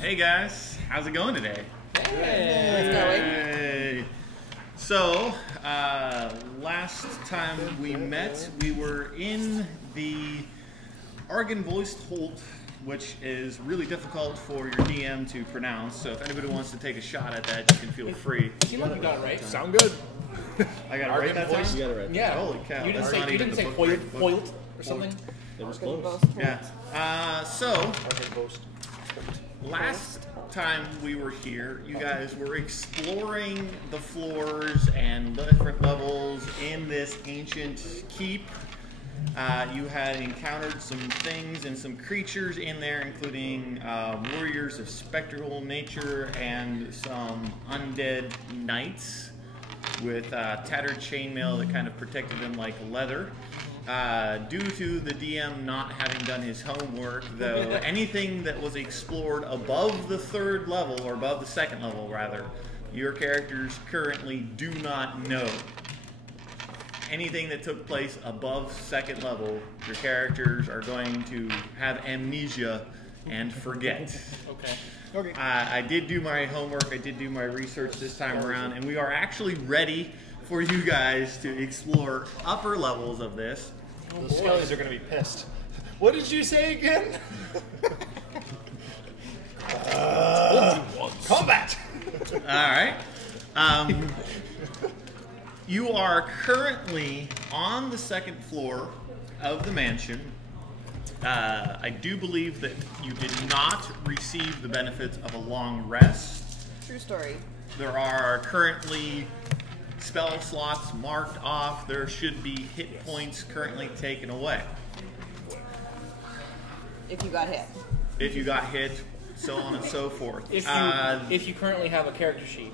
Hey guys, how's it going today? Hey. So, last time we met, we were in the Argen-Voiced Holt, which is really difficult for your DM to pronounce. So if anybody wants to take a shot at that, you can feel free. You seem like you got it right. Sound good. I got it right that time? You got it right. Yeah. Holy cow. You that's didn't not say, you even didn't the say book, foiled, right? foiled or something? It was close. Yeah. So, last time we were here, you guys were exploring the floors and different levels in this ancient keep. You had encountered some things and some creatures in there, including warriors of spectral nature and some undead knights with tattered chainmail that kind of protected them like leather. Due to the DM not having done his homework, though, anything that was explored above the third level, or above the second level rather, your characters currently do not know. Anything that took place above second level, your characters are going to have amnesia and forget. Okay. I did do my homework, I did do my research this time around, and we are actually ready for you guys to explore upper levels of this. The skellies are going to be pissed. What did you say again? Combat! Alright. You are currently on the second floor of the mansion. I do believe that you did not receive the benefits of a long rest. True story. There are currently spell slots marked off. There should be hit points currently taken away. If you got hit. If you got hit, so on and so forth. If you currently have a character sheet.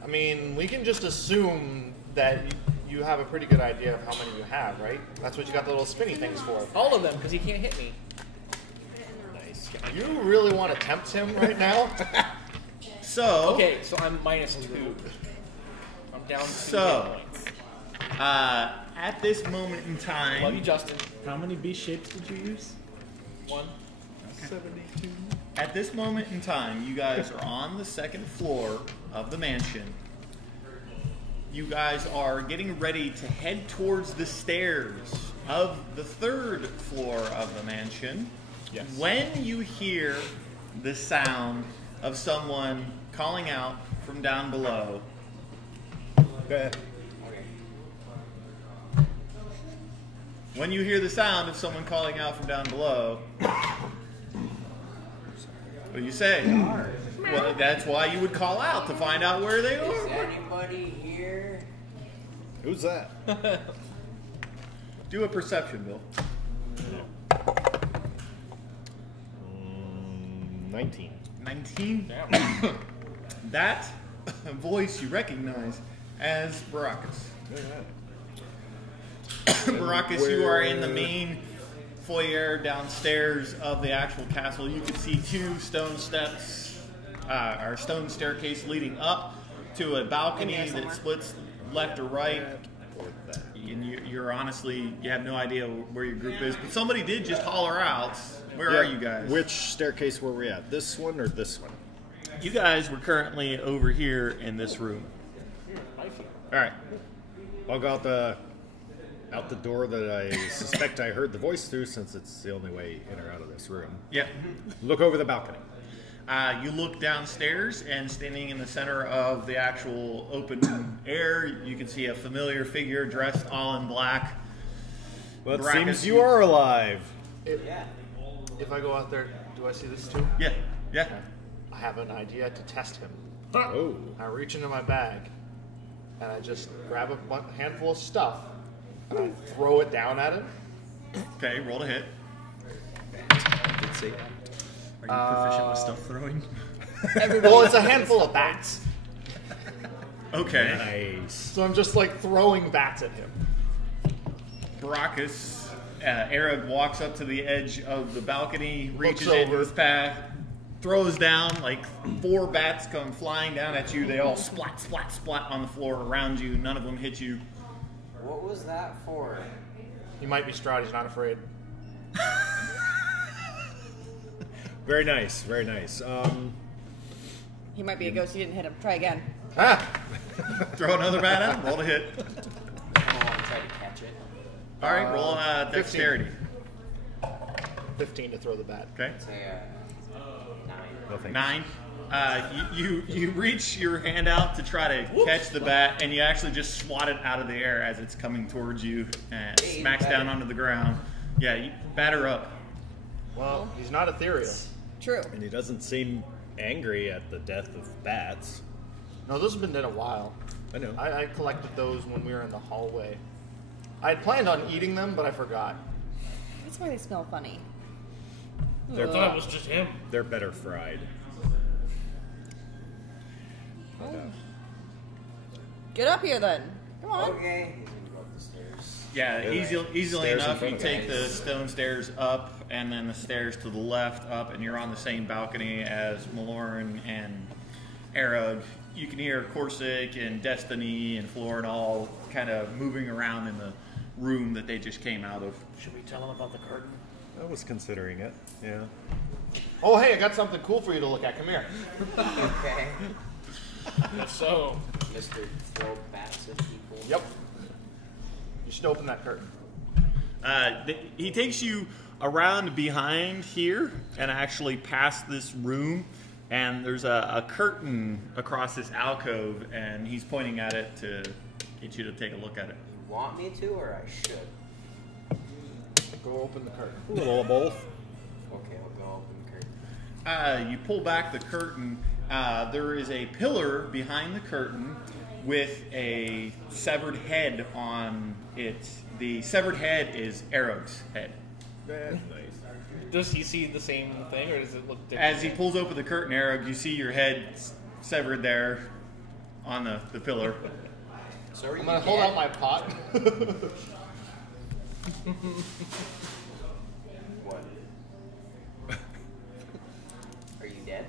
I mean, we can just assume that you have a pretty good idea of how many you have, right? That's what you got the little spinny things for. All of them, because he can't hit me. Nice. You really want to tempt him right now? So Okay, so I'm -2. I'm down 2 So- hit points. at this moment in time, Love you, Justin. How many beast shapes did you use? 1. 72. at this moment in time, you guys are on the second floor of the mansion. You guys are getting ready to head towards the stairs of the third floor of the mansion. Yes. When you hear the sound of someone calling out from down below, when you hear the sound of someone calling out from down below, what do you say? Well, that's why you would call out, to find out where they Is are. anybody here? Who's that? Do a perception, Bill. 19. 19. Damn. That voice you recognize as Baracus. Baracus, you are in the main foyer downstairs of the actual castle. You can see 2 stone steps, or stone staircase leading up to a balcony that splits left or right. And you're honestly, you have no idea where your group is. But somebody did just holler out. Where are you guys? Which staircase were we at? This one or this one? You guys were currently over here in this room. All right. I'll go out the door that I suspect I heard the voice through, since it's the only way in or out of this room. Yeah. Look over the balcony. You look downstairs, and standing in the center of the actual open air, you can see a familiar figure dressed all in black. Well, it Baracus, seems you are alive. If I go out there, do I see this too? Yeah, yeah. I have an idea to test him. Oh. I reach into my bag, and I just grab a handful of stuff, and I throw it down at him. Okay, roll to hit. Did say that. Are you proficient with stuff throwing? Well, it's a handful of bats. Okay. Nice. So I'm just like throwing bats at him. Baracus, Arab walks up to the edge of the balcony, reaches Looks into over. his path, throws down, like 4 bats come flying down at you. They all splat, splat, splat on the floor around you. None of them hit you. What was that for? He might be Strahd, he's not afraid. Very nice, very nice. He might be a ghost. You didn't hit him. Try again. Ah! Throw another bat out. Roll to hit. I'll try to catch it. All right, roll dexterity. 15 to throw the bat. Okay. Say 9. No thanks. 9. You reach your hand out to try to catch the bat, and you actually just swat it out of the air as it's coming towards you and smacks down onto the ground. Yeah, you batter up. Well, he's not ethereal. True. And he doesn't seem angry at the death of bats. No, those have been dead a while. I know. I collected those when we were in the hallway. I had planned on eating them, but I forgot. That's why they smell funny. They're, I thought it was just him. they're better fried. Get up here then. Come on. Okay. He's gonna go up the stairs. Yeah, easily Stairs in enough. front You of take us. the stone stairs up, and then the stairs to the left up, and you're on the same balcony as Maloran and Arag. You can hear Corsic and Destiny and Florin all kind of moving around in the room that they just came out of. Should we tell him about the curtain? I was considering it. Yeah. Oh, hey, I got something cool for you to look at. Come here. Okay. If so, Mr. Throw bats at people. Yep. You should open that curtain. He takes you around behind here and actually past this room, and there's a curtain across this alcove, and he's pointing at it to get you to take a look at it. You want me to, or I should? Go open the curtain. A little of both. Okay, I'll go open the curtain. You pull back the curtain. There is a pillar behind the curtain with a severed head on it. The severed head is Arag's head. That's nice. does he see the same thing, or does it look different? As he pulls open the curtain, Arag, you see your head severed there on the pillar. So are you I'm gonna hold dead? out my pot. What? Are you dead?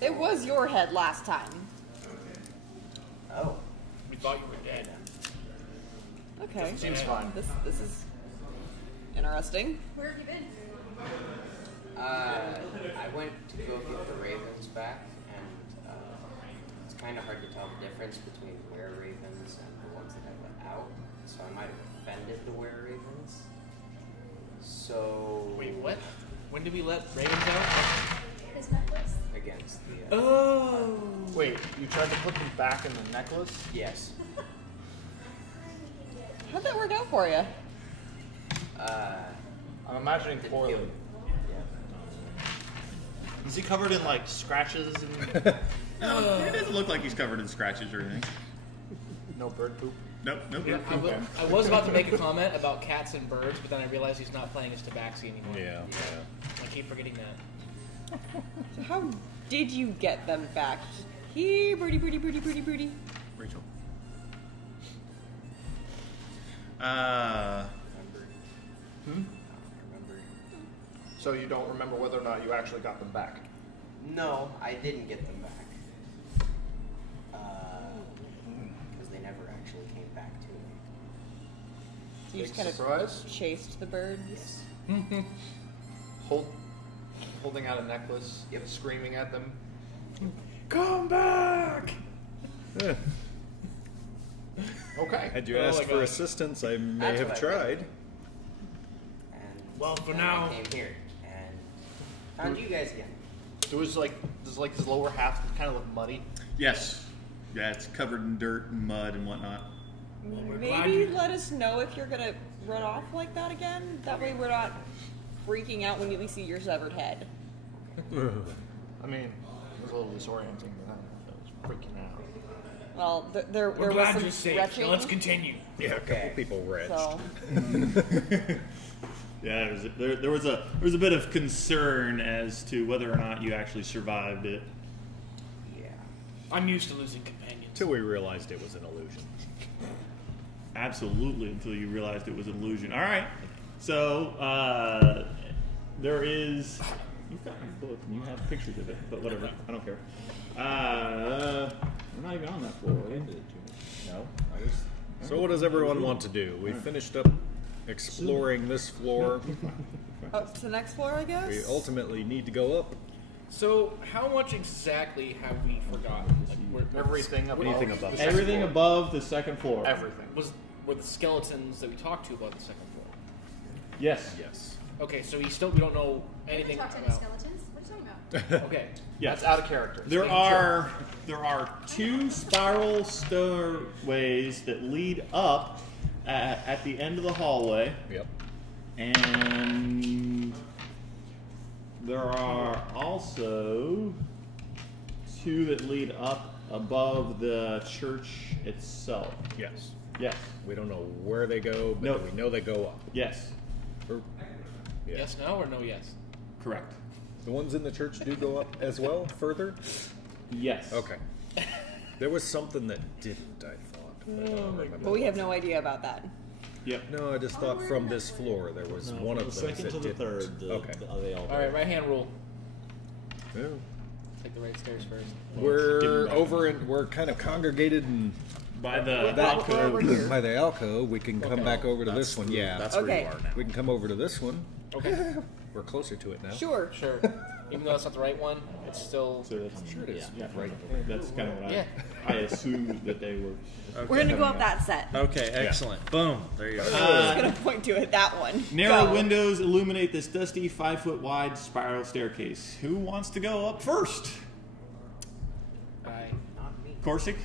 It was your head last time. Oh. We thought you were dead. Okay. Seems fine. This is interesting. Where have you been? I went to go get the ravens back, and it's kind of hard to tell the difference between were ravens and the ones that I let out. So I might have offended the were ravens. So Wait, what? When did we let ravens out? His necklace. against the Oh. Wait, you tried to put them back in the necklace? yes. How'd that work out for you? I'm imagining Didn't poorly. feel- yeah. Is he covered in like scratches and It doesn't look like he's covered in scratches or anything. no bird poop? Nope, nope. I was about to make a comment about cats and birds, but then I realized he's not playing his tabaxi anymore. Yeah. I keep forgetting that. So how did you get them back? Here, birdie, birdie, birdie, birdie, birdie. Rachel. Remember? Hmm? Remember? So you don't remember whether or not you actually got them back? No, I didn't get them back. Because they never actually came back to me. So you Big just kind surprise? of chased the birds. Holding out a necklace, screaming at them. Come back! Eh, Okay. had you Oh asked my for God. assistance, I may That's have what I tried. And Well, for then now- I came here and found you guys again. There was like his lower half that kind of looked muddy. Yes. Yeah, it's covered in dirt and mud and whatnot. glad Maybe you- let us know if you're gonna run off like that again. That way we're not freaking out when we see your severed head. I mean, it was a little disorienting, but I was freaking out. Well, there We're was glad some you're safe. stretching. Now let's continue. Yeah, a couple Okay. people retched. So Yeah, there was a bit of concern as to whether or not you actually survived it. Yeah. I'm used to losing companions. Until we realized it was an illusion. Absolutely, until you realized it was an illusion. All right, so there is. You've got my book and you have pictures of it, but whatever, I don't care. We're not even on that floor. Are we? No, So what does everyone want to do? We finished up exploring this floor. Up to the next floor, I guess. We ultimately need to go up. So, how much exactly have we forgotten? Like, Everything above. Anything above. the second Everything floor. above the second floor. Everything. were the skeletons that we talked to about the second floor? Yes. Yes. Okay, so we don't know We anything didn't talk to any about. skeletons. What are you talking about? Okay. Yes. That's out of character. There are two spiral stairways that lead up at the end of the hallway, Yep. and there are also two that lead up above the church itself. Yes. Yes. We don't know where they go, but No. we know they go up. Yes. Or- yeah. Yes, no, or no, yes? Correct. The ones in the church do go up as well, further? Yes. Okay. There was something that didn't, I thought. But I don't remember. But we have no idea about that. Yep. No, I just thought from this floor there was No, one from of the them second that to the didn't. third. Okay. They all All right, right hand rule. Yeah. Take the right stairs first. We're over and we're kind of congregated and By the that We're over here. by the alcove. We can come Okay. back over to this one. Yeah, That's where Okay. you are now. we can come over to this one. Okay, We're closer to it now. Sure. sure. Even though it's not the right one, it's still. So that's Sure it is. yeah, Right. That's kind of what Yeah. I assumed that they were. We're gonna go up that set. Okay, excellent. Boom. There you are. I'm gonna point to it. That one. Narrow Go. windows illuminate this dusty 5-foot wide spiral staircase. Who wants to go up first? Not me. Corsic?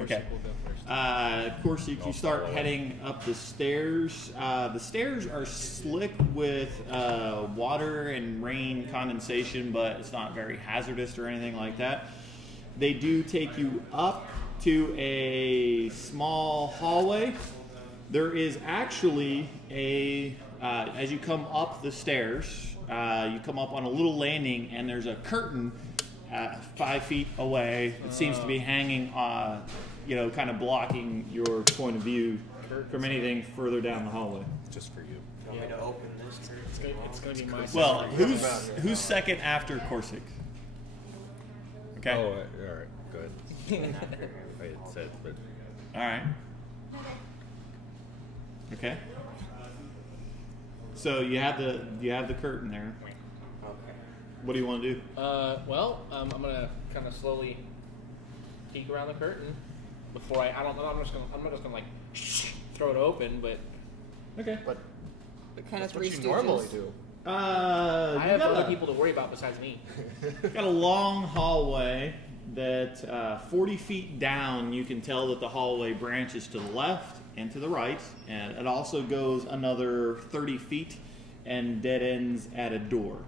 Okay. We'll go first. Corsic, you start heading up the stairs. The stairs are slick with water and rain condensation, but it's not very hazardous or anything like that. They do take you up to a small hallway. There is actually as you come up the stairs, you come up on a little landing, and there's a curtain 5 feet away. It seems to be hanging, kind of blocking your point of view from anything further down the hallway. Just for you. You want me to open this? It's gonna be my. Well, sister. who's second after Corsic? Okay. Oh, all right. Go ahead. I had said, but All right. Okay. So you have the curtain there. Okay. What do you want to do? I'm gonna kind of slowly peek around the curtain before I'm not just gonna like throw it open, but Okay. But Kind of that's Three what you Stooges. normally do. I You have got other a- people to worry about besides me. Got a long hallway that 40 feet down, you can tell that the hallway branches to the left and to the right, and it also goes another 30 feet and dead ends at a door.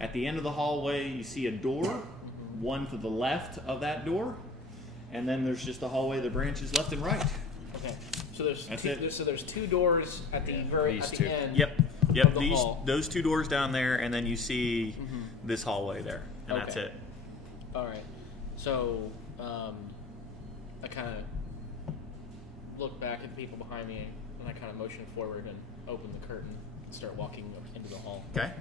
At the end of the hallway, you see a door, one to the left of that door, and then there's just a hallway that branches left and right. Okay, so there's That's two, it. there's two doors at the very these at the two. end. Yep. Of the hall. Those two doors down there, and then you see this hallway there, and that's Okay. it. All right. So I kind of look back at the people behind me, and I kind of motion forward and open the curtain and start walking into the hall. Okay.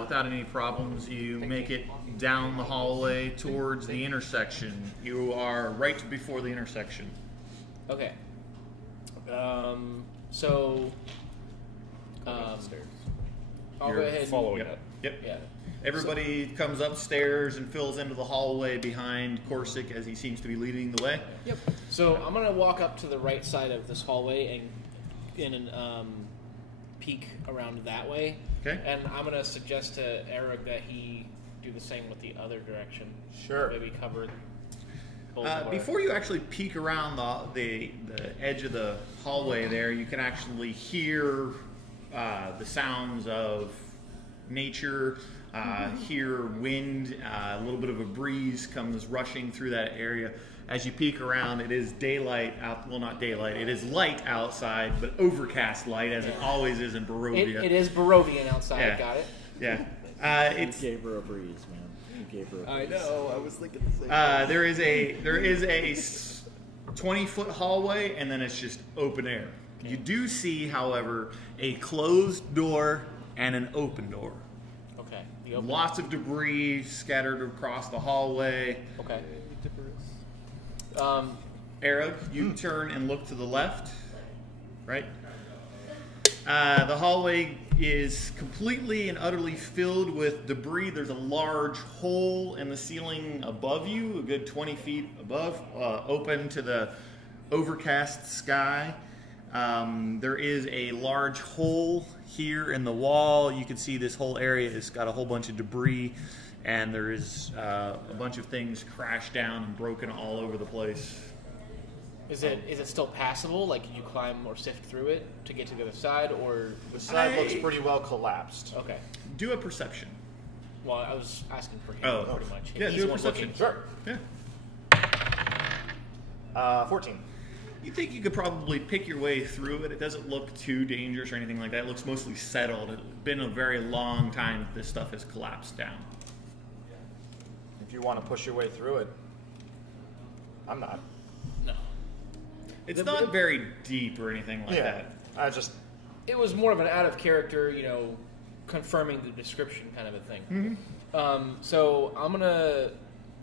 Without any problems, you make it down the hallway towards the intersection. You are right before the intersection. Okay. So downstairs. I'll You're go ahead. following Yep. it. Yep. Yeah. Everybody comes upstairs and fills into the hallway behind Corsic as he seems to be leading the way. Yep. So I'm gonna walk up to the right side of this hallway and peek around that way. Okay. And I'm gonna suggest to Eric that he do the same with the other direction. Sure. Maybe cover both of our- Before you actually peek around the edge of the hallway there, you can actually hear the sounds of nature, hear wind, a little bit of a breeze comes rushing through that area. As you peek around, it is daylight out. Well, not daylight. It is light outside, but overcast light, as it always is in Barovia. It is Barovian outside. Yeah. Got it. Yeah. You It's gave her a breeze, man. You gave her a breeze. I know. I was thinking the same. there is a 20-foot hallway, and then it's just open air. You do see, however, a closed door and an open door. Okay. The open. Lots of debris scattered across the hallway. Okay. Eric, you turn and look to the left, right? The hallway is completely and utterly filled with debris. There's a large hole in the ceiling above you, a good 20 feet above, open to the overcast sky. There is a large hole here in the wall. You can see this whole area has got a whole bunch of debris, and there is a bunch of things crashed down and broken all over the place. Is it still passable? Like, can you climb or sift through it to get to the other side, or The side looks pretty well collapsed. okay? Do a perception. Well, I was asking for him pretty much. Yeah, He's do a the one perception. looking. Sure. Yeah. 14. You think you could probably pick your way through it. It doesn't look too dangerous or anything like that. It looks mostly settled. It's been a very long time that this stuff has collapsed down. If you want to push your way through it, I'm not. No, It's not very deep or anything like that. I just it was more of an out of character, confirming the description kind of a thing. So I'm gonna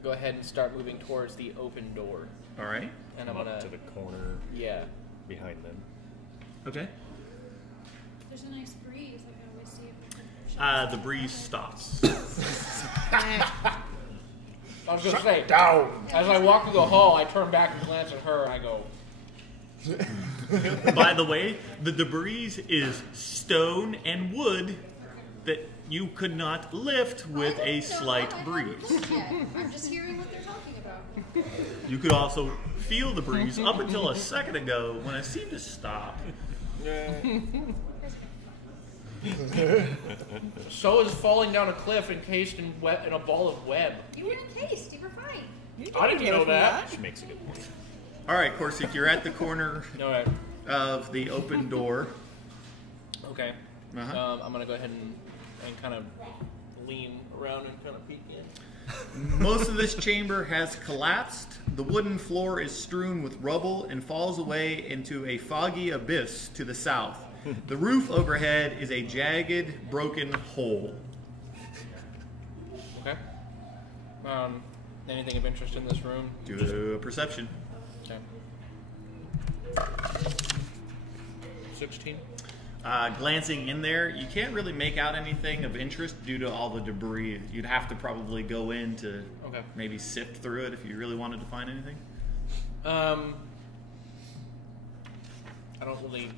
go ahead and start moving towards the open door, All right. and I'm Up gonna to the corner yeah. behind them. Okay. There's a nice breeze. I can always see if we can The breeze stops. I was gonna say, down. as I walk through the hall, I turn back and glance at her, and I go, By the way, the debris is stone and wood that you could not lift with a slight breeze. I'm just hearing what they're talking about. You could also feel the breeze up until a second ago when it seemed to stop. so is falling down a cliff encased in a ball of web. You were encased. You were fine. I didn't know that. She makes a good point. All right, Corsic, you're at the corner All right. of the open door. Okay. Uh-huh. I'm gonna go ahead and kind of lean around and kind of peek in. Most of this chamber has collapsed. The wooden floor is strewn with rubble and falls away into a foggy abyss to the south. The roof overhead is a jagged, broken hole. Okay. Anything of interest in this room? Do a perception. Okay. 16. Glancing in there, you can't really make out anything of interest due to all the debris. You'd have to probably go in to maybe sift through it if you really wanted to find anything. I don't really.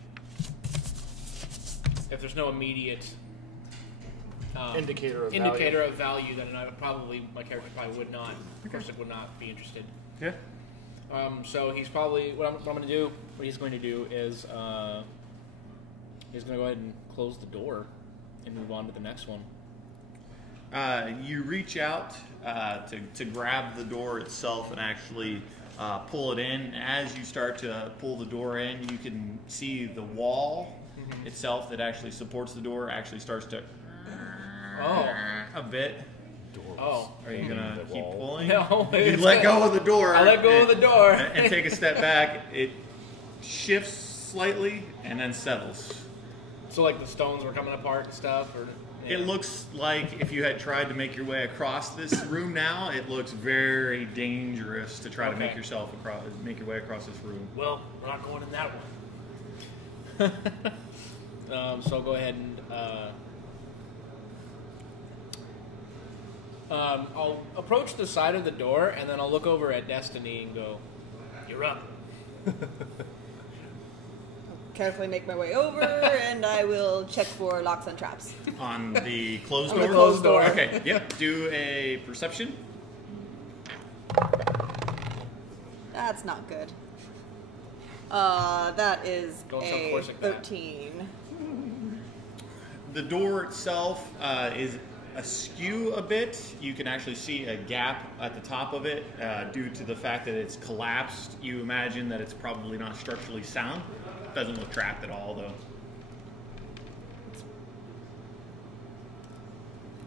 If there's no immediate Indicator of value, then I would probably my character probably would not. Person would not be interested. Yeah. So he's probably what I'm going to do. What he's going to do is he's going to go ahead and close the door and move on to the next one. You reach out to grab the door itself and actually pull it in. As you start to pull the door in, you can see the wall itself that actually supports the door actually starts to a bit. Oh, are you gonna keep pulling? No, you let go of the door. I let go of the door and take a step back. It shifts slightly and then settles. So like the stones were coming apart and stuff, or it looks like if you had tried to make your way across this room now, it looks very dangerous to try to make your way across this room. Well, we're not going in that one. So I'll go ahead and I'll approach the side of the door, and then I'll look over at Destiny and go, "You're up." Carefully make my way over, and I will check for locks and traps. On the closed On door? the closed door. Okay, yep. Do a perception. That's not good. That is Don't tell a Corsic that. 13. The door itself is askew a bit. You can actually see a gap at the top of it due to the fact that it's collapsed. You imagine that it's probably not structurally sound. Doesn't look trapped at all, though.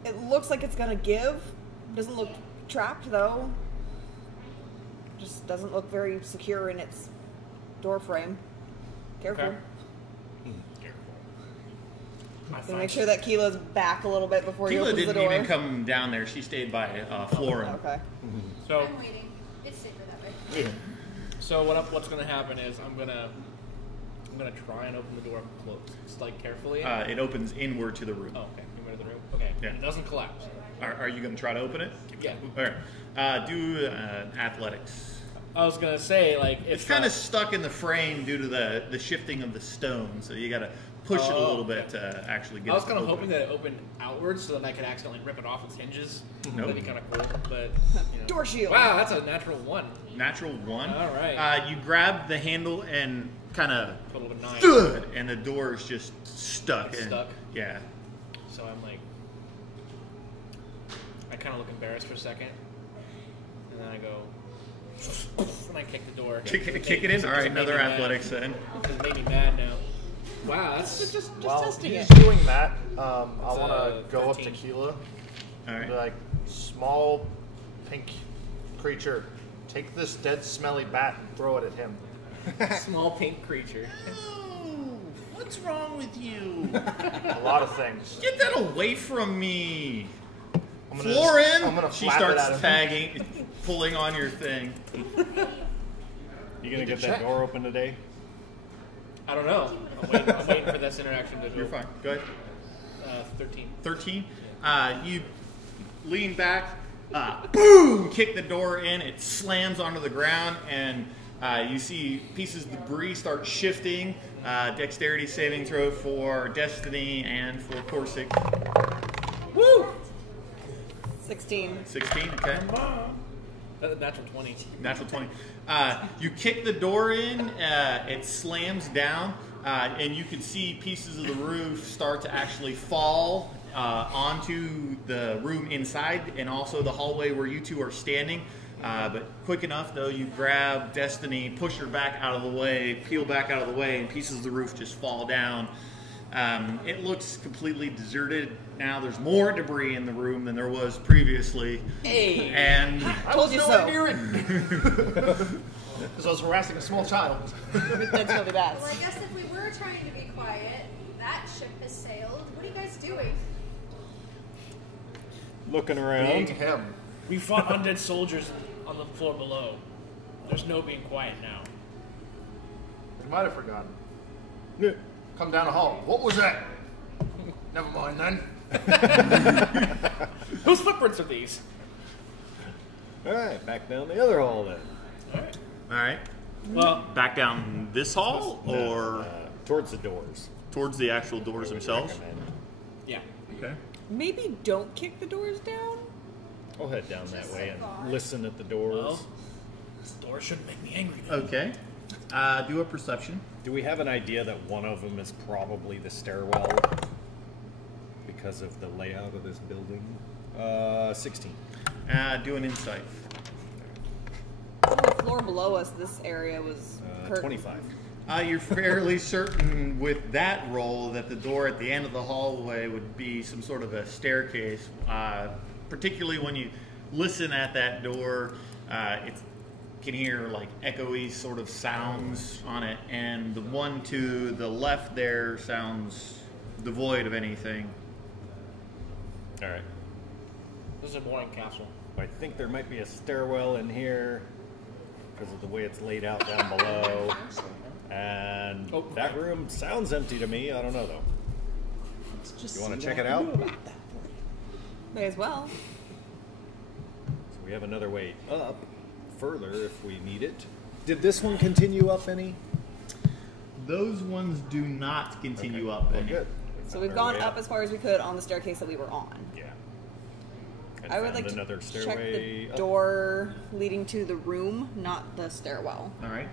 It looks like it's gonna give. Doesn't look trapped though. Just doesn't look very secure in its door frame. Careful. Okay. So make sure that Keela's back a little bit before you Keela open the didn't door. even come down there. She stayed by Florin. Okay. So, I'm waiting. It's safer that way. so what's going to happen is I'm going to I'm gonna try and open the door close, just like carefully. It opens inward to the room. Oh, okay. Inward to the room. Okay. Yeah. It doesn't collapse. Are you going to try to open it? Yeah. All right. Do athletics. I was gonna say like It's kind of stuck in the frame due to the shifting of the stone, so you got to push it a little bit to actually get. I was it kind of open. hoping that it opened outwards, so then I could accidentally rip it off its hinges. Nope. That'd be kind of cool, but you know. Door shield. Wow, that's a natural 1. Natural 1. All right. You grab the handle and kind of Total of 9. stood, and the door is just stuck. It's in. stuck? Yeah. So I'm like, I kind of look embarrassed for a second, and then I go, and I kick the door. Kick it in. All right, another athletics then. Because it made me mad now. Wow, that's Just While testing he's it. doing that, I want to go up to 13. Keela All and right. be like, small pink creature, take this dead smelly bat and throw it at him. small pink creature. Oh, what's wrong with you? A lot of things. Get that away from me. I'm Florin! I'm gonna She flap it starts at him. tagging, pulling on your thing. You gonna get check. that door open today? I don't know. I'm waiting for this interaction to go. You're fine. Go ahead. 13. 13. You lean back, boom, kick the door in. It slams onto the ground, and you see pieces of debris start shifting. Dexterity saving throw for Destiny and for Corsic. Woo! 16. 16, okay. That's a natural 20. Natural 20. You kick the door in, it slams down, and you can see pieces of the roof start to actually fall onto the room inside and also the hallway where you two are standing. But quick enough, though, you grab Destiny, push her back out of the way, peel back out of the way, and pieces of the roof just fall down. It looks completely deserted now. There's more debris in the room than there was previously. Hey! And Told you so. Because I was harassing a small child. That's really bad. Well, I guess if we were trying to be quiet, that ship has sailed. What are you guys doing? Looking Being around. him. We fought undead soldiers on the floor below. There's no being quiet now. You might have forgotten. Come down the hall. What was that? Never mind then. Whose footprints are these? All right, back down the other hall then. Alright. all right, Well, back down this hall or Towards the doors. towards the actual doors I would themselves? recommend. yeah. Okay. Maybe don't kick the doors down? I'll head down that way and thought. listen at the doors. Well, this door shouldn't make me angry. Okay. Do a perception. Do we have an idea that one of them is probably the stairwell because of the layout of this building? 16. Do an insight. On the floor below us, this area was curtained. 25. You're fairly certain with that roll that the door at the end of the hallway would be some sort of a staircase. Particularly when you listen at that door, you can hear like echoey sort of sounds on it, and the one to the left there sounds devoid of anything. All right. This is a boring castle. I think there might be a stairwell in here because of the way it's laid out down below. And Oh, that room sounds empty to me. I don't know, though. You want to check it out? May as well. So we have another way up further if we need it. Did this one continue up any? Those ones do not continue up. Well, any. good. So we've Our gone way up as far as we could on the staircase that we were on. Yeah. And I would found like another to check stairway the up. door leading to the room, not the stairwell. All right.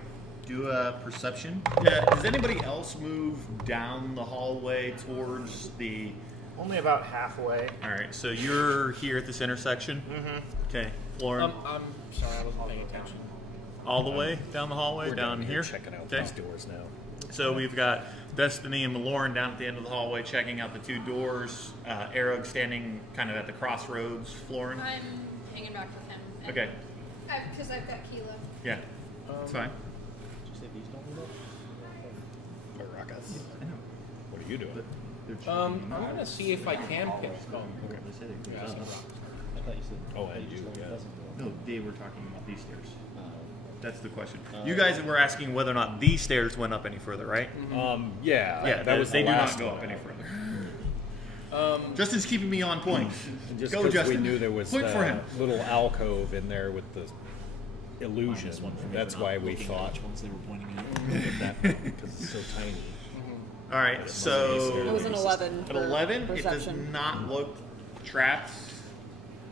Do a perception. Does anybody else move down the hallway towards the... Only about halfway. All right, so you're here at this intersection? Mm-hmm. Okay. Lauren, I'm sorry, I wasn't paying attention. all the way down the hallway? We're down here? checking out Okay. these doors now. So we've got Destiny and Lauren down at the end of the hallway checking out the two doors. Erog standing kind of at the crossroads. Lauren? I'm hanging back with him. Okay. Because I've got Keela. Yeah. It's fine. Baracas. What are you doing? I'm gonna see if I can pick. Oh, and you, yeah. No, they were talking about these stairs. That's the question. You guys were asking whether or not these stairs went up any further, right? Yeah, Yeah, was they the do not last go one. up any further. Justin's keeping me on point. And just Go, because we Justin. knew there was Point for him. that little alcove in there with the illusion, Minus one for me that's for not why we looking at thought which ones they were pointing at. at that point, because it's so tiny. All right, It so was an 11. at for 11, it does perception. not look trapped.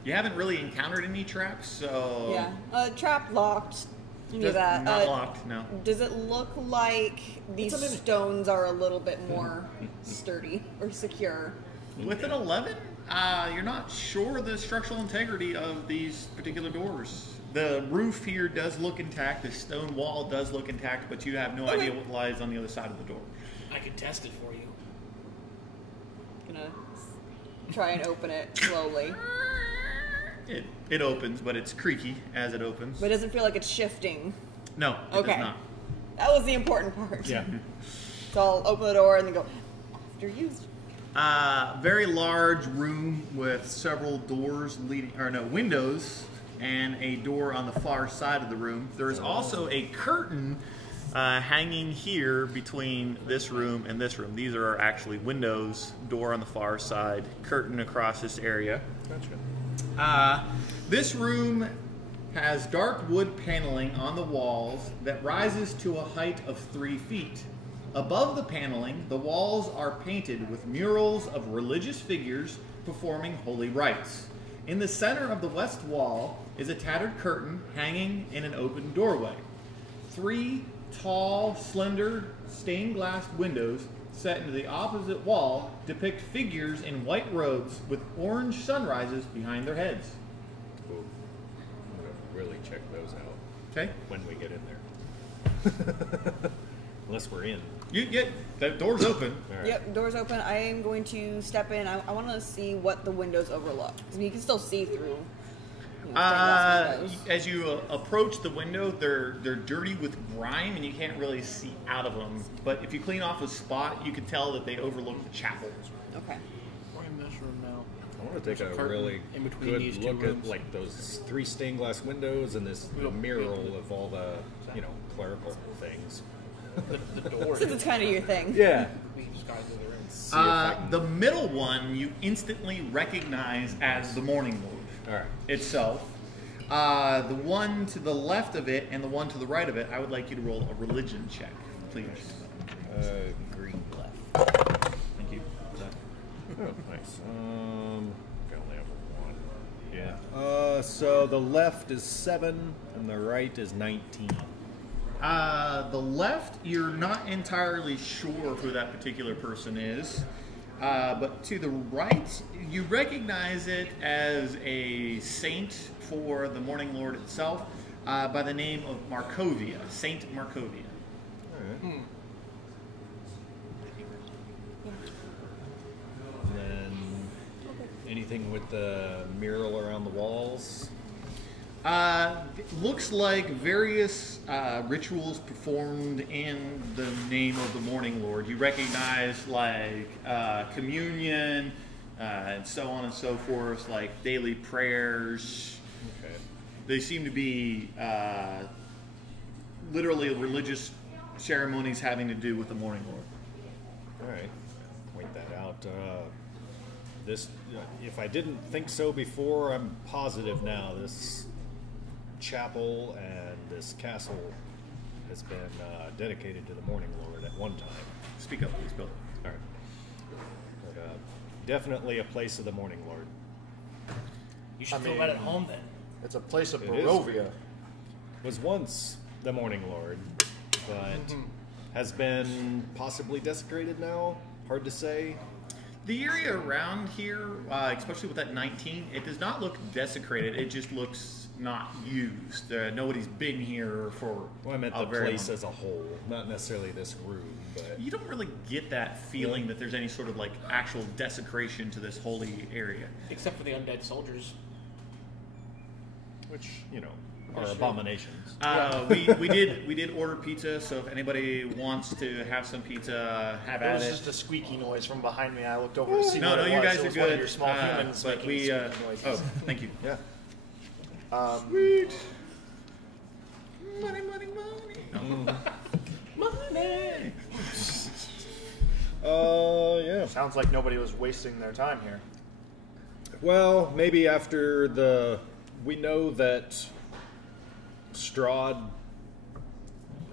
You haven't really encountered any traps, so Yeah. Trap locked. You knew Does- that. not locked. No. Does it look like these stones are a little bit more sturdy or secure? With an 11, you're not sure the structural integrity of these particular doors. The roof here does look intact. The stone wall does look intact, but you have no idea what lies on the other side of the door. I can test it for you. Gonna try and open it slowly. It opens, but it's creaky as it opens. But it doesn't feel like it's shifting. No, it Okay. does not. That was the important part. Yeah. So I'll open the door and then go, after you. Very large room with several doors windows and a door on the far side of the room. There is also a curtain hanging here between this room and this room. These are actually windows, door on the far side, curtain across this area. Gotcha. This room has dark wood paneling on the walls that rises to a height of 3 feet. Above the paneling, the walls are painted with murals of religious figures performing holy rites. In the center of the west wall is a tattered curtain hanging in an open doorway. 3 tall, slender, stained glass windows set into the opposite wall depict figures in white robes with orange sunrises behind their heads. Ooh. I'm going to really check those out Okay? when we get in there. Unless we're in. You get the door's open. All right. Yep, door's open. I am going to step in. I want to see what the windows overlook. I mean, you can still see through. Stained glass windows. As you approach the window, they're dirty with grime, and you can't really see out of them. But if you clean off a spot, you can tell that they overlook the chapel. Okay. We're in this room now. I want to take There's a a curtain really in between good these two look at rooms. like those 3 stained glass windows and this mural of all the, clerical things. The door. Since it's kind of your thing. Yeah. We can just guide through the room. See if I can- The middle one you instantly recognize as the Morning Lord all right. itself. The one to the left of it and the one to the right of it, I would like you to roll a religion check, please. Green left. Thank you. Oh, nice. I only have 1. Yeah. So the left is 7 and the right is 19. The left, you're not entirely sure who that particular person is. But to the right, you recognize it as a saint for the Morning Lord itself by the name of Markovia, Saint Markovia. All right. And then anything with the mural around the walls? Looks like various rituals performed in the name of the Morning Lord. You recognize like communion and so on and so forth, like daily prayers. Okay. They seem to be literally religious ceremonies having to do with the Morning Lord. All right. Point that out. This, if I didn't think so before, I'm positive now. This chapel and this castle has been dedicated to the Morning Lord at one time. Speak up, please, Bill. All right. But, definitely a place of the Morning Lord. You should I feel mean- right at home then. It's a place of It is. Barovia. Was once the Morning Lord, but has been possibly desecrated now. Hard to say. The area around here, especially with that 19, it does not look desecrated. It just looks not used. Nobody's been here for Well, I meant a the very place long. as a whole, not necessarily this room, but You don't really get that feeling that there's any sort of like actual desecration to this holy area. Except for the undead soldiers. which are abominations. We did order pizza, so if anybody wants to have some pizza, have There at was it. just a squeaky noise from behind me. I looked over to see No, what no, it you was. guys It are was one of good. your small humans but making we. squeaky noises. Oh, thank you. Yeah. Sweet. Money, money, money. Money. Yeah. Sounds like nobody was wasting their time here. Well, maybe after we know that Strahd.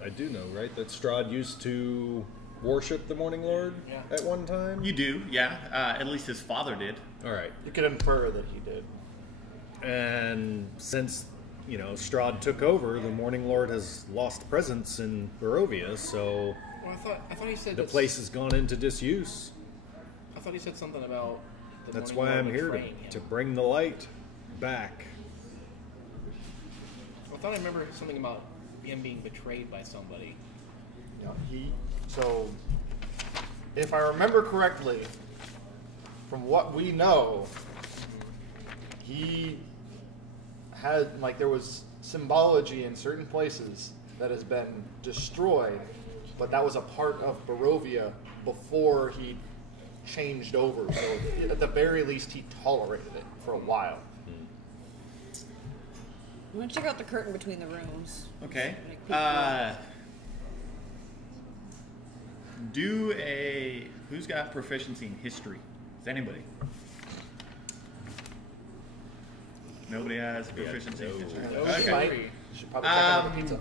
I do know, right? That Strahd used to worship the Morning Lord at one time? You do, yeah. At least his father did. Alright. You could infer that he did. And since, Strahd took over, the Morning Lord has lost presence in Barovia, so Well, I thought he said the place has gone into disuse. I thought he said something about. That's why I'm here, to bring the light back. I thought I remember something about him being betrayed by somebody. So, if I remember correctly, from what we know, he had, there was symbology in certain places that has been destroyed, but that was a part of Barovia before he changed over. So, at the very least, he tolerated it for a while. I'm gonna check out the curtain between the rooms. Okay. Like, peek through. Who's got proficiency in history? Is anybody? Nobody has proficiency in history. Okay. Should probably check out the pizza.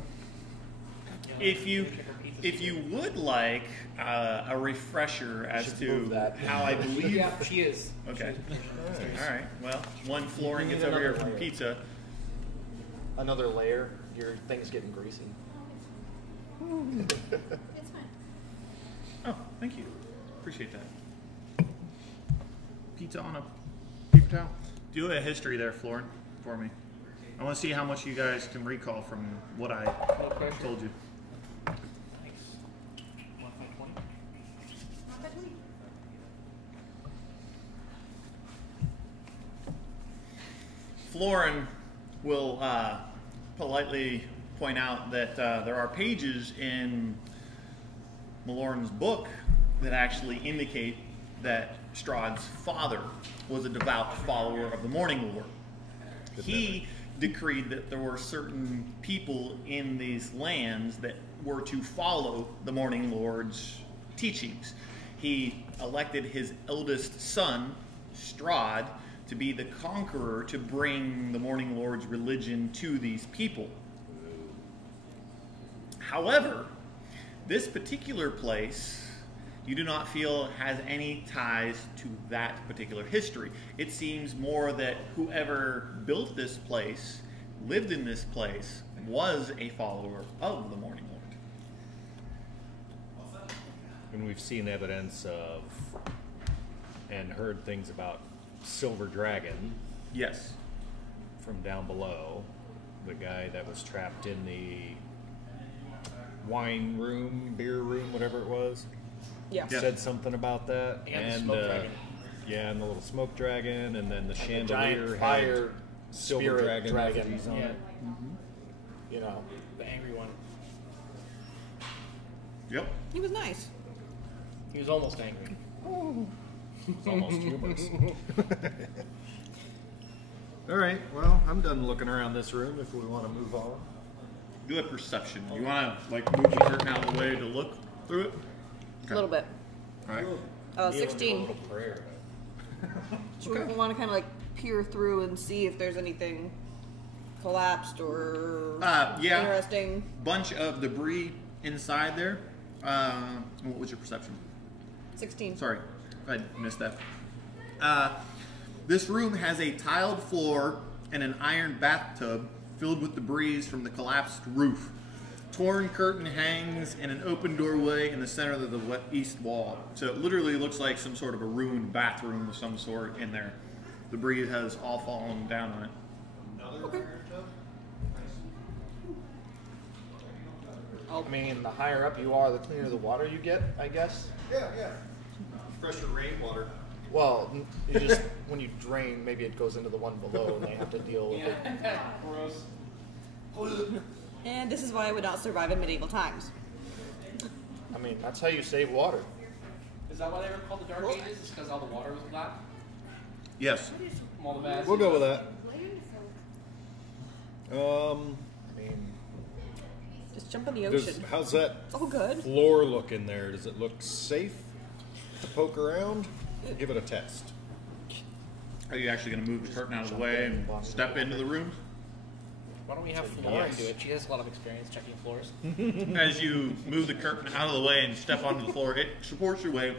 If you would like a refresher as to how I believe. Yeah, she is. Okay. All right. Well, one flooring gets over here from pizza. Another layer, your thing's getting greasy. It's fine. Oh, thank you. Appreciate that. Pizza on a paper towel. Do a history there, Florin, for me. I want to see how much you guys can recall from what I told you. Not that many. Florin will politely point out that there are pages in Malorn's book that actually indicate that Strahd's father was a devout follower of the Morning Lord. He decreed that there were certain people in these lands that were to follow the Morning Lord's teachings. He elected his eldest son, Strahd, to be the conqueror to bring the Morning Lord's religion to these people. However, this particular place you do not feel has any ties to that particular history. It seems more that whoever built this place, lived in this place, was a follower of the Morning Lord. And we've seen evidence of and heard things about Silver Dragon. Yes. From down below. The guy that was trapped in the wine room, beer room, whatever it was. Yeah. Said something about that. And the smoke dragon. Yeah, and the little smoke dragon, and then the chandelier giant fire had Silver spirit dragon. effigies on Yeah. it. You know. The angry one. Yep. He was nice. He was almost angry. It's almost humorous. All right, well, I'm done looking around this room if we want to move on. Do a perception. You want to move the curtain out of the way to look through it? A little bit. All right. 16. We want to kind of peer through and see if there's anything collapsed or Yeah. interesting. Bunch of debris inside there. What was your perception? 16. Sorry, I missed that. This room has a tiled floor and an iron bathtub filled with debris from the collapsed roof. Torn curtain hangs in an open doorway in the center of the east wall. So it literally looks like some sort of a ruined bathroom of some sort in there. Debris has all fallen down on it. Okay. I mean, the higher up you are, the cleaner the water you get, I guess. Yeah. Fresher rainwater. Well, you just when you drain, maybe it goes into the one below, and they have to deal with it. Gross. And this is why I would not survive in medieval times. I mean, that's how you save water. Is that why they were called the Dark Ages? Is because all the water was black? Yes. From all the bad. We'll go with that. I mean, Just jump in the ocean. How's that It's all good. floor look in there? Does it look safe to poke around? Give it a test. Are you actually going to move the curtain out of the way and step into the room? Why don't we have Lauren do it? She has a lot of experience checking floors. As you move the curtain out of the way and step onto the floor, it supports your weight.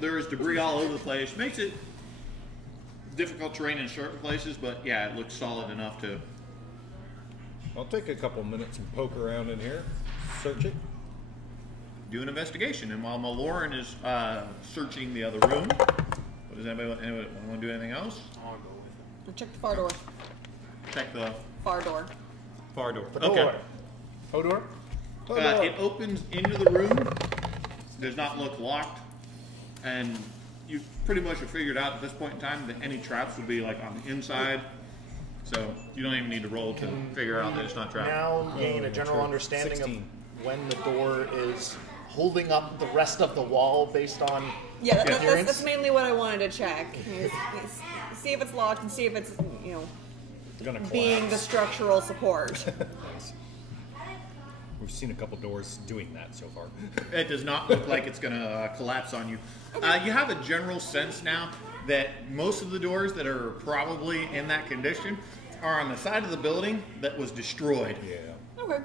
There is debris all over the place. Makes it difficult terrain in certain places, but yeah, it looks solid enough to... I'll take a couple minutes and poke around in here. Search it. Do an investigation. And while Lauren is searching the other room, does anybody want to do anything else? I'll go with it. Check the far door. Check the Far door. far door. Door. Hodor? It opens into the room. Does not look locked, and you pretty much have figured out at this point in time that any traps would be like on the inside. So you don't even need to roll to figure out that it's not trapped. Now gain a general understanding 16. of when the door is holding up the rest of the wall based on Yeah, appearance. that's mainly what I wanted to check. See if it's locked and see if it's, Gonna being the collapse. structural support. Nice. We've seen a couple doors doing that so far. It does not look like it's going to collapse on you. You have a general sense now that most of the doors that are probably in that condition are on the side of the building that was destroyed. Yeah. Okay.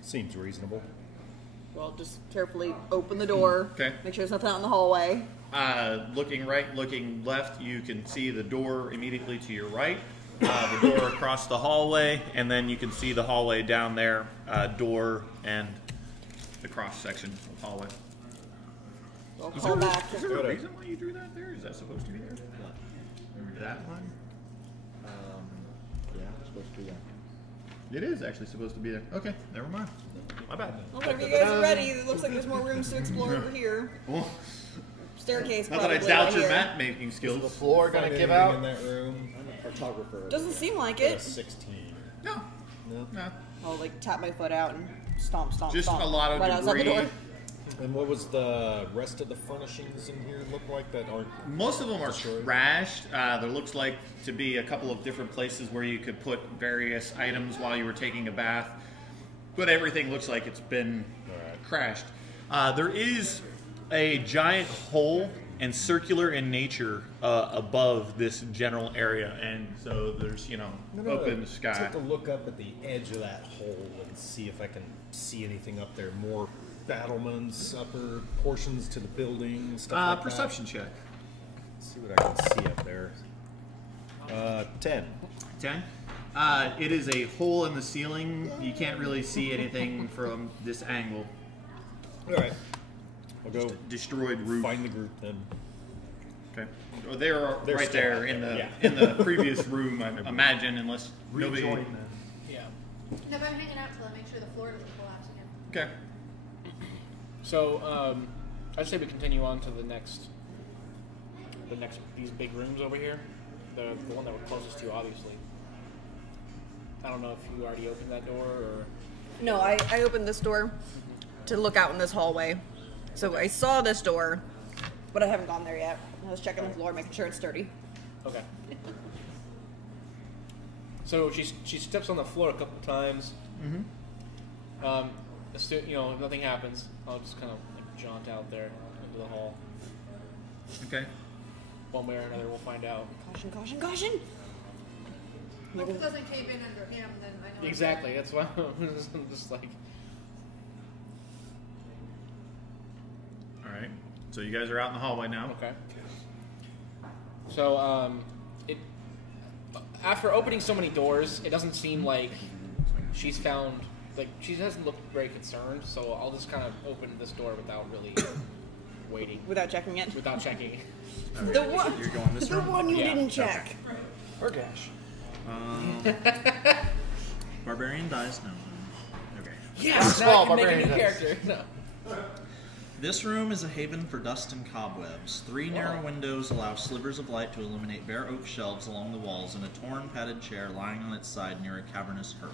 Seems reasonable. Well, just carefully open the door. Okay. Make sure there's nothing out in the hallway. Looking right, looking left, you can see the door immediately to your right. The door across the hallway, and then you can see the hallway down there, door and the cross section of hallway. We'll call back. Is there a reason why you drew that there? Is that supposed to be there? that one. Yeah, I'm supposed to do that. It is actually supposed to be there. Okay, never mind. My bad. Well, whenever you guys are ready, it looks like there's more rooms to explore over here. Well, Staircase not that I probably doubt right your here. map making Is the skills. floor gonna Find give anything out? in that room? I'm a cartographer. Doesn't seem like Got a it. 16. No, No. no. I'll like tap my foot out and stomp, stomp, Just stomp. a lot of right outside the debris. door. And what was the rest of the furnishings in here look like that aren't? Most of them are Destroyed. trashed. There looks like to be a couple of different places where you could put various items while you were taking a bath, but everything looks like it's been Alright. crashed. There is a giant hole and circular in nature above this general area, and so there's open sky. Take a look up at the edge of that hole and see if I can see anything up there. More battlements, upper portions to the building, stuff like Perception check. that. See what I can see up there. 10. 10. It is a hole in the ceiling. You can't really see anything from this angle. All right. I'll go Destroyed roof. find the group then. Okay. Oh, they're They're right still there out in the there, in the previous room, I imagine, unless nobody. Rejoin them. Yeah. No, but I'm hanging out till I make sure the floor doesn't collapse again. Okay. So, I'd say we continue on to the next, these big rooms over here. The one that we're closest to, obviously. I don't know if you already opened that door or. No, I opened this door to look out in this hallway. So I saw this door, but I haven't gone there yet. I was checking the floor, making sure it's sturdy. Okay. So she steps on the floor a couple times. Mm-hmm. If nothing happens, I'll just kind of like jaunt out there into the hall. Okay. One way or another, we'll find out. Caution, caution, caution! If it doesn't cave in under him, then I know. Exactly. That's why I'm just like. All right. So you guys are out in the hallway now. Okay. So, after opening so many doors, it doesn't seem like she doesn't look very concerned. So I'll just kind of open this door without really waiting, Without checking it. without checking. The one, You're going this the room? one you Yeah. didn't check. Or Gash. Barbarian dies? No. Okay. Yes, Small now I can make a barbarian new dice. character. No. This room is a haven for dust and cobwebs. 3 narrow windows allow slivers of light to illuminate bare oak shelves along the walls and a torn, padded chair lying on its side near a cavernous hearth.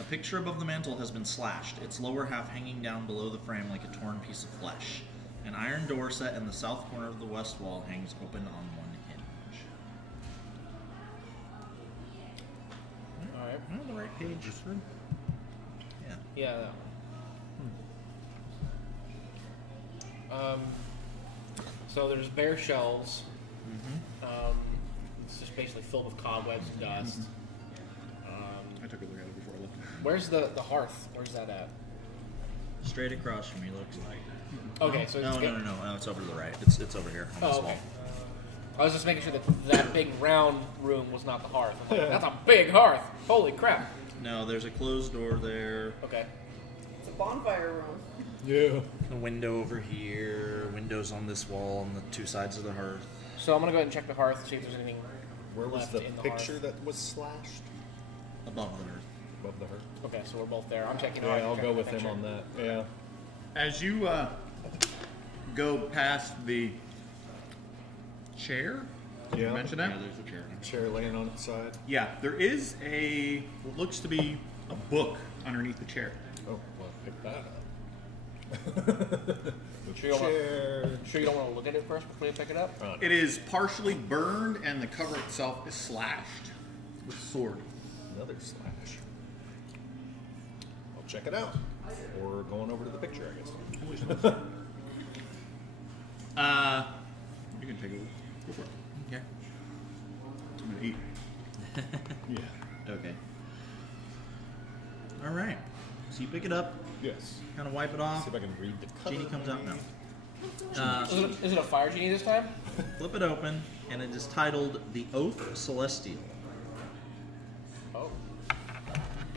A picture above the mantel has been slashed, its lower half hanging down below the frame like a torn piece of flesh. An iron door set in the south corner of the west wall hangs open on one hinge. All right. Am I on the right page? Yeah. Yeah, that one. So there's bare shelves. It's just basically filled with cobwebs and dust. I took a look at it before I left. Where's the hearth? Where's that at? Straight across from you looks like. Okay, so No, it's no, it's over to the right. It's over here on this Oh, wall. okay. I was just making sure that big round room was not the hearth. I'm like, that's a big hearth. Holy crap. No, there's a closed door there. Okay. It's a bonfire room. Yeah. A window over here. Windows on this wall on the two sides of the hearth. So I'm gonna go ahead and check the hearth, see if there's anything Where was left the in the picture hearth. that was slashed? Above the hearth. Above the hearth. Okay, so we're both there. I'm checking. Yeah, the hearth, I'll checking go with the him picture. on that. Yeah. As you go past the chair, did you Yeah. mention that? Yeah, there's a chair. Chair laying on its side. Yeah, there is what looks to be a book underneath the chair. Oh, well, pick that up. Sure you don't want- Chair. Sure you don't want to look at it first before you pick it up? Oh, no. It is partially burned, and the cover itself is slashed with a sword. Another slash. I'll check it out. Or going over to the picture, I guess. You can take it. Go for it. Okay. I'm gonna eat. Yeah. Okay. All right. So you pick it up, Yes. kind of wipe it off. See if I can read the cover. Genie comes out now. Is it a fire genie this time? Flip it open, and it is titled "The Oath Celestial." Oh.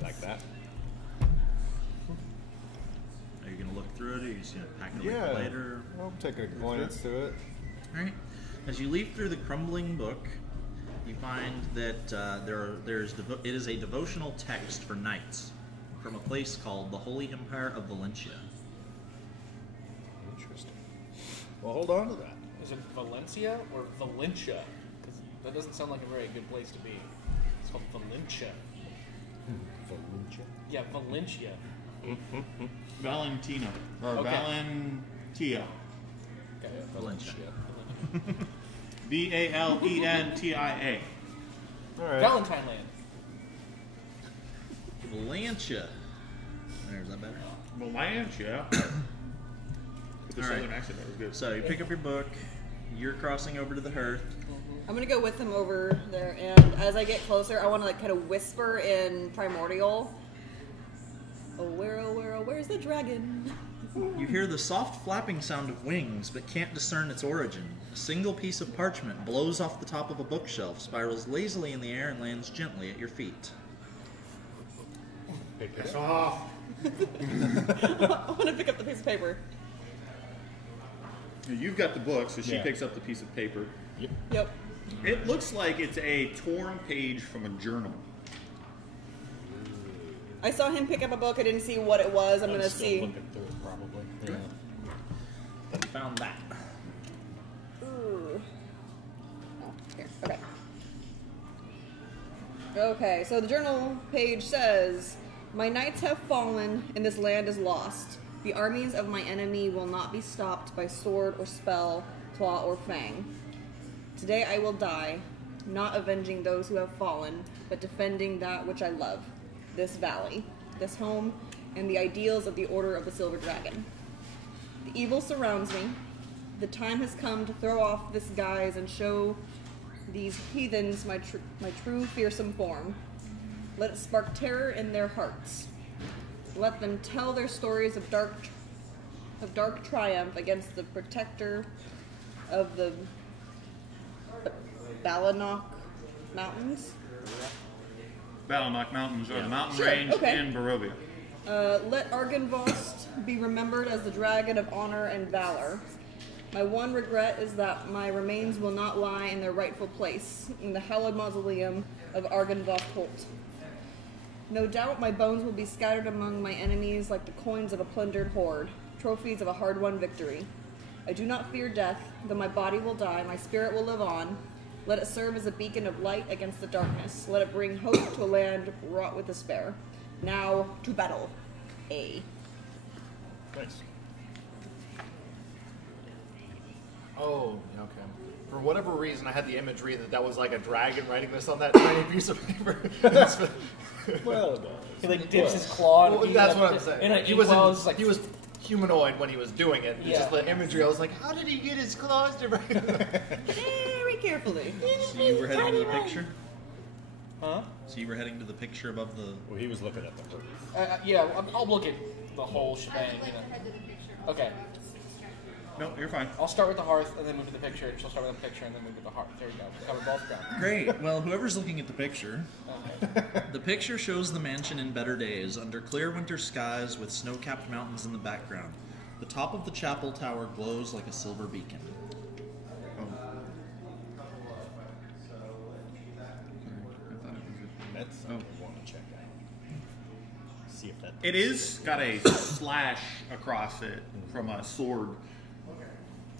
Like that. Are you gonna look through it, or are you just gonna pack it away Yeah. for later? I'll take a glance to it. All right. As you leaf through the crumbling book, you find that it is a devotional text for knights from a place called the Holy Empire of Valencia. Interesting. Well, hold on to that. Is it Valencia or Valencia? Because that doesn't sound like a very good place to be. It's called Valencia. Valencia. Yeah, Valencia. Valentina. Or Okay. Valentia. Okay. Valencia. Valentia. All right. Valentine Land. Valencia. There's that better. Valentia. With the All southern right. accent, that was good. So you pick up your book. You're crossing over to the hearth. I'm gonna go with him over there, and as I get closer, I want to like kind of whisper in Primordial. Oh, where's the dragon? You hear the soft flapping sound of wings, but can't discern its origin. A single piece of parchment blows off the top of a bookshelf, spirals lazily in the air, and lands gently at your feet. Pick it Piss up. off. I want to pick up the piece of paper. You've got the book, so she Yeah. picks up the piece of paper. Yep. Yep. It looks like it's a torn page from a journal. I saw him pick up a book. I didn't see what it was. I'm gonna still see. looking through it, probably. Yeah. You found that. Ooh. Oh, here. Okay. Okay, so the journal page says, "My knights have fallen, and this land is lost. The armies of my enemy will not be stopped by sword or spell, claw or fang. Today I will die, not avenging those who have fallen, but defending that which I love, this valley, this home, and the ideals of the Order of the Silver Dragon. The evil surrounds me. The time has come to throw off this guise and show these heathens my true fearsome form. Let it spark terror in their hearts. Let them tell their stories of dark triumph against the protector of the Balanok Mountains. Balanok Mountains are the mountain Sure, range okay. in Barovia. Let Argynvost be remembered as the dragon of honor and valor. My one regret is that my remains will not lie in their rightful place, in the hallowed mausoleum of Argynvost Holt. No doubt my bones will be scattered among my enemies like the coins of a plundered horde, trophies of a hard-won victory. I do not fear death, though my body will die, my spirit will live on. Let it serve as a beacon of light against the darkness. Let it bring hope to a land wrought with despair. Now, to battle. A. Nice. Oh, okay. For whatever reason, I had the imagery that was like a dragon writing this on that tiny piece of paper. Well, He like dips his claw. Well, and that's like, what I'm saying. And He was humanoid when he was doing it. It's Yeah. just the imagery. I was like, how did he get his claws to? Very carefully. So you were heading to the picture? Huh? So you were heading to the picture above the... well, he was looking at the roof. Yeah, I'll look at the whole I shebang. would like You know. to head to the picture. Okay. No, you're fine. I'll start with the hearth and then move to the picture. She'll start with the picture and then move to the hearth. There you go. Cover both ground. Great. Well, whoever's looking at the picture... The picture shows the mansion in better days, under clear winter skies with snow-capped mountains in the background. The top of the chapel tower glows like a silver beacon. That's something we want to check out. See if that. It is got a slash across it from a sword.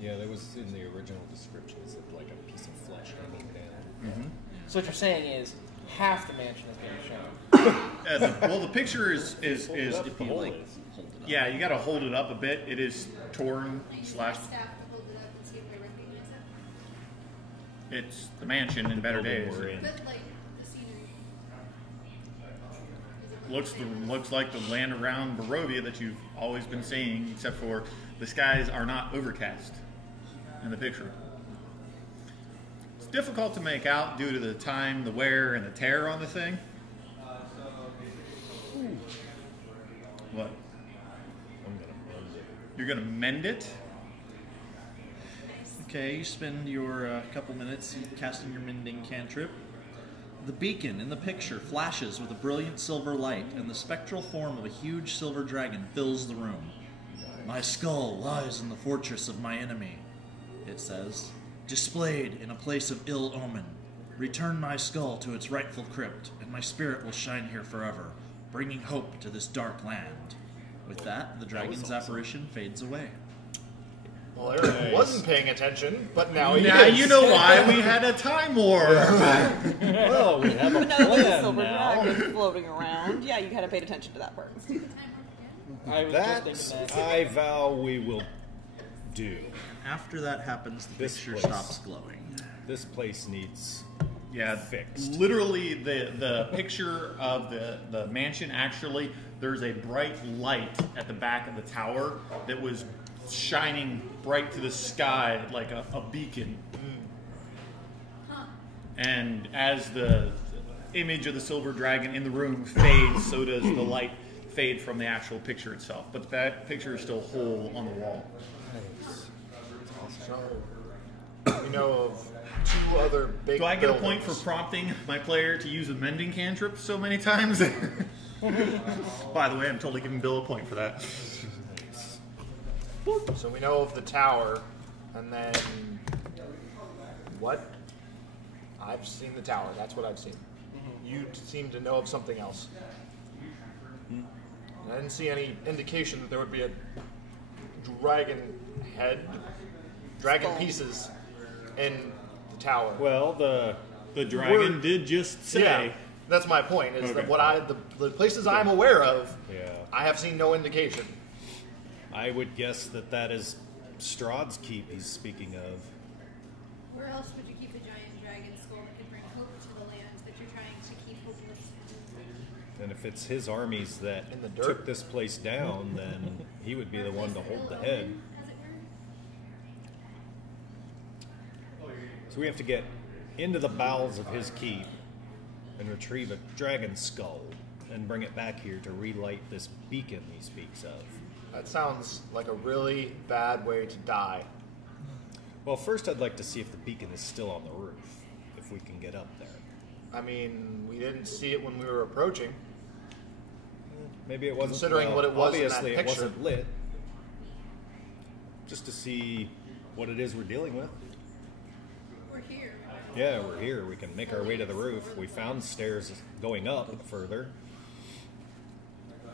Yeah, that was in the original description. Is it like a piece of flesh hanging down? So what you're saying is half the mansion is being shown. Well, the picture is If you like, hold it up. yeah. You got to hold it up a bit. It is torn, I use my slashed. staff to hold it up and see if they recognize it. It's the mansion in better building days. we're in. But like the scenery. Looks like the land around Barovia that you've always been seeing, except for the skies are not overcast in the picture. It's difficult to make out due to the time, the wear, and the tear on the thing. What? I'm gonna mend it. You're gonna mend it? Okay, you spend your couple minutes casting your mending cantrip. The beacon in the picture flashes with a brilliant silver light, and the spectral form of a huge silver dragon fills the room. My skull lies in the fortress of my enemy, it says, displayed in a place of ill omen. Return my skull to its rightful crypt, and my spirit will shine here forever, bringing hope to this dark land. With that, the dragon's apparition fades away. Well, Eric wasn't paying attention, but now he Now is. you know why we had a time war. Well, we have a But no, there's a plan silver now. dragon floating around. Yeah, you kind of paid attention to that part. I was That just thinking that. I vow we will do. After that happens, the This picture place. stops glowing. This place needs Yeah, fixed. literally the picture of the mansion, actually, there's a bright light at the back of the tower that was shining bright to the sky like a beacon. And as the image of the silver dragon in the room fades, so does the light fade from the actual picture itself. But that picture is still whole on the wall. So, we know of two other big Do I get a point for buildings. prompting my player to use a mending cantrip so many times? By the way, I'm totally giving Bill a point for that. So we know of the tower, and then what? I've seen the tower. That's what I've seen. You seem to know of something else. And I didn't see any indication that there would be a dragon head, dragon Skull. pieces in the tower. Well, the dragon did just say. Yeah, that's my point. Is Okay. that the places I'm aware of, yeah, I have seen no indication. I would guess that is Strahd's keep he's speaking of. Where else would you keep a giant dragon skull that could bring hope to the land that you're trying to keep hopeless? And if it's his armies that In the dirt. took this place down, then he would be the one to hold the head. As it were? So we have to get into the bowels of his keep and retrieve a dragon skull and bring it back here to relight this beacon he speaks of. That sounds like a really bad way to die. Well, first I'd like to see if the beacon is still on the roof, if we can get up there. I mean, we didn't see it when we were approaching. Maybe it wasn't. Considering well, what it was in that obviously it picture. wasn't lit. Just to see what it is we're dealing with. We're here. Yeah, we're here. We can make our way to the roof. We found stairs going up further.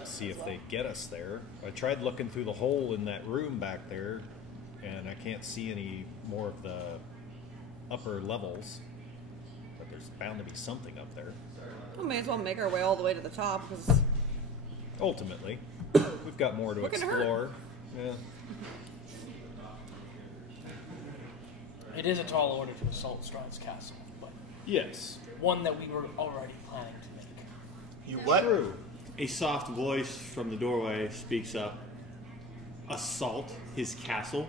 See if they get us there. I tried looking through the hole in that room back there, and I can't see any more of the upper levels. But there's bound to be something up there. We may as well make our way all the way to the top because Ultimately, we've got more to What can hurt? explore. Yeah. It is a tall order to assault Strahd's castle, but Yes. one that we were already planning to make. You what? True. A soft voice from the doorway speaks up. Assault his castle.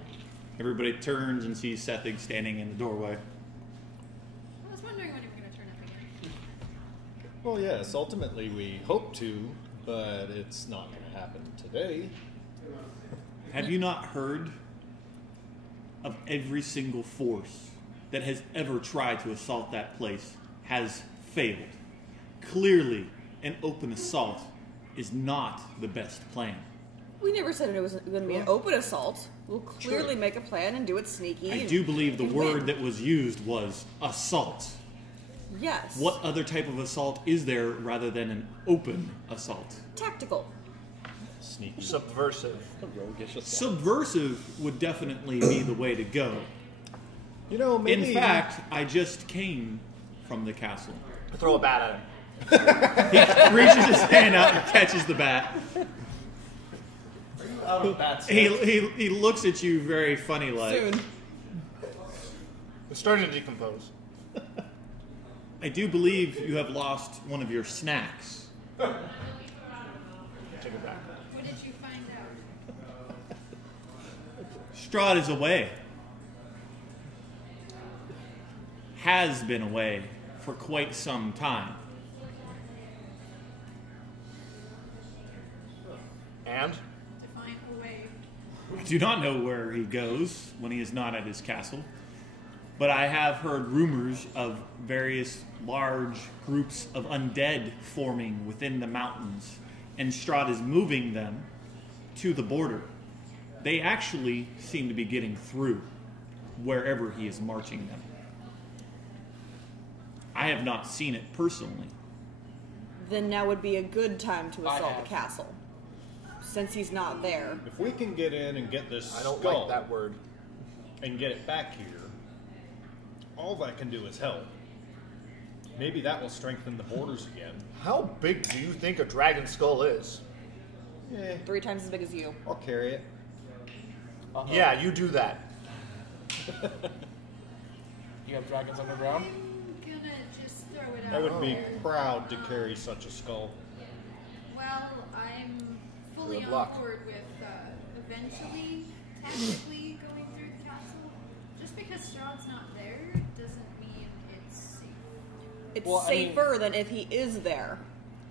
Everybody turns and sees Sethig standing in the doorway. I was wondering when you were going to turn up again. Well, yes, ultimately we hope to, but it's not going to happen today. Have you not heard of every single force that has ever tried to assault that place has failed? Clearly, an open assault is not the best plan. We never said it was going to be an open assault. We'll clearly make a plan and do it sneaky. I do believe the word that was used was assault. Yes. What other type of assault is there rather than an open assault? Tactical. Sneaky. Subversive. Subversive would definitely be the way to go. You know, maybe... In fact, I just came from the castle. Throw a bat at him. He reaches his hand out and catches the bat. Out of bats. He looks at you very funny like. Soon. It's starting to decompose. I do believe you have lost one of your snacks. Take it back. What did you find out? Strahd is away. Has been away for quite some time. And? Define away. I do not know where he goes when he is not at his castle, but I have heard rumors of various large groups of undead forming within the mountains, and Strahd is moving them to the border. They actually seem to be getting through wherever he is marching them. I have not seen it personally. Then now would be a good time to I assault have. the castle. Since he's not there. If we can get in and get this I don't skull like that word. and get it back here, all that can do is help. Maybe that will strengthen the borders again. How big do you think a dragon skull is? 3 times as big as you. I'll carry it. Yeah, you do that. You have dragons underground? I'm gonna just throw it out I would be there. proud to carry such a skull. Well, I'm fully Good on luck. board with eventually, tactically going through the castle. Just because Strahd's not there doesn't mean it's safe. It's Well, I mean- safer than if he is there.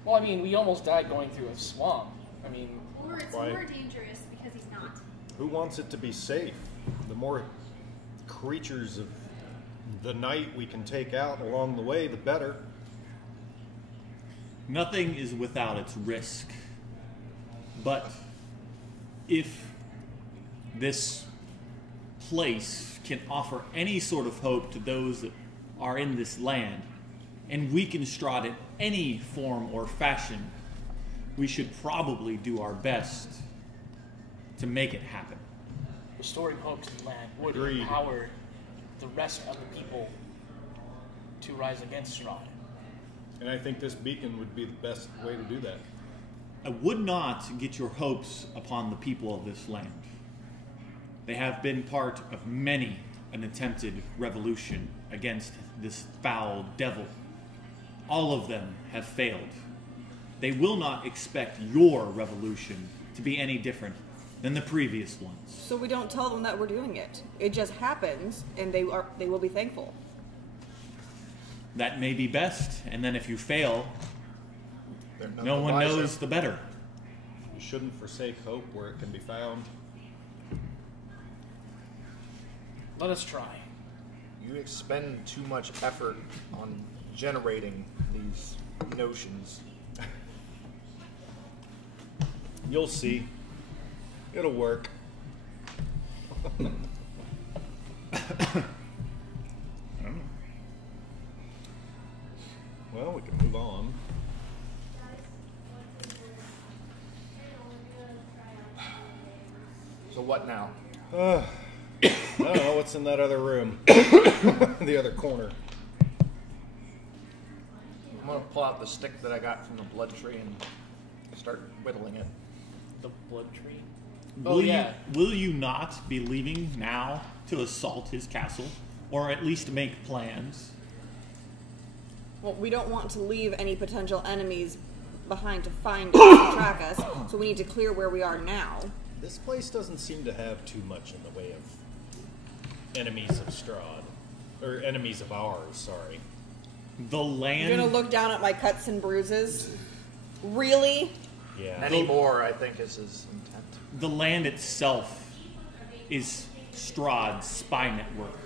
Well, I mean, we almost died going through a swamp. I mean, Or it's Why? more dangerous because he's not. Who wants it to be safe? The more creatures of the night we can take out along the way, the better. Nothing is without its risk. But if this place can offer any sort of hope to those that are in this land, and weaken Strahd in any form or fashion, we should probably do our best to make it happen. restoring hope to the land would Agreed. empower the rest of the people to rise against Strahd. And I think this beacon would be the best way to do that. I would not get your hopes upon the people of this land. They have been part of many an attempted revolution against this foul devil. All of them have failed. They will not expect your revolution to be any different than the previous ones. So we don't tell them that we're doing it. It just happens, and they will be thankful. That may be best, and then if you fail, They're none no the one wiser. knows the better. You shouldn't forsake hope where it can be found. Let us try. You expend too much effort on generating these notions. You'll see. It'll work. Well, we can move on. So what now? I don't know what's in that other room. The other corner. I'm gonna pull out the stick that I got from the blood tree and start whittling it. The blood tree. Will yeah. will you not be leaving now to assault his castle, or at least make plans? Well, we don't want to leave any potential enemies behind to find us and track us, so we need to clear where we are now. This place doesn't seem to have too much in the way of enemies of Strahd. Or enemies of ours, sorry. The land... You're gonna look down at my cuts and bruises? Really? Yeah. Any more, I think, is his intent. The land itself is Strahd's spy network.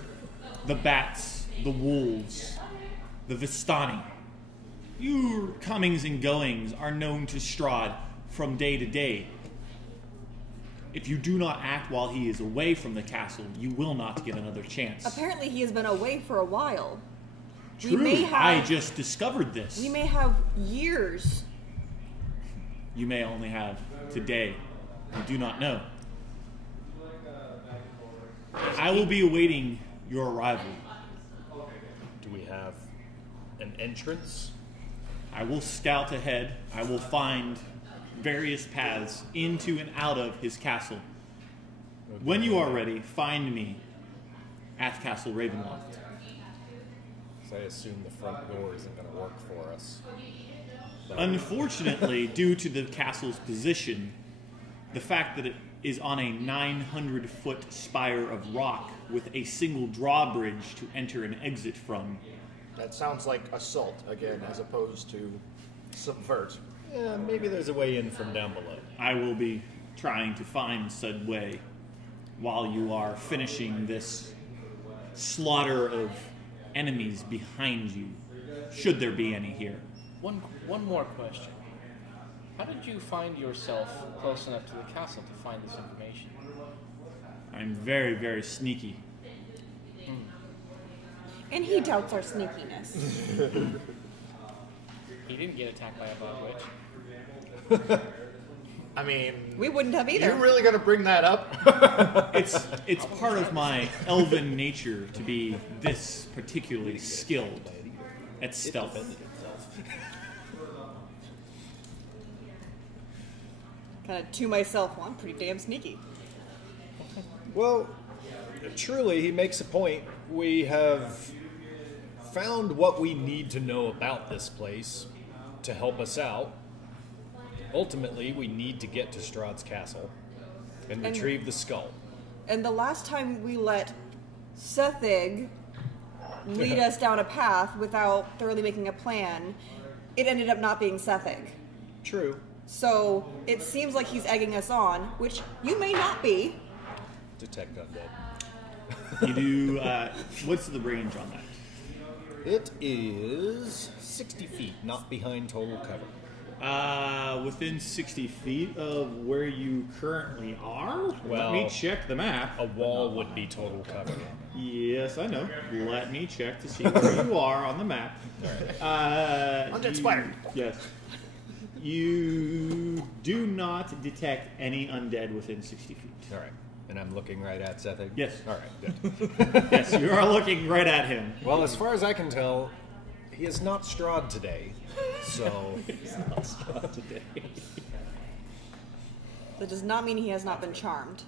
The bats, the wolves, the Vistani. Your comings and goings are known to Strahd from day to day. If you do not act while he is away from the castle, you will not get another chance. Apparently he has been away for a while. True, I just discovered this. We may have years. You may only have today. You do not know. I will be awaiting your arrival. Do we have an entrance? I will scout ahead. I will find various paths into and out of his castle. Okay. When you are ready, find me at Castle Ravenloft. So I assume the front door isn't going to work for us. Unfortunately, due to the castle's position, the fact that it is on a 900-foot spire of rock with a single drawbridge to enter and exit from. That sounds like assault, again, as opposed to subvert. Yeah, maybe there's a way in from down below. I will be trying to find said way while you are finishing this slaughter of enemies behind you, should there be any here. One more question. How did you find yourself close enough to the castle to find this information? I'm very, very sneaky. And he doubts our sneakiness. He didn't get attacked by a bug witch. I mean, We wouldn't have either. you're really going to bring that up? It's part of my elven nature to be this particularly skilled at stealth. Kind of to myself, well, I'm pretty damn sneaky. Well, truly, he makes a point. We have found what we need to know about this place to help us out. Ultimately, we need to get to Strahd's castle and retrieve the skull. And the last time we let Sethig lead us down a path without thoroughly making a plan, it ended up not being Sethig. True. So it seems like he's egging us on, which you may not be. Detect undead. You do, what's the range on that? It is 60 feet, not behind total cover. Within 60 feet of where you currently are? Well, Let me check the map. A wall would be total cover. Yes, I know. Let me check to see where you are on the map. Undead spider. Yes. You do not detect any undead within 60 feet. All right. And I'm looking right at Sethig? Yes. All right, good. Yes, you are looking right at him. Well, as far as I can tell, he is not Strahd today, so... He's not Strahd today. That does not mean he has not been charmed.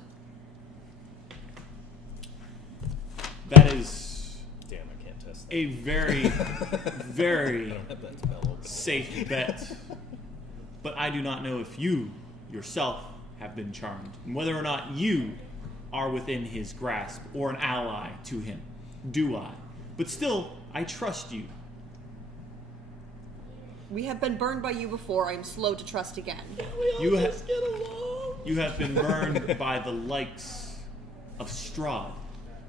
That is Damn, I can't test that. a very, very I don't have that spell open. safe bet. But I do not know if you, yourself, have been charmed. And whether or not you are within his grasp or an ally to him. Do I? But still, I trust you. We have been burned by you before. I am slow to trust again. You have been burned by the likes of Strahd,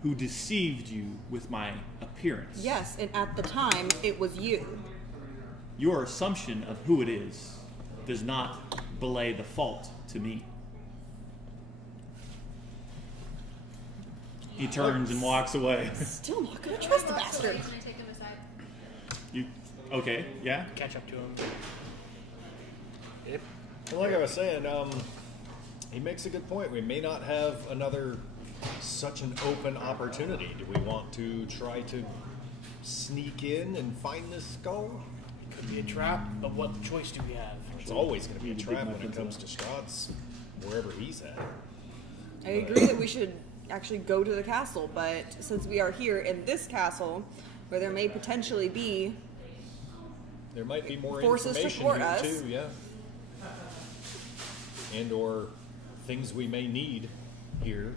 who deceived you with my appearance. Yes, and at the time, it was you. Your assumption of who it is does not belay the fault to me. He turns and walks away. Still not gonna trust the bastard. Can I take him aside? You okay? Yeah. Catch up to him. Yep. Well, like I was saying, he makes a good point. We may not have another such an open opportunity. Do we want to try to sneak in and find this skull? Could be a trap, but what choice do we have? It's always going to be a trap when it comes to Strahd's, wherever he's at. I agree that we should actually go to the castle, but since we are here in this castle, where there may potentially be There might be more forces to information thwart here us. too, yeah. And or things we may need here.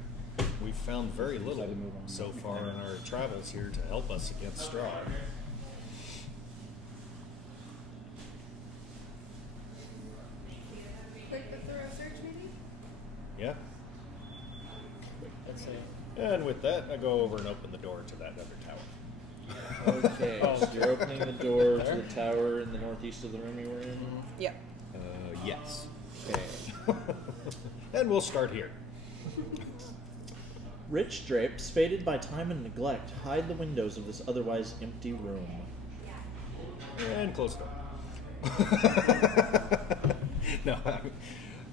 We've found very little so far in our travels here to help us against Strahd. Quick but thorough search, maybe? Yeah. Let's see. And with that, I go over and open the door to that other tower. Okay, so you're opening the door to the tower in the northeast of the room you were in? Yep. Yes. Okay. And we'll start here. Rich drapes, faded by time and neglect, hide the windows of this otherwise empty room. And close the door.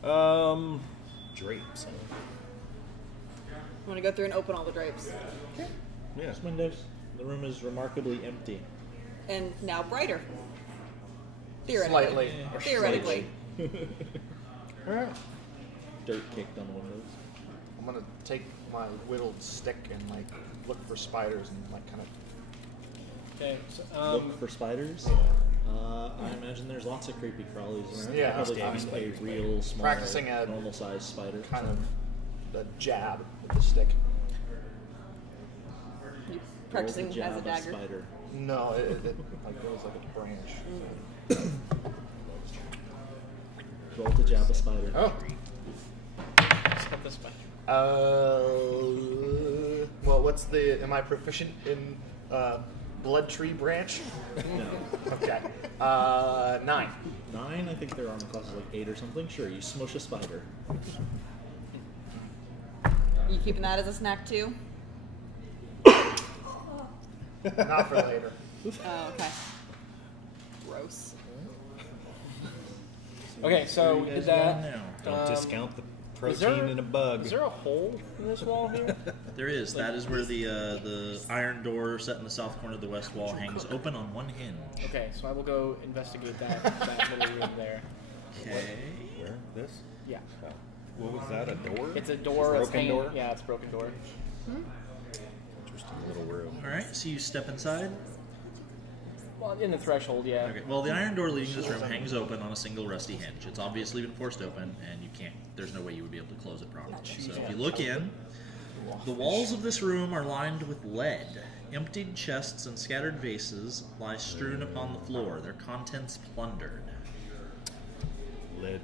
No. Drapes. Huh? I'm gonna go through and open all the drapes. Yeah. There's windows. The room is remarkably empty. And now brighter. Theoretically. Slightly. Theoretically. Alright. Dirt caked on the windows. I'm gonna take my whittled stick and like look for spiders and like kind of. Okay. So, Look for spiders. I imagine there's lots of creepy crawlies around. Yeah, Probably I'm a real small, practicing a normal sized spider. kind of a jab with the stick. You practicing Roll to as a jab dagger. Spider. No, it like goes like a branch. Roll to jab a spider. Oh. stop the spider. Well, what's the? Am I proficient in blood tree branch? No. Okay. 9. 9, I think their armor class is like 8 or something. Sure, you smush a spider. You keeping that as a snack too? Not for later. Oh, okay. Gross. Okay, so Where we you did guys that. going now? Don't discount the is there- protein in a bug. Is there a hole in this wall here? There is. That is where the iron door set in the south corner of the west wall hangs open on one hinge. Okay, so I will go investigate that little room there. Okay. Where? This? Yeah. Oh. What was that? A door? It's a door. It's Broken hanging, door? Yeah, it's a broken door. Interesting little room. All right. So you step inside. Well, in the threshold, yeah. Okay. Well, the iron door leading to this room hangs open on a single rusty hinge. It's obviously been forced open, and you can't. There's no way you would be able to close it properly. So if you look in, the walls of this room are lined with lead. Emptied chests and scattered vases lie strewn upon the floor, their contents plundered. Lead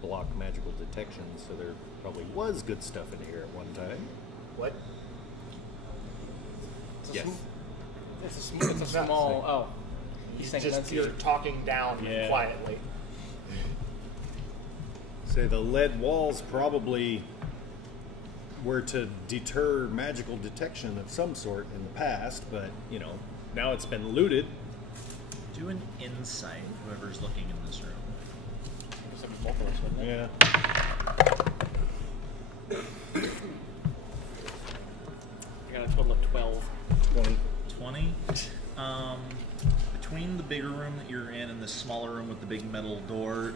block magical detection, so there probably was good stuff in here at one time. What? Yes. It's a small. Oh, he's saying Just that's you're talking down Yeah. quietly. Say the lead walls probably were to deter magical detection of some sort in the past, but you know, now it's been looted. Do an insight, whoever's looking in this room. Just like both of us, wouldn't it? Yeah. I got a total of 12. 20. 20. Between the bigger room that you're in and the smaller room with the big metal door,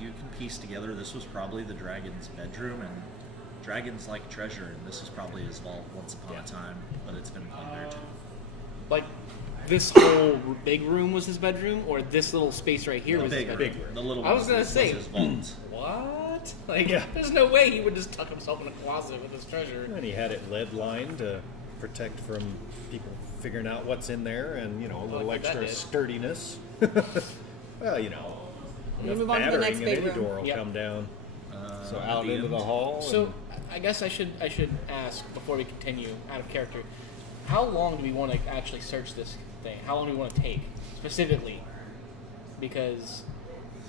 you can piece together this was probably the dragon's bedroom, and dragons like treasure, and this is probably his vault once upon a time, but it's been plundered. Like, this whole big room was his bedroom, or this little space right here The was his bigger, bedroom? the little I was one gonna was say, his vault. What? Like, there's no way he would just tuck himself in a closet with his treasure. And he had it lead lined to protect from people figuring out what's in there, and you know, a little Like that extra did. sturdiness. Well, you know, We'll enough move on to the battering next and big any room. door will Yep. come down. So At out the into end. the hall. So, I guess I should ask before we continue out of character. How long do we want to actually search this thing? How long do we want to take specifically? Because,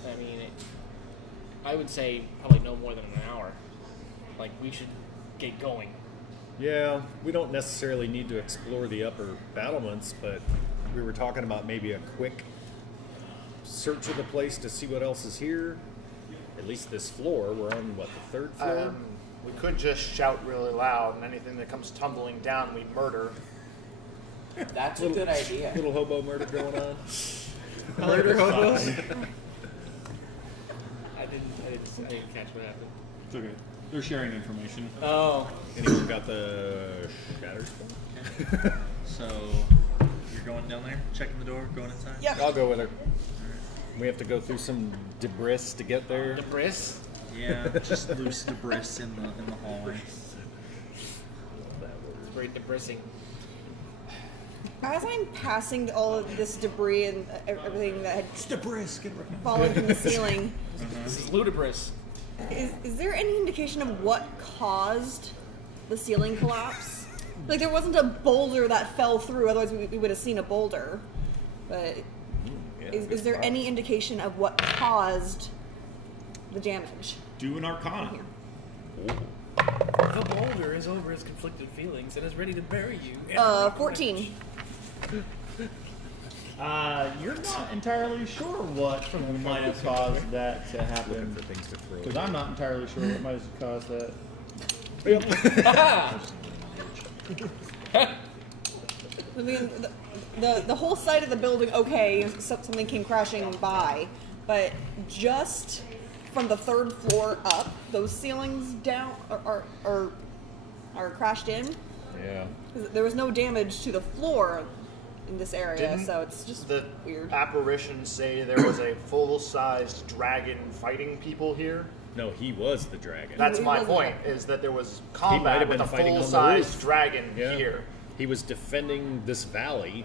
I mean, I would say probably no more than an hour. Like, we should get going. Yeah, we don't necessarily need to explore the upper battlements, but we were talking about maybe a quick search of the place to see what else is here. At least this floor. We're on, what, the 3rd floor? We could just shout really loud, and anything that comes tumbling down, we murder. That's a good idea. Little hobo murder going on. Murder hobos? I didn't catch what happened. It's okay. They're sharing information. Oh. Anyone got the shatter spell? So You're going down there, checking the door, going inside? Yep. I'll go with her. We have to go through some debris to get there. Debris? Yeah, just loose debris in the hallway. It's very depressing. As I'm passing all of this debris and everything that had Debris. fallen from the ceiling, This is ludicrous. is there any indication of what caused the ceiling collapse? Like, there wasn't a boulder that fell through, otherwise we would have seen a boulder. But is there any indication of what caused the damage? Do an Arcana. The boulder is over his conflicted feelings and is ready to bury you. 14. You're not entirely sure what might have caused that to Looking happen. for things to throw. Because I'm not entirely sure what might have caused that. I mean, the whole side of the building, okay, something came crashing by, but just from the third floor up, those ceilings down are crashed in. Yeah. There was no damage to the floor in this area, Didn't so it's just the weird. apparitions say there was a full-sized dragon fighting people here? No, he was the dragon. That's He my was point, a- is that there was might combat have with been a fighting on the full-sized roof. dragon Yeah. here. He was defending this valley,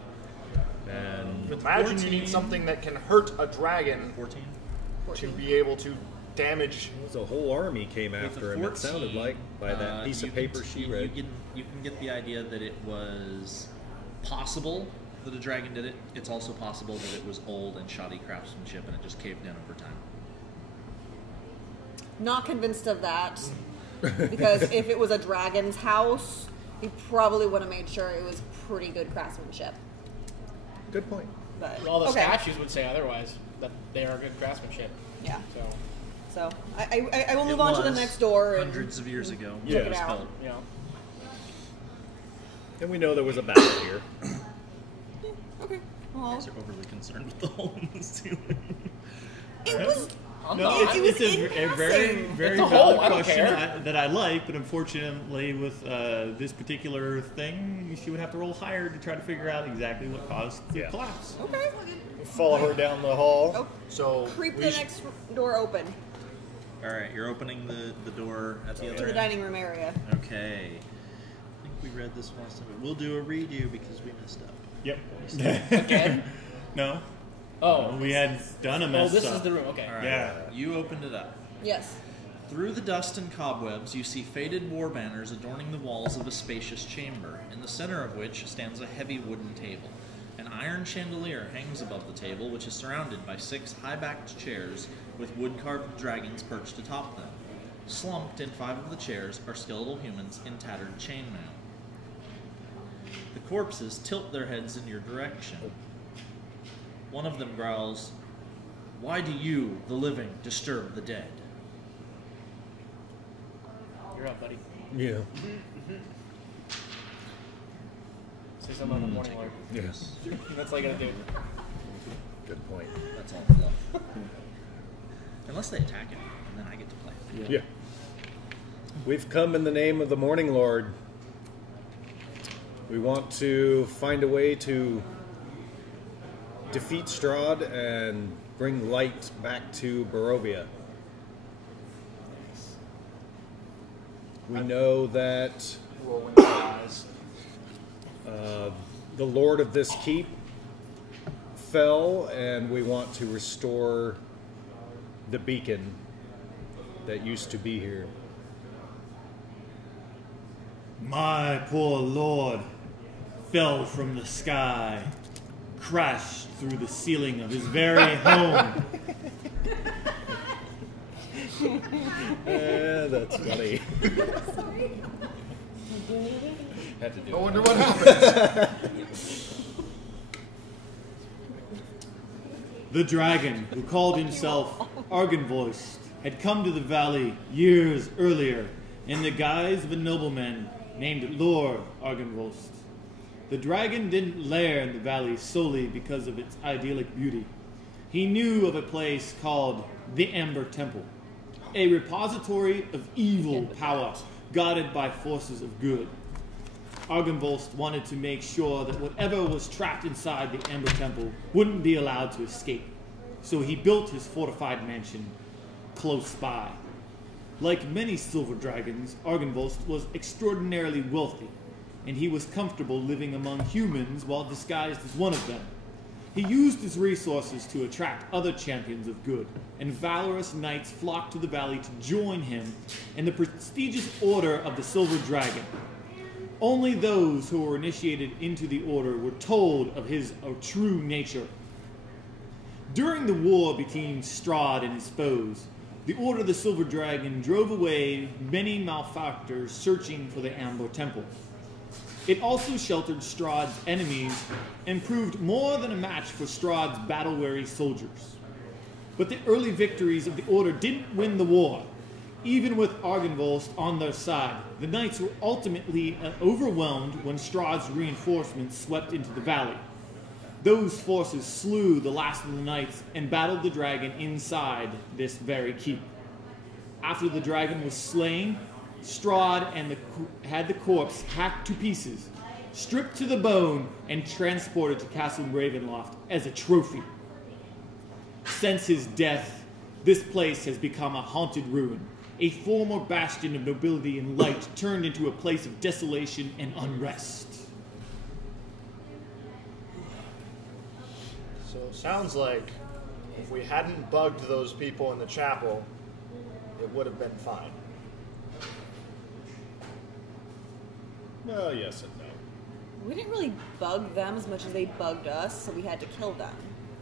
and Imagine you need something that can hurt a dragon 14? to be able to damage. the whole army came With after a him. It sounded 14, like by that piece you of can paper she you read. You can get the idea that it was possible that a dragon did it. It's also possible that it was old and shoddy craftsmanship and it just caved in over time. Not convinced of that, because if it was a dragon's house, he probably would have made sure it was pretty good craftsmanship. Good point. But All the okay. statues would say otherwise, that they are good craftsmanship. Yeah. So, So I will move It on to the was next door and hundreds of years ago. Yeah. It was Check it out. built. you know. And we know there was a battle here. Okay. You Well, guys are overly concerned with the hole in the ceiling. it was. I'm No, not. It was it's in a very, passing. very It's a valid hole, I don't question care. that I like, but unfortunately, with this particular thing, she would have to roll higher to try to figure out exactly what caused the Yeah. collapse. Okay. Follow her down the hall. Oh, So creep we the sh- next door open All right, you're opening the door at the to other the end. dining room area. Okay. I think we read this last time, but we'll do a redo because we messed up. Yep. Again? No. Oh. We had done a Oh, mess this up. is the room. Okay. All right. Yeah. You opened it up. Yes. Through the dust and cobwebs, you see faded war banners adorning the walls of a spacious chamber, in the center of which stands a heavy wooden table. An iron chandelier hangs above the table, which is surrounded by 6 high-backed chairs with wood-carved dragons perched atop them. Slumped in 5 of the chairs are skeletal humans in tattered chainmail. The corpses tilt their heads in your direction. One of them growls, "Why do you, the living, disturb the dead?" You're up, buddy. Yeah. Say something on the morning lord. Yes. That's all you gotta do. Good point. That's all fluff. Unless they attack him, and then I get to play. Yeah. We've come in the name of the Morning Lord. We want to find a way to defeat Strahd and bring light back to Barovia. We know that rolling the eyes. the Lord of this keep fell, and we want to restore the beacon that used to be here. My poor lord fell from the sky, crashed through the ceiling of his very home. That's funny. Had to do I wonder what happened. The dragon, who called himself Argynvost, had come to the valley years earlier in the guise of a nobleman named Lord Argynvost. The dragon didn't lair in the valley solely because of its idyllic beauty. He knew of a place called the Amber Temple, a repository of evil power guarded by forces of good. Argenvolst wanted to make sure that whatever was trapped inside the Amber Temple wouldn't be allowed to escape. So he built his fortified mansion close by. Like many silver dragons, Argenvolst was extraordinarily wealthy, and he was comfortable living among humans while disguised as one of them. He used his resources to attract other champions of good, and valorous knights flocked to the valley to join him in the prestigious Order of the Silver Dragon. Only those who were initiated into the order were told of his true nature. During the war between Strahd and his foes, the Order of the Silver Dragon drove away many malefactors searching for the Amber Temple. It also sheltered Strahd's enemies and proved more than a match for Strahd's battle-weary soldiers. But the early victories of the Order didn't win the war. Even with Argenvolst on their side, the knights were ultimately overwhelmed when Strahd's reinforcements swept into the valley. Those forces slew the last of the knights and battled the dragon inside this very keep. After the dragon was slain, Strahd had the corpse hacked to pieces, stripped to the bone, and transported to Castle Ravenloft as a trophy. Since his death, this place has become a haunted ruin, a former bastion of nobility and light turned into a place of desolation and unrest. So it sounds like if we hadn't bugged those people in the chapel, it would have been fine. Well, yes and no. We didn't really bug them as much as they bugged us, so we had to kill them.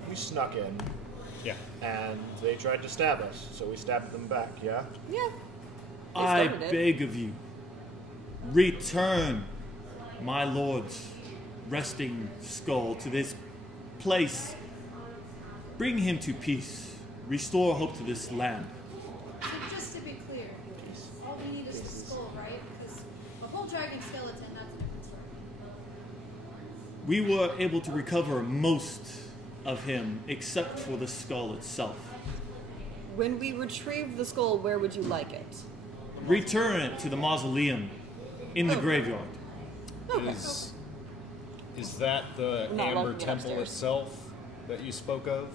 We snuck in, Yeah. and they tried to stab us, so we stabbed them back, yeah? Yeah. They I started it. beg of you, return my lord's resting skull to this place. Bring him to peace. Restore hope to this land. So just to be clear, all we need is the skull, right? Because the whole dragon skeleton, that's a different story. We were able to recover most of him, except for the skull itself. When we retrieve the skull, where would you like it? Return it to the mausoleum in the graveyard. Okay. Is that the Not Amber locking it Temple upstairs. itself that you spoke of?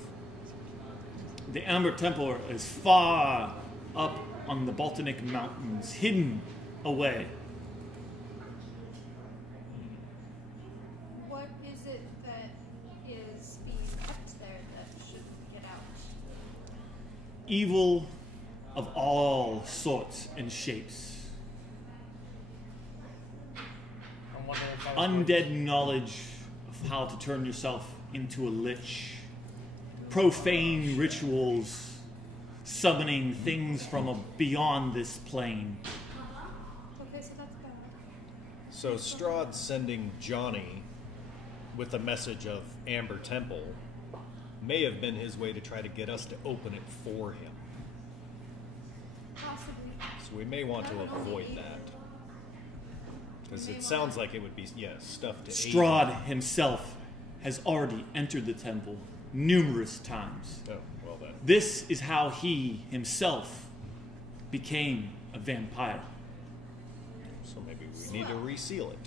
The Amber Temple is far up on the Baltanic Mountains, hidden away. What is it that is being kept there that shouldn't get out? Evil of all sorts and shapes. I'm wondering if I was Undead knowledge of how to turn yourself into a lich. Profane rituals, summoning things from beyond this plane. Okay, so that's bad. So Strahd sending Johnny with a message of Amber Temple may have been his way to try to get us to open it for him. Possibly. So we may want to avoid that. Because it sounds like it would be, stuff to aid Strahd himself has already entered the temple numerous times. him. Oh, well then. This is how he himself became a vampire. So maybe we need to reseal it.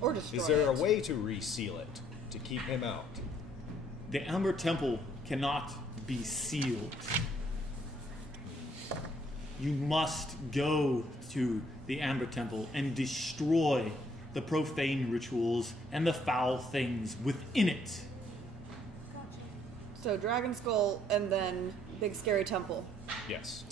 Or destroy Is there a it. way to reseal it to keep him out? The Amber Temple cannot be sealed. You must go to the Amber Temple and destroy the profane rituals and the foul things within it. So Dragon Skull and then Big Scary Temple. Yes.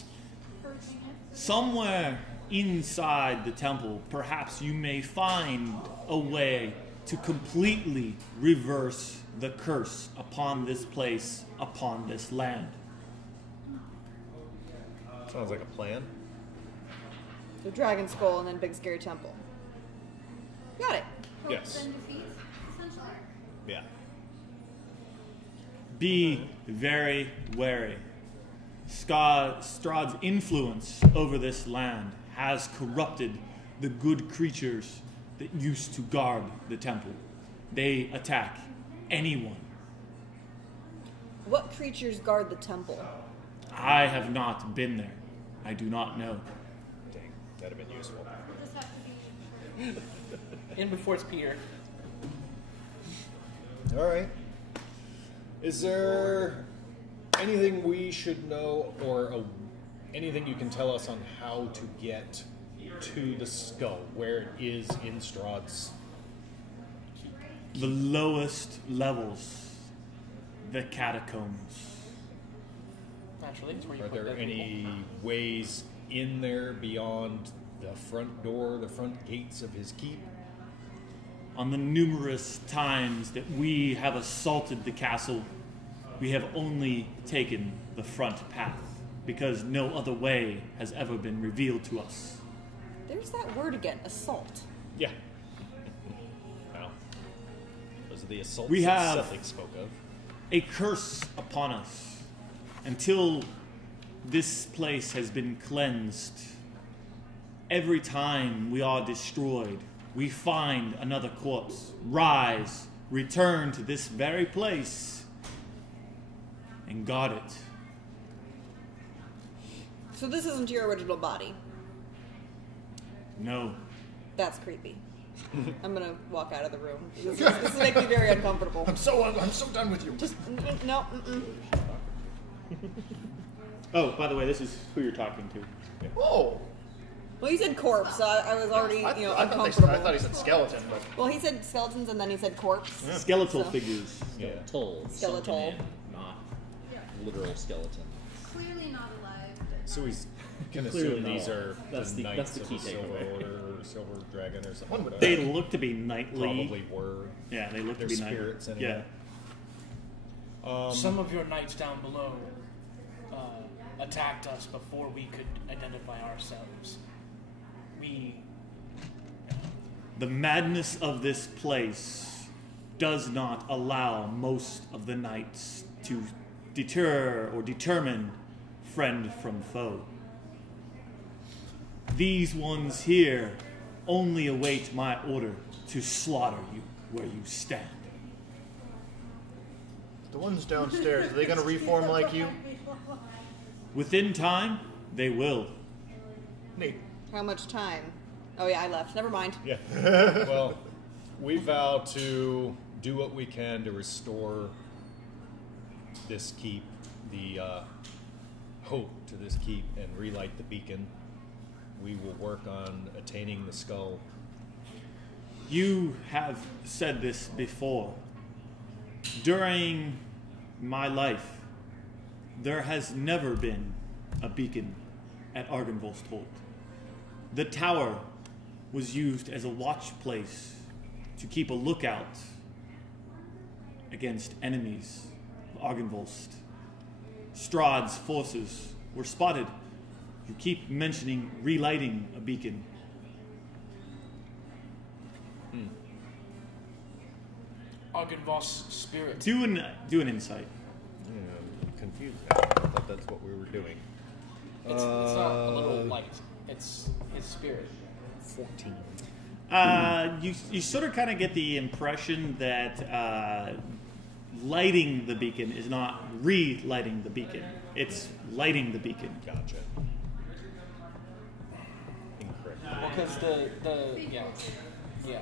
Somewhere inside the temple, perhaps you may find a way to completely reverse the curse upon this place, upon this land. Sounds like a plan. So Dragon Skull and then Big Scary Temple. Got it. Hope Yes. then defeat, essentially. Yeah. Be very wary. Strahd's influence over this land has corrupted the good creatures that used to guard the temple. They attack anyone. What creatures guard the temple? I have not been there. I do not know. Dang, that'd have been useful. We'll just have to be In before it's Peter. All right. Is there anything we should know, or anything you can tell us on how to get to the skull, where it is in Strahd's? The lowest levels, the catacombs. Naturally, it's where you Are put there dead any people. ways in there beyond the front door, the front gates of his keep? On the numerous times that we have assaulted the castle, we have only taken the front path, because no other way has ever been revealed to us. There's that word again, assault. Yeah. Well, those are the assaults We that have- Sethig spoke of. A curse upon us until this place has been cleansed. Every time we are destroyed, we find another corpse, rise, return to this very place, and guard it. So this isn't your original body. No. That's creepy. I'm gonna walk out of the room. This is making me very uncomfortable. I'm so done with you. Just no. Mm-mm. Oh, by the way, this is who you're talking to. Oh, Well, he said corpse, so I was already, I uncomfortable. thought he said skeleton, but Well, he said skeletons and then he said corpse. Skeletal So- figures. Skeletal. Skeletal. sunken in, not literal skeleton. Clearly not alive. But So he's can Clearly assume not. these are That's the the- knights that's the of key the Silver takeaway. Order or Silver Dragon or something. like They that. look to be knightly. Probably were. Yeah, they look They're to be knightly. spirits anyway. Yeah. Some of your knights down below attacked us before we could identify ourselves. The madness of this place does not allow most of the knights to deter or determine friend from foe. These ones here only await my order to slaughter you where you stand. the ones downstairs, are they going to reform like you? Within time, they will. Neat. How much time? Oh yeah, I left. Never mind. Yeah. Well, we vow to do what we can to restore this keep, the hope to this keep, and relight the beacon. We will work on attaining the skull. You have said this before. During my life, there has never been a beacon at Argynvolstholt. The tower was used as a watch place to keep a lookout against enemies of Argynvolst. Strahd's forces were spotted. You keep mentioning relighting a beacon. Argynvost's spirit. Do an insight. I'm confused. I thought that's what we were doing. It's not a little light. It's his spirit. 14. You sort of kind of get the impression that lighting the beacon is not relighting the beacon. It's lighting the beacon. Gotcha. Incorrect. Well, because yeah.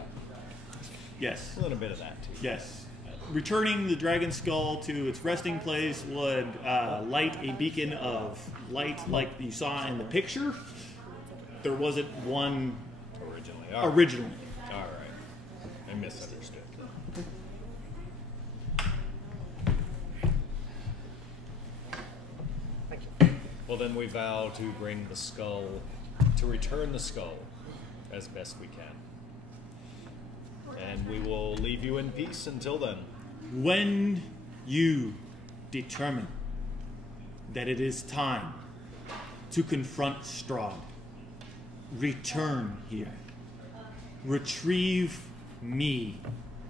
Yes. A little bit of that too. Yes. Returning the dragon skull to its resting place would light a beacon of light like you saw in the picture. There wasn't one originally. All right. I misunderstood. Thank you. Well, then we vow to bring the skull, to return the skull as best we can. And we will leave you in peace until then. When you determine that it is time to confront Strahd, return here. Retrieve me,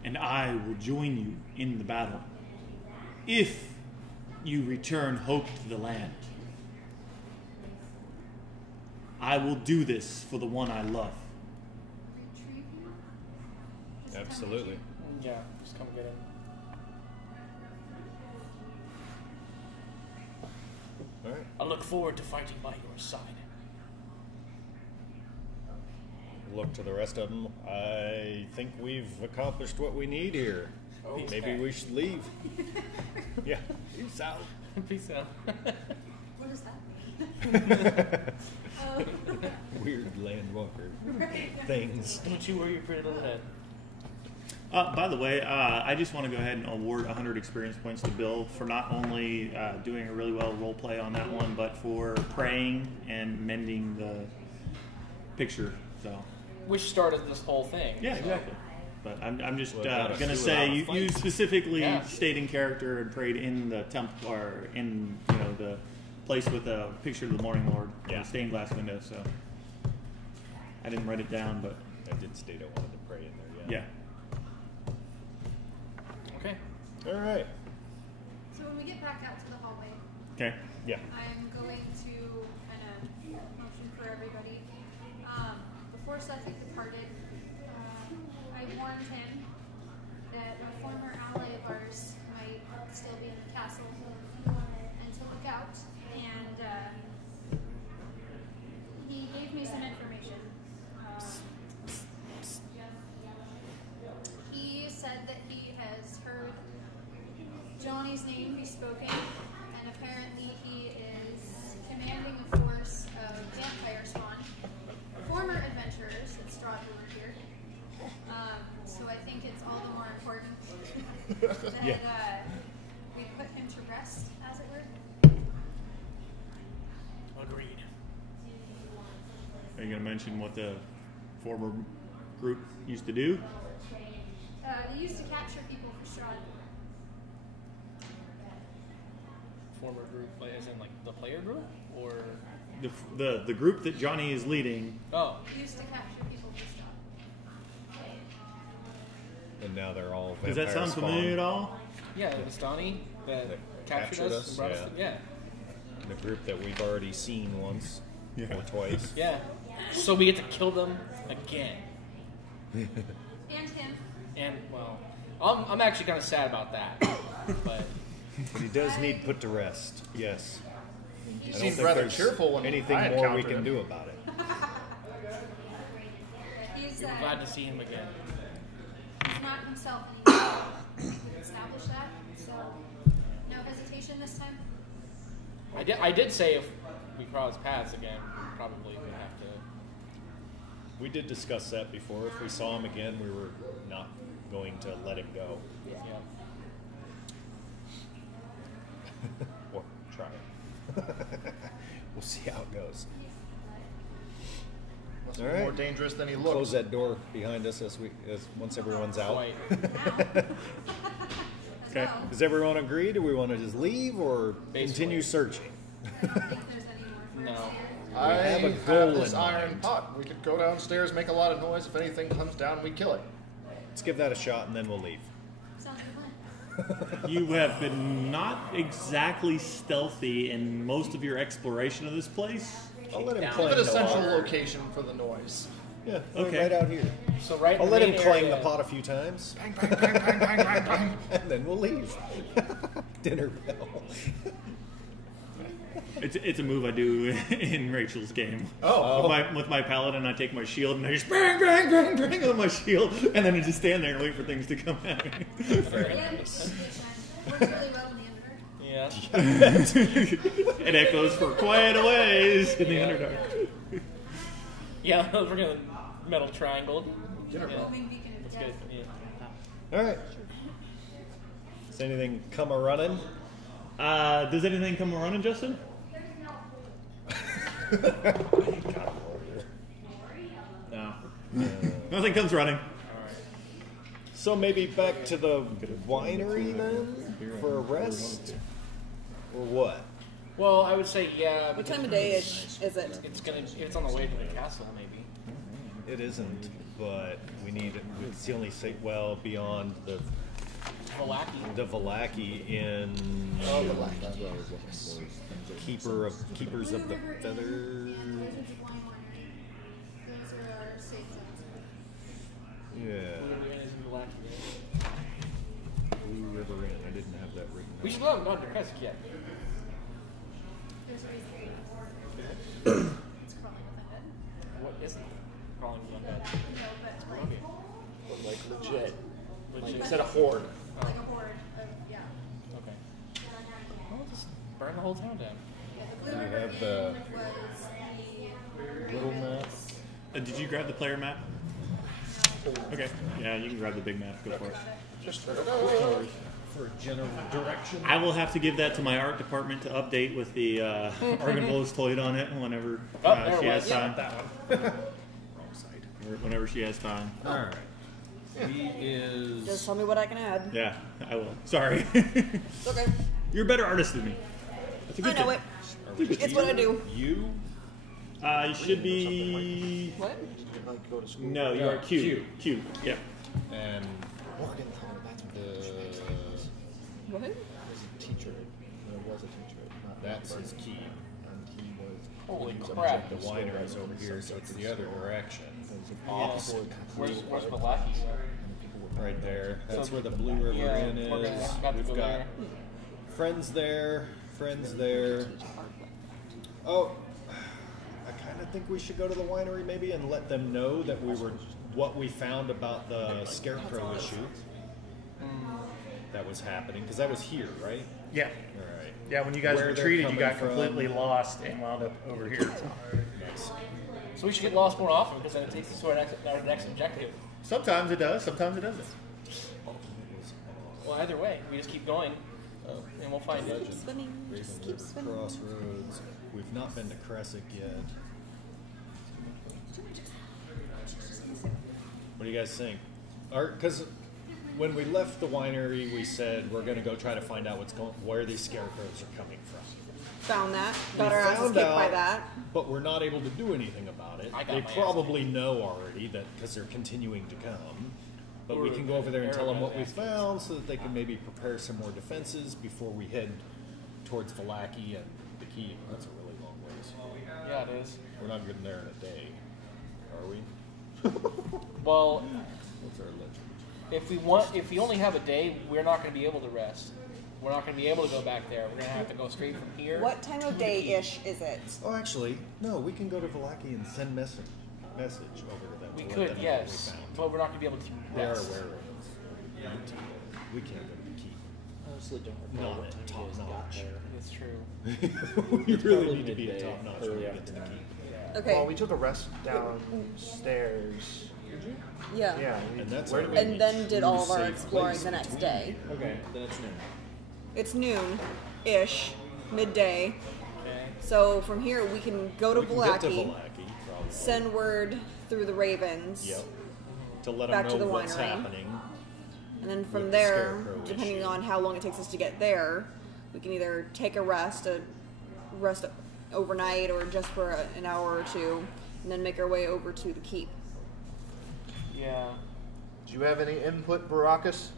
and I will join you in the battle. If you return hope to the land, I will do this for the one I love. retrieve you? Just come Absolutely. Yeah, just come get him. All right. I look forward to fighting by your side. look to the rest of them. I think we've accomplished what we need here. Okay. Maybe we should leave. Yeah. Peace out. Peace out. What does that mean? Weird landwalker Right. things. Don't you worry your pretty little head. By the way, I just want to go ahead and award 100 experience points to Bill for not only doing a really well role play on that one, but for praying and mending the picture. So. Which started this whole thing. Yeah, so. exactly. But I'm just Well, gotta gonna do say it on you fight. specifically Yeah. stayed in character and prayed in the temple or in the place with a picture of the Morning Lord, Yeah. the stained glass window. So I didn't write it down, but I did state I wanted to pray in there. yeah. Okay. All right. So when we get back out to the hallway, Okay. Yeah. I'm going to kind of motion for everybody. Before Sethik departed, I warned him that a former ally of ours might still be in the castle and to look out. And he gave me some information. He said that he has heard Johnny's name be spoken, and apparently he is commanding a force of vampire spawn, former adventurers at Strahd who were here. So I think it's all the more important that Yeah. we put him to rest, as it were. Agreed. Are you gonna mention what the former group used to do? They used to capture people for Strahd. Former group, like, as in like the player group, or The group that Johnny is leading. oh, They used to capture people for Strahd. And now they're all Does that vampire sound spawn. familiar at all? yeah, it was Donnie that That captured us and brought us. yeah. Yeah, The group that we've already seen once Yeah. or twice. yeah. So we get to kill them again. And him. And well, I'm actually kind of sad about that, but But he does need put to rest. Yes. He I don't seemed think rather there's cheerful when anything I more we encountered can him. do about it. He's, I'm glad to see him again. he's not himself anymore. We've established that, so no hesitation this time. I did say if we cross paths again, we probably would have to. We did discuss that before. If we saw him again, we were not going to let him go. Yeah. Or try it. We'll see how it goes. Must All be right. more dangerous than he Close looks. that door behind us as once everyone's out. Quite. As Okay. well. Does everyone agree? Do we want to just leave or Basically. continue searching? I don't think there's any more for No. us here. I have a have goal this in iron mind. pot. We could go downstairs, make a lot of noise. If anything comes down, we kill it. Let's give that a shot and then we'll leave. Sounds like a plan. You have been not exactly stealthy in most of your exploration of this place. I'll let him Down. clang Give it a the central water. location for the noise. Yeah, Okay. right out here. So right. I'll in let the him main clang area- the pot a few times, Bang, bang, bang, bang, bang, bang, bang. and then we'll leave. Dinner bell. It's a move I do in Rachel's game. Oh. With my paladin, I take my shield and I just bang, bang, bang, bang on my shield, and then I just stand there and wait for things to come at me. Very Yeah, nice. works really well in the Underdark. Yeah. It echoes for quite a ways in the Yeah. Underdark. Yeah, we're gonna metal triangle. Dinner Yeah. bell. Moving beacon of That's death. good. Yeah. All right. Does anything come a running? Does anything come running, Justin? No. Nothing comes running. So maybe back to the winery then for a rest, or what? Well, I would say yeah. What because time of day is it? It's on the way to the castle, maybe. It isn't, but we need. It's the only say well beyond the Valaki in Oh, the black. That's what I was looking for. keepers of the Blue River Inn feather. and Wizards of Wine Winery. Those are our safe zones. Yeah, Blue River Inn. I didn't have that written. We down. should not gone to Kresk yet. There's a reason. It's crawling with a head. What is it? Crawling with undead. legit. Legit. Instead of horde. Like a horde of, yeah. Okay. Well, just burn the whole town down. Yeah, the blue You river have the inn was the little map. Did you grab the player map? Okay. Yeah, you can grab the big map. Go for it. For general direction. I will have to give that to my art department to update with the Argonvo's Toyd on it whenever there she it has was. time. That one. Wrong side. Whenever she has time. All right. He is. Just tell me what I can add. Yeah, I will. Sorry. It's okay. You're a better artist than me. That's a I good know thing. it. It's what I do. You. You should be. What? Like go to school. No, you are Q. Q. Yeah. And Morgantown, that's what the, What? was a teacher. There was a teacher. Not that's Morgan. his key. And he was. Holy he was crap. The winery's over here, so it's the other direction. Awesome. Where's the lackeys? Right there. That's So- where the Blue River Yeah, Inn we're is. gonna have to We've go got there. friends there, friends there. Oh, I kind of think we should go to the winery maybe and let them know that what we found about the scarecrow issue that was happening, because that was here, right? Yeah. All right. Yeah, when you guys Where they're retreated, you got coming completely from. lost and wound up over here. Nice. So we should get lost more often because then it takes us to our next objective. Sometimes it does, sometimes it doesn't. Well, either way, we just keep going, and we'll find it. Legend. Swimming. Raven Just keep River swimming. Crossroads. We've not been to Cressick yet. What do you guys think? Because when we left the winery, we said we're going to go try to find out where these scarecrows are coming from. Found that. We Got our asses found kicked by out, that. but we're not able to do anything about it. I got They my ass probably know already that because they're continuing to come. But we can go over there and tell them what we found so that they can maybe prepare some more defenses before we head towards Valaki and the Key. That's a really long ways. Yeah, it is. We're not getting there in a day, are we? Well, What's our legend? if we only have a day, we're not going to be able to rest. We're not going to be able to go back there. We're going to have to go straight from here. What time of day-ish is it? Oh, actually, no. We can go to Valaki and send message over to them. We to let could, them know yes, what we found. but we're not going to be able to They are rest. aware of us. We can't go to the Key. Honestly, don't Not recall what at time top you guys got notch. there. It's true. We It's really probably need to be at midday, top notch when early we get to the Key. Okay. Well, we took a rest downstairs. Yeah. Yeah. And that's where our did we- And then did all of our safe exploring place the next between. day. Okay, then it's noon. It's noon-ish, midday. Okay. So from here we can go to We can get to Valaki, Valaki, probably. send word through the Ravens, Yep. To let Back them to know the what's winery. happening. and then With from the there, scarecrow depending issue. on how long it takes us to get there, we can either take a rest overnight, or just for an hour or two, and then make our way over to the keep. Yeah. Do you have any input, Baracus?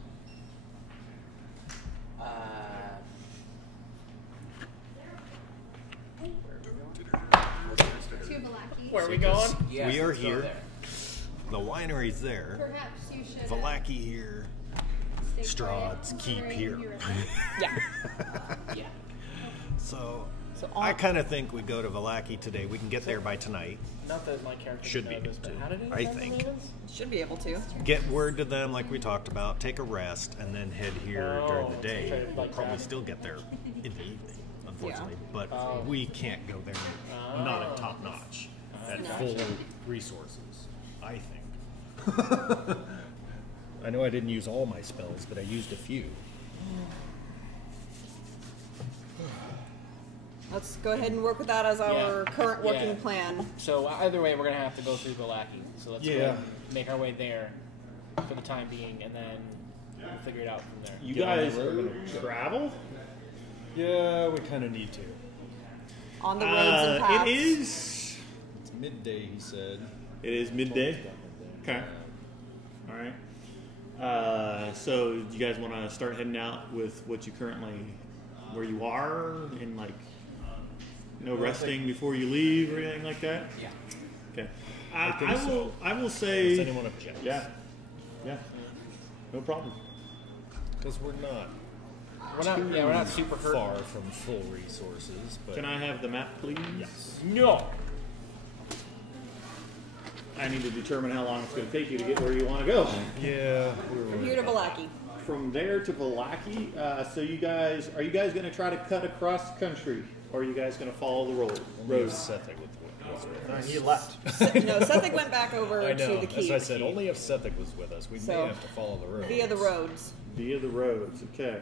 to Valaki. Where are we going? Yeah, We are let's go here. there. The winery's there. Perhaps you should Valaki here. stay Strahd's quiet, keep considering here. you were- Yeah. Yeah. So, So I on- kind of think we go to Valaki today. We can get there by tonight. Not that my character Should would be know this, but able to, how did it I sound think. the Ravens? Should be able to. Get word to them like we talked about, take a rest, and then head here during the Oh, day. okay, We'll like probably that. still get there in the evening, unfortunately. But Oh. we can't go there not at top notch, at No. full resources, I think. I know I didn't use all my spells, but I used a few. Let's go ahead and work with that as our Yeah. current working Yeah. plan. So either way, we're gonna have to go through Valaki. So let's go Yeah. ahead and make our way there for the time being, and then we'll figure it out from there. You Get on the guys are road. going to travel? Yeah, we kind of need to. On the roads and paths. It is. It's midday, he said. It is midday. Okay. All right. So you guys want to start heading out with what you currently, where you are, and like no resting before you leave or anything like that? Yeah. Okay. I think I so. will. I will Does say. anyone object? Yeah. Yeah. No problem. Because we're not We're not super hurt. far from full resources, but Can I have the map, please? yes. No. I need to determine how long it's going to take you to get where you want to go. Yeah. From here to Valaki. From there to Valaki, so you guys, are you guys going to try to cut across country, or are you guys going to follow the road? He left. No, Sethik went back over I know. to the keep. As I said, only if Sethik was with us. We may So, have to follow the road. Via the roads. Via the roads, okay.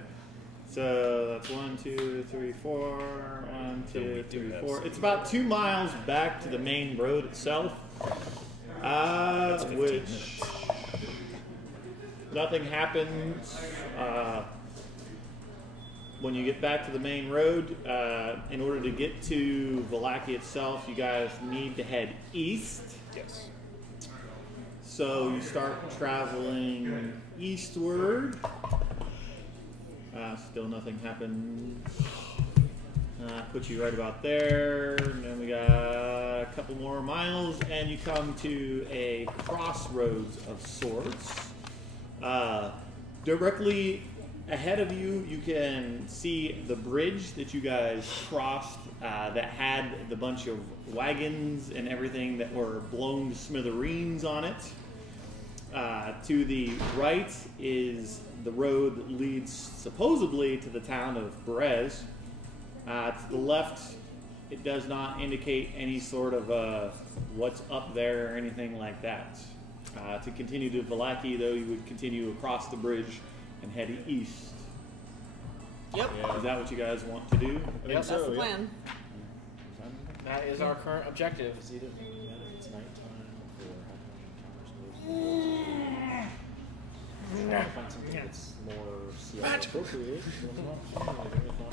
So that's 1, 2, 3, 4. 1, 2, 3, 4. It's about 2 miles back to the main road itself. Which nothing happens. When you get back to the main road, in order to get to Valaki itself, you guys need to head east. Yes. So you start traveling eastward. Still nothing happens. Put you right about there. And then we got a couple more miles, and you come to a crossroads of sorts. Directly ahead of you, you can see the bridge that you guys crossed that had the bunch of wagons and everything that were blown to smithereens on it. To the right is the road that leads supposedly to the town of Berez. To the left, it does not indicate any sort of what's up there or anything like that. To continue to Valaki, though, you would continue across the bridge and head east. Yep. Yeah. Is that what you guys want to do? Yep. That's the plan. That is our current objective. It's either it's nighttime or trying to find something that's more CL appropriate. If not,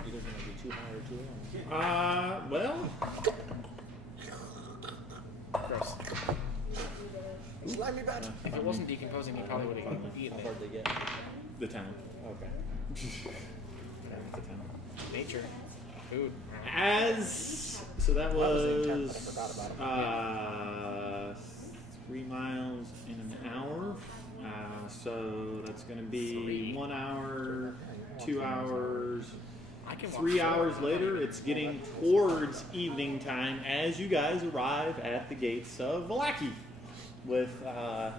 either going to be too high or too low. Well, Gross. Slimy bat. If it wasn't decomposing, he probably would have eaten How it. hard they get? the town. Okay. The town. Nature. Food. So that was was intense, I forgot about 3 miles in an hour. So that's going to be 1 hour, 2 hours. I can walk 3 forward. hours later, it's getting towards evening time as you guys arrive at the gates of Valaki, with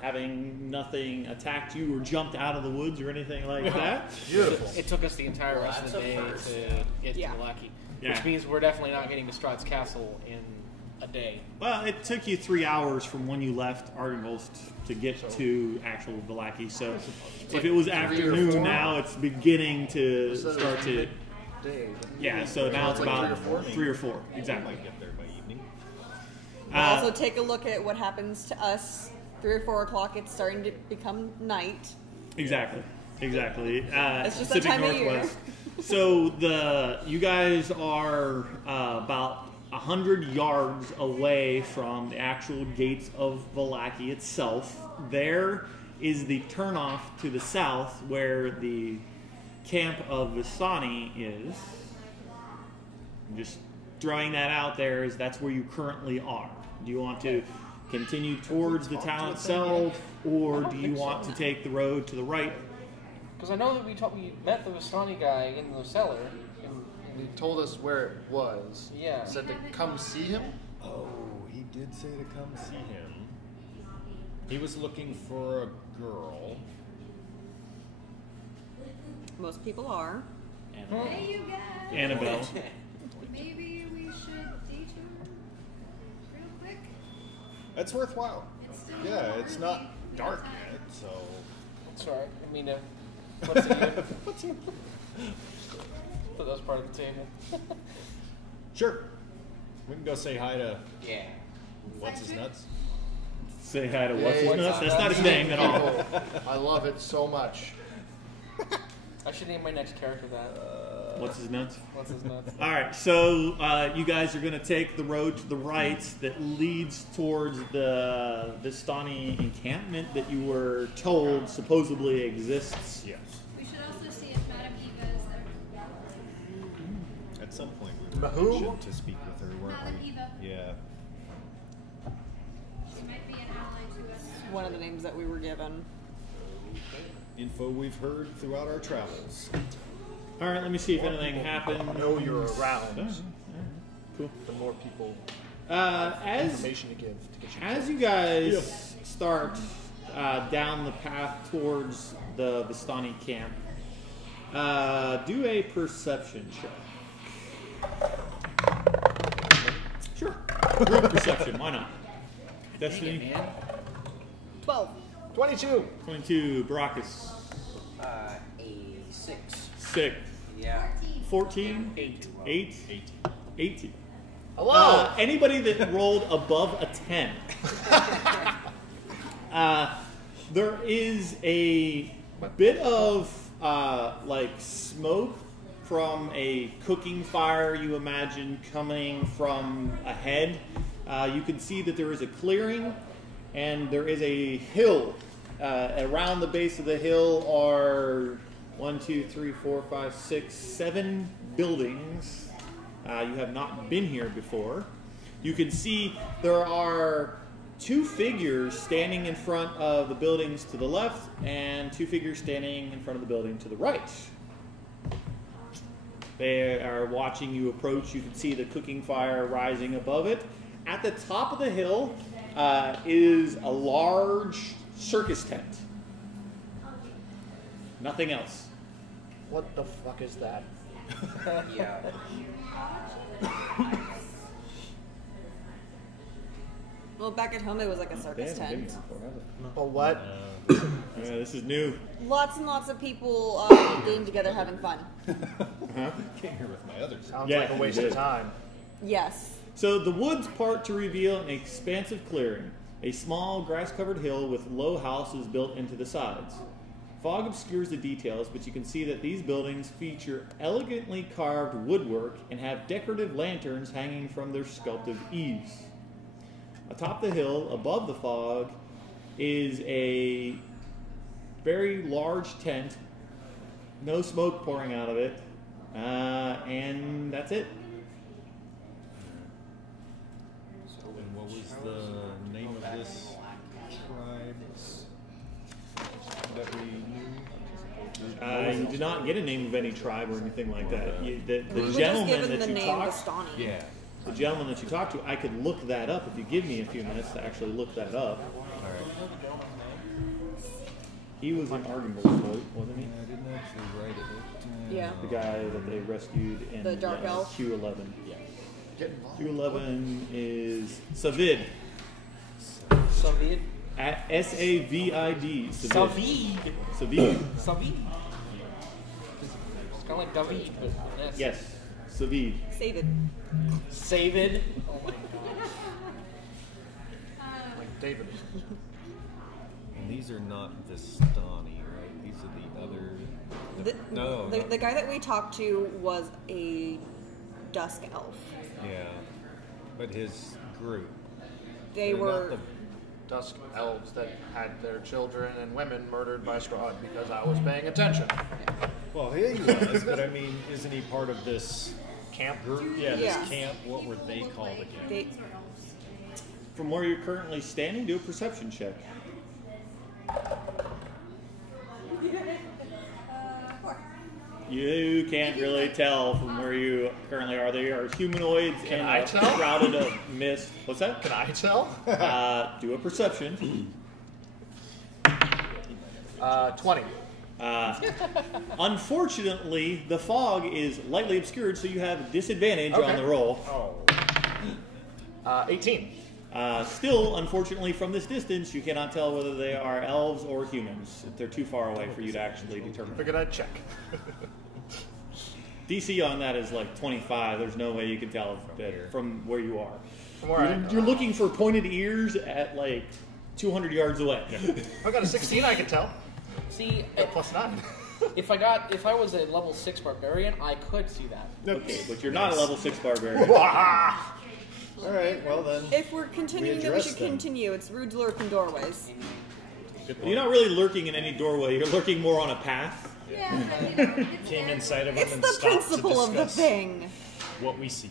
having nothing attacked you or jumped out of the woods or anything like that. Beautiful. It took us the entire rest of the day to get Yeah. to Malaki. Yeah. Which means we're definitely not getting to Strahd's Castle in a day. Well, it took you 3 hours from when you left Ardenvost to get to actual Valaki. So if it was afternoon, 4? now it's beginning to So start to. Day. Yeah, so now it's like about 3 or 4? 3 or 4, exactly. Might get there by evening. We'll also take a look at what happens to us. 3 or 4 o'clock, it's starting to become night. Exactly. It's just that Pacific time of year. Northwest. So you guys are about 100 yards away from the actual gates of Valaki itself. There is the turnoff to the south where the camp of Visani is. I'm just throwing that out there, as that's where you currently are. Do you want to continue towards the town itself, or do you want to take the road to the right? Because I know that we met the Vistani guy in the cellar. He told us where it was. Yeah. Said to come see him. Oh, he did say to come see him. He was looking for a girl. Most people are. Hey, you guys. Annabelle. Maybe we should detour real quick. That's worthwhile. It's still Yeah, it's early. not dark yet, so. That's right. I mean, what's the Put those part of the table. Sure. We can go say hi to Yeah. what's his nuts. Say hi to what's his Hey, nuts. That's not his name at all. I love it so much. I should name my next character that. What's his nuts? What's his nuts? All right, so you guys are going to take the road to the right that leads towards the Vistani encampment that you were told supposedly exists. Yes. We should also see if Madame Eva is there. At some point we were Who? mentioned to speak with her, weren't Madame we? Eva. Yeah. She might be an ally to us. One of the names that we were given. Info we've heard throughout our travels. All right, let me see if anything happened. Know you're around. Cool. The more people As Information to give to get you As you guys start down the path towards the Vistani camp, do a perception check. Sure. Group perception, why not? Destiny, 12. 22. 22. Baracus, A 6. 6. Yeah. 14. 8. 8. 18. Hello. Anybody that rolled above a 10. There is a bit of like smoke from a cooking fire, you imagine, coming from ahead. You can see that there is a clearing and there is a hill. Around the base of the hill are 1, 2, 3, 4, 5, 6, 7 buildings. You have not been here before. You can see there are 2 figures standing in front of the buildings to the left and 2 figures standing in front of the building to the right. They are watching you approach. You can see the cooking fire rising above it. At the top of the hill is a large circus tent. Nothing else. What the fuck is that? Yeah. Well, back at home it was like a circus tent. But what? Yeah, this is new. Lots and lots of people getting together having fun. Came here with my others. Sounds Yeah, like a waste you of did. time. Yes. So the woods part to reveal an expansive clearing, a small grass-covered hill with low houses built into the sides. Fog obscures the details, but you can see that these buildings feature elegantly carved woodwork and have decorative lanterns hanging from their sculpted eaves. Atop the hill, above the fog, is a very large tent, no smoke pouring out of it, and that's it. And what was the name of this tribe that we knew? You did not get a name of any tribe or anything like that. The We were just gentleman given that the you name talked, Vistani. Yeah. the gentleman that you talked to, I could look that up if you give me a few minutes to actually look that up. All right. He was in Ardenburg's boat, wasn't he? I didn't actually write it. Yeah. The guy that they rescued in The Dark Elf? Q11. Yeah. Get involved. Q11 is Savid. Savid. At S-A-V-I-D. Savid. Savid. Savid. It's kind of like David, but yes. Yes. Savid. Save it. Savid. Oh my god. Like David. And these are not Vistani, right? These are the other. No. The guy that we talked to was a dusk elf. Yeah. But his group. They They're were. not Dusk elves that had their children and women murdered by Strahd because I was paying attention. Well, he was, but I mean, isn't he part of this Camp group? Yeah, this Yeah. camp. What were they called again? They, From where you're currently standing, do a perception check. 4. You can't really tell from where you currently are. They are humanoids Can and I a tell? shrouded of mist. What's that? Can I tell? Do a perception. 20. Unfortunately, the fog is lightly obscured, so you have disadvantage on Okay. the roll. Oh. 18. Still, unfortunately, from this distance, you cannot tell whether they are elves or humans. They're too far away for you to actually determine. Figured I'd check. DC on that is like 25. There's no way you can tell that from where you are. From where You're looking for pointed ears at like 200 yards away. If I got a 16, I could tell. See, Got plus 9. if I was a level 6 barbarian, I could see that. Okay, but you're not a level 6 barbarian. All right. Well then. if we're continuing, then we address should them. continue. It's rude to lurk in doorways. You're not really lurking in any doorway. You're lurking more on a path. Yeah, I mean, it's Came there. inside of them It's and the stopped to principle of the discuss thing. what we see.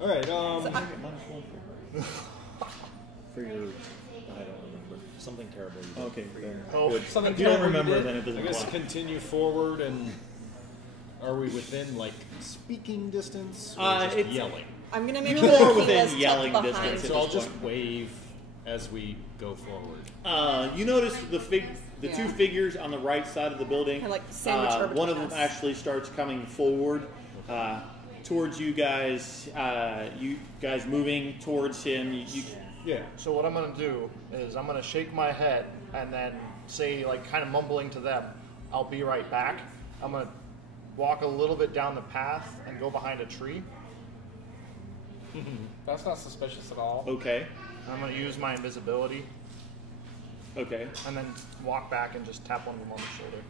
All right. For your, I don't remember. Something terrible. Okay, then. Oh, Good. something If you don't terrible you remember, did. then it I doesn't guess apply. continue forward, and are we within like speaking distance or just It's yelling? I'm gonna make You're sure that more he within was yelling tucked behind. distance. So I'll just wave as we go forward. You notice the Yeah. two figures on the right side of the building. Kinda like sandwich one of them arbitrage. actually starts coming forward towards you guys. You guys moving towards him. Yeah. So what I'm gonna do is I'm gonna shake my head and then say, like, kind of mumbling to them, "I'll be right back." I'm gonna walk a little bit down the path and go behind a tree. That's not suspicious at all. Okay. And I'm gonna use my invisibility Okay. and then walk back and just tap one of them on the shoulder.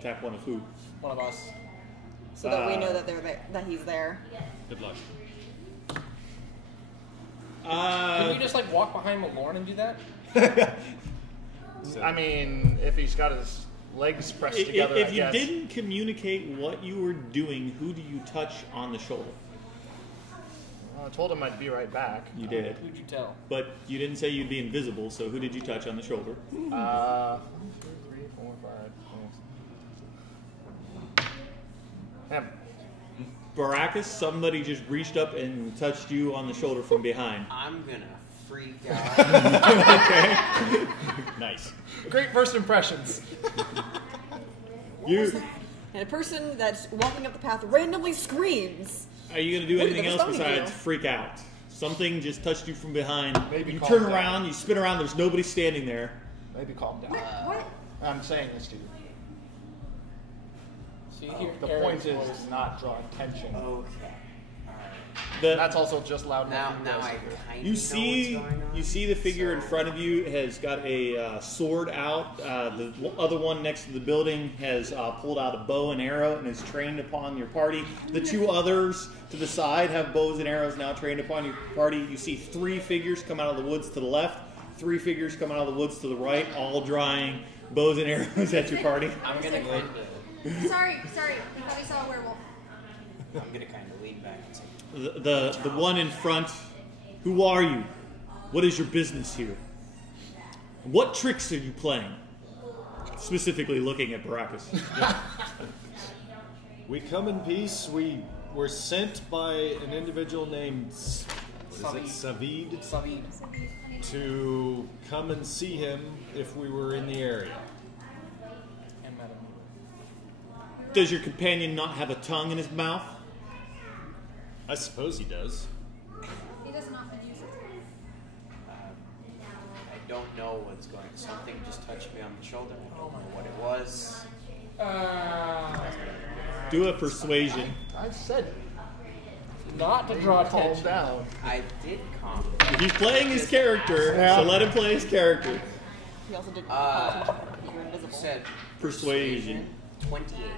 Tap one of who? One of us. So that we know that they're there, that he's there. Good luck. Can you just like walk behind Malorn and do that? I mean, if he's got his legs pressed together, If I you guess. didn't communicate what you were doing, who do you touch on the shoulder? Well, I told him I'd be right back. You did. Who'd you tell? But you didn't say you'd be invisible, so who did you touch on the shoulder? 1, 2, 3, 4, 5, 6. Him. Baracus, somebody just reached up and touched you on the shoulder from behind. I'm gonna freak out. Nice. Great first impressions. You And a person that's walking up the path randomly screams. Are you going to do What did anything the else Vistani besides do? freak out? Something just touched you from behind. Maybe you calm turn down. around, you spin around, there's nobody standing there. Maybe calm down. What? I'm saying this to you. So you hear The Aaron's point is voice. to not draw attention. Okay. Alright. The, That's also just loud enough. Now for I you guys to hear. kind of you see, know what's going on. you see the figure in So- front of you has got a sword out. The other one next to the building has pulled out a bow and arrow and is trained upon your party. The two others to the side have bows and arrows now trained upon your party. You see 3 figures come out of the woods to the left, 3 figures come out of the woods to the right, all drawing bows and arrows at your party. I'm gonna kind of. Sorry. I thought we saw a werewolf. I'm gonna kind of lean back and say, The one in front, who are you? What is your business here? What tricks are you playing? Specifically looking at Baracus. We come in peace. We were sent by an individual named Savid Savid. to come and see him if we were in the area. And Madam. Does your companion not have a tongue in his mouth? I suppose he does. He doesn't often use it. I don't know what's going on. Something just touched me on the shoulder. I don't know what it was. Do a persuasion. I said Not to draw calm attention. down. I did calm. He's playing his character, so let him play his character. He also did Uh, you were You invisible. said Persuasion. 28.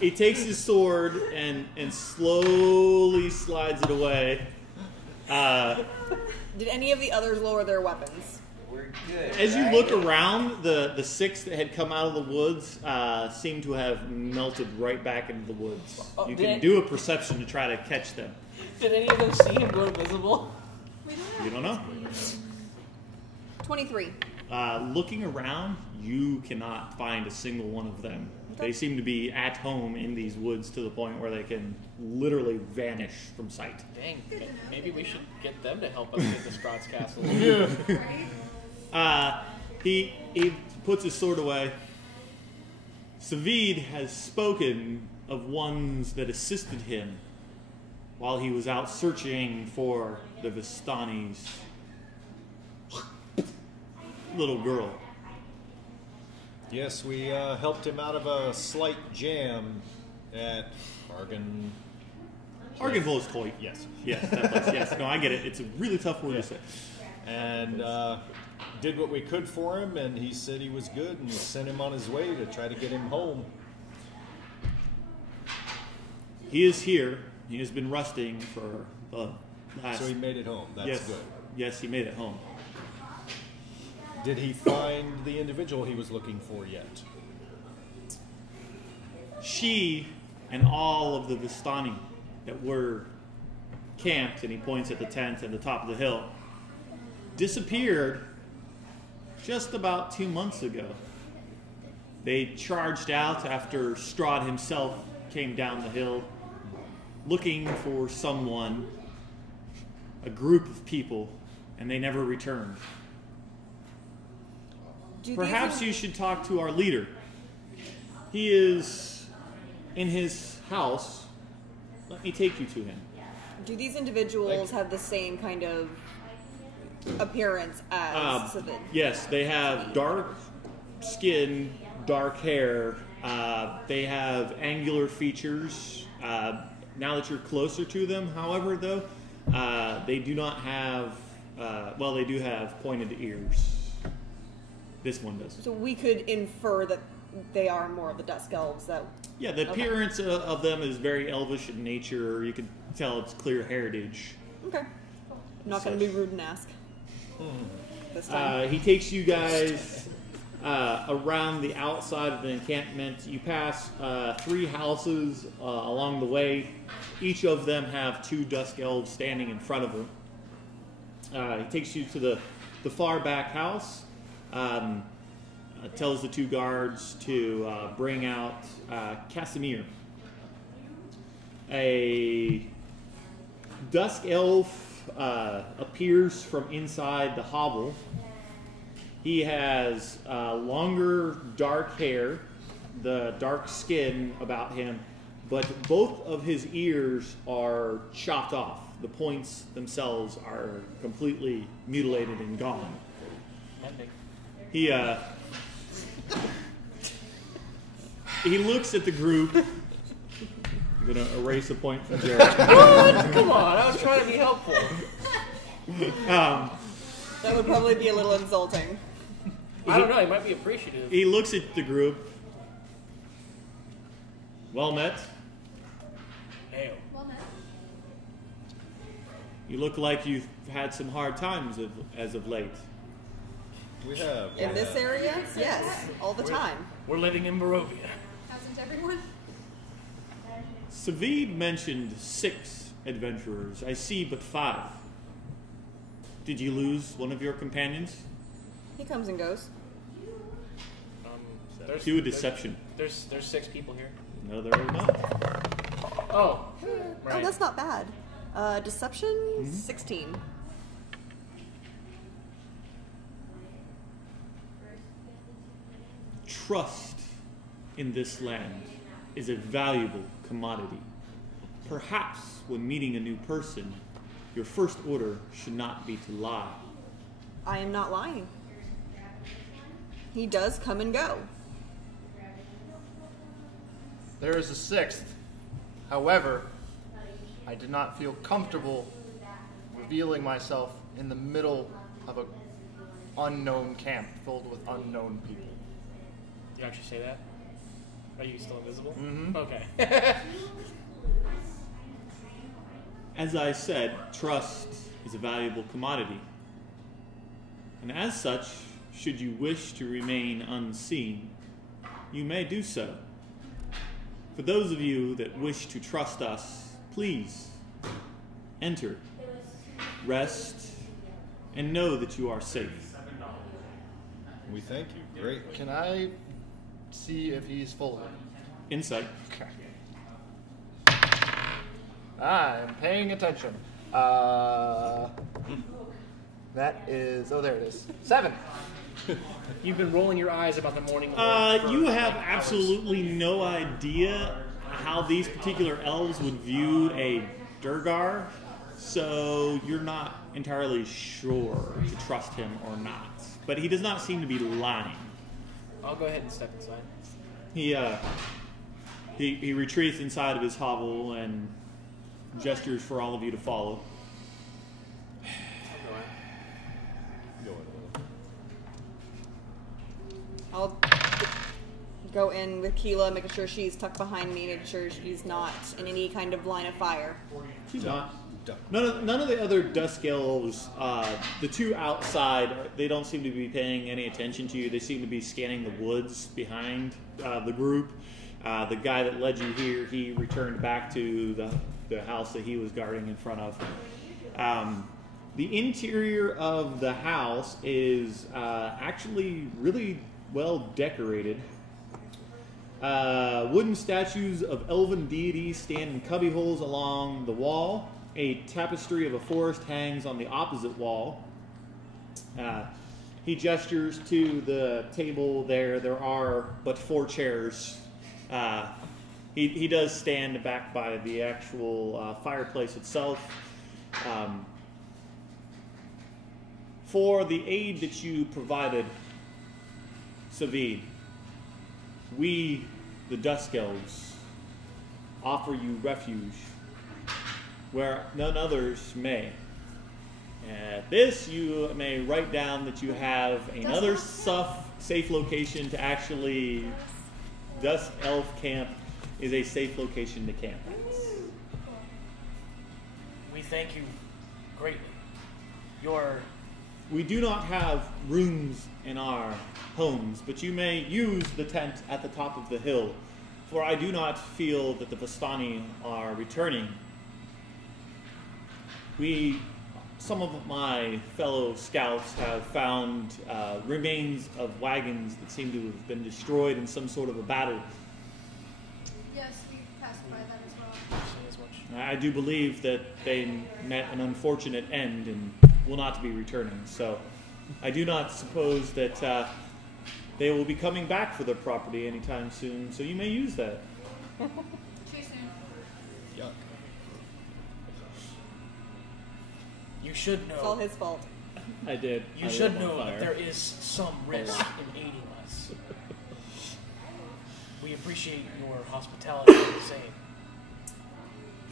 He takes his sword and slowly slides it away. Did any of the others lower their weapons? We're good. As you right? look around, the 6 that had come out of the woods seem to have melted right back into the woods. Oh, You did can it- do a perception to try to catch them. Did any of them see him grow visible? You don't know. 23. Looking around, you cannot find a single one of them. They seem to be at home in these woods to the point where they can literally vanish from sight. Dang, maybe we should get them to help us get the Strahd castle. He puts his sword away. Savid has spoken of ones that assisted him while he was out searching for the Vistani's little girl. Yes, we helped him out of a slight jam at Argon. Argenvol's Yes. Yes, that place. Yes, no, I get it. It's a really tough word to say. And did what we could for him, and he said he was good, and we sent him on his way to try to get him home. He is here. He has been resting for the last... So he made it home. That's yes, good. Yes, he made it home. Did he find the individual he was looking for yet? She and all of the Vistani that were camped, and he points at the tent at the top of the hill, disappeared just about 2 months ago. They charged out after Strahd himself came down the hill looking for someone, a group of people, and they never returned. Perhaps you should talk to our leader. He is in his house. Let me take you to him. Do these individuals have the same kind of appearance as Savin? Yes, they have dark skin, dark hair. They have angular features. Now that you're closer to them, however, though, they do not have, well, they do have pointed ears. This one does. So we could infer that they are more of the Dusk Elves. Yeah, the appearance of them is very elvish in nature. You can tell it's clear heritage. Okay. I'm not going to be rude and ask. This time. He takes you guys around the outside of the encampment. You pass 3 houses along the way. Each of them have 2 Dusk Elves standing in front of them. He takes you to the far back house. Tells the 2 guards to bring out Casimir. A Dusk Elf appears from inside the hovel. He has longer dark hair, the dark skin about him, but both of his ears are chopped off. The points themselves are completely mutilated and gone. He looks at the group. I'm going to erase a point from Jared. What? Come on, I was trying to be helpful. That would probably be a little insulting. I don't know, he might be appreciative. He looks at the group. Well met. Hail. Well met. You look like you've had some hard times as of late. We have. In this area? Yes, all the time. We're living in Barovia. Hasn't everyone? Savid mentioned 6 adventurers. I see but 5. Did you lose one of your companions? He comes and goes. Do a deception. There's 6 people here. No, there are not. Oh. Right. Oh, that's not bad. Deception, 16. Trust in this land is a valuable commodity. Perhaps when meeting a new person, your first order should not be to lie. I am not lying. He does come and go. There is a 6th. However, I did not feel comfortable revealing myself in the middle of an unknown camp filled with unknown people. Did you actually say that? Are you still invisible? Mm-hmm. Okay. As I said, trust is a valuable commodity. And as such, should you wish to remain unseen, you may do so. For those of you that wish to trust us, please enter, rest, and know that you are safe. We thank you. Great. Can I see if he's full of it? Insight. Okay. I'm paying attention. That is, oh, there it is. 7. You've been rolling your eyes about the morning. You have absolutely no idea how these particular elves would view a Durgar, so you're not entirely sure to trust him or not. But he does not seem to be lying. I'll go ahead and step inside. He retreats inside of his hovel and gestures for all of you to follow. I'll go in with Keela, making sure she's tucked behind me, making sure she's not in any kind of line of fire. She's not. None of the other Dusk Elves, the 2 outside, they don't seem to be paying any attention to you. They seem to be scanning the woods behind the group. The guy that led you here, he returned back to the house that he was guarding in front of. The interior of the house is actually really well decorated. Wooden statues of elven deities stand in cubbyholes along the wall. A tapestry of a forest hangs on the opposite wall. He gestures to the table there. There are but 4 chairs. He does stand back by the actual fireplace itself. For the aid that you provided, Savid, we, the Dusk Elves, offer you refuge where none others may. At this, you may write down that you have another safe location to actually... Dusk Elf Camp is a safe location to camp at. We thank you greatly. We do not have rooms in our homes, but you may use the tent at the top of the hill, for I do not feel that the Vistani are returning. Some of my fellow scouts have found remains of wagons that seem to have been destroyed in some sort of a battle. Yes, we passed by that as well. As much. I do believe that they met an unfortunate end and will not be returning. So I do not suppose that they will be coming back for their property anytime soon. So you may use that. Too soon. Yuck. You should know. It's all his fault. I did. You should know that there is some risk in aiding us. We appreciate your hospitality all the same.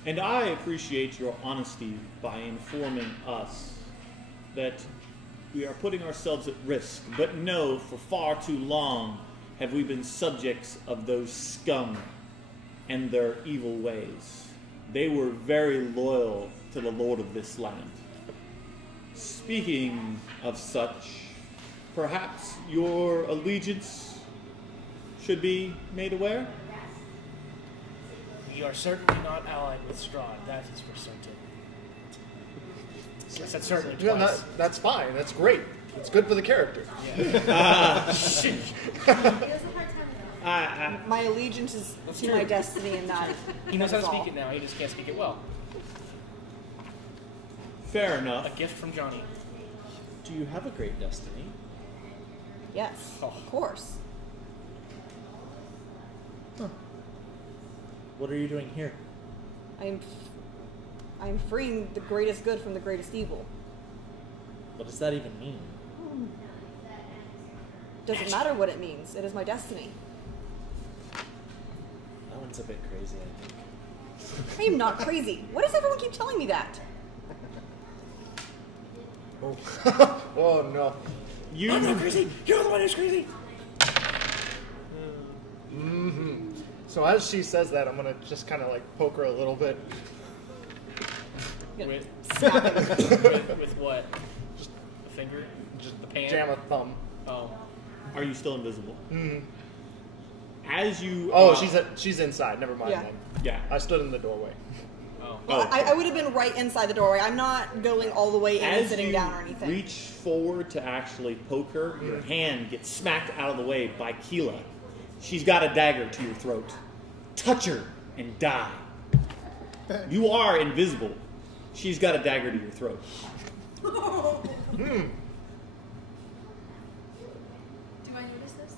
And I appreciate your honesty by informing us that we are putting ourselves at risk, but no, for far too long have we been subjects of those scum and their evil ways. They were very loyal to the Lord of this land. Speaking of such, perhaps your allegiance should be made aware? We are certainly not allied with Strahd, that is for certain. Yes, that's certainly Yeah, twice. that's fine. That's great. It's good for the character. He has a hard time with My allegiance is to my destiny and not. He knows how to that is speak all. it now, he just can't speak it well. Fair A enough. gift from Johnny. Do you have a great destiny? Yes, Oh. of course. What are you doing here? I'm freeing the greatest good from the greatest evil. What does that even mean? Doesn't matter what it means. It is my destiny. That one's a bit crazy, I think. I am not crazy. Why does everyone keep telling me that? Oh, oh no. I'm not crazy! You're the one who's crazy! Mm-hmm. So as she says that, I'm gonna just kind of like poke her a little bit. With, Snap him. with what? Just a finger? Just the pan? jam a thumb. Oh. Are you still invisible? Mm-hmm. As you... Oh, she's inside. Never mind Yeah. then. Yeah. I stood in the doorway. Oh. Well, I would have been right inside the doorway. I'm not going all the way in and As sitting you down or anything. reach forward to actually poke her, your hand gets smacked out of the way by Keela. She's got a dagger to your throat. Touch her and die. You are invisible. She's got a dagger to your throat. Hmm. Do I notice this?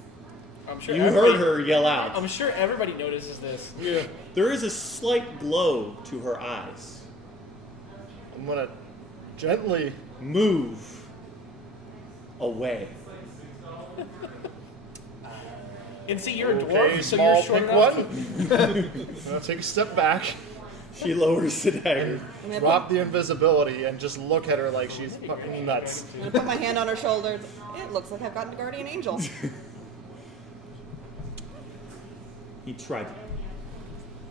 I'm sure You everybody- heard her yell out. I'm sure everybody notices this. Yeah. There is a slight glow to her eyes. I'm gonna gently. Move away. And see, you're a Okay, dwarf, so small you're short pink enough. one. I'm gonna take a step back, She lowers the dagger. I'm gonna drop the invisibility, and just look at her like she's fucking nuts. I'm gonna put my hand on her shoulder. It looks like I've gotten a guardian angel. He tried to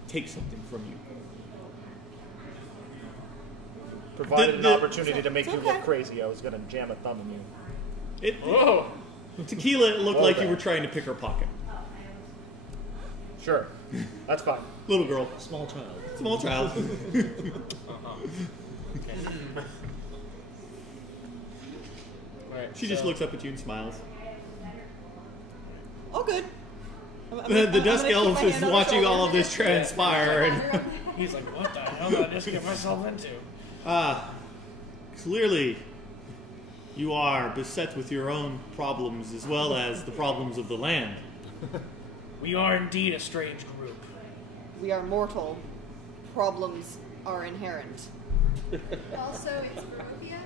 take something from you. Provided The- an opportunity to make It's you okay. look crazy, I was gonna jam a thumb in you. Oh! Tequila, it looked like you Okay. were trying to pick her pocket. Sure, that's fine. Little girl. Small child. Small child. Right, She just so- looks up at you and smiles. All good. The Dusk gonna keep Elf my is hand on watching her all of shoulder. this transpire, and He's like, what the hell did I just get myself into? clearly you are beset with your own problems as well as the problems of the land. We are indeed a strange group. We are mortal. Problems are inherent. Also, it's Barovia.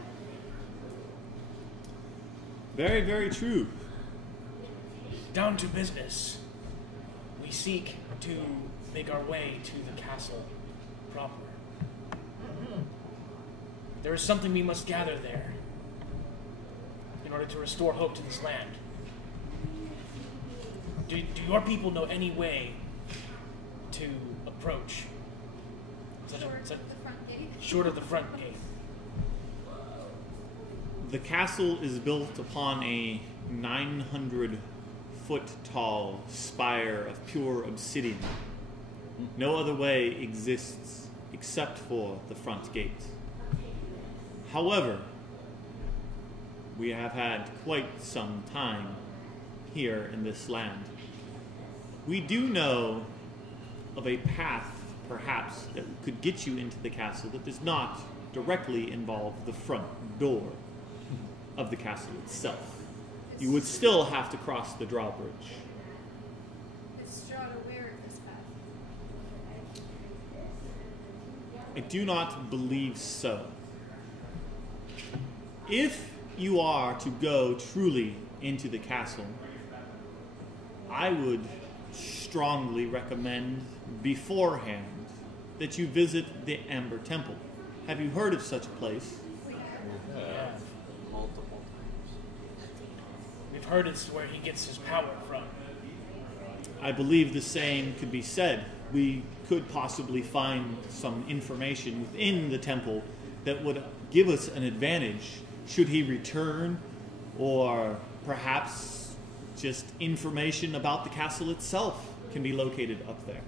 Very, very true. Down to business. We seek to make our way to the castle proper. There is something we must gather there in order to restore hope to this land. Do your people know any way to approach? Short of the front gate. Short of the front gate. The castle is built upon a 900-foot tall spire of pure obsidian. No other way exists except for the front gate. However, we have had quite some time here in this land. We do know of a path, perhaps, that could get you into the castle that does not directly involve the front door of the castle itself. You would still have to cross the drawbridge. Is Strahd aware of this path? I do not believe so. If you are to go truly into the castle, I would strongly recommend beforehand that you visit the Amber Temple. Have you heard of such a place? Multiple times. We've heard it's where he gets his power from. I believe the same could be said. We could possibly find some information within the temple that would give us an advantage should he return, or perhaps just information about the castle itself can be located up there.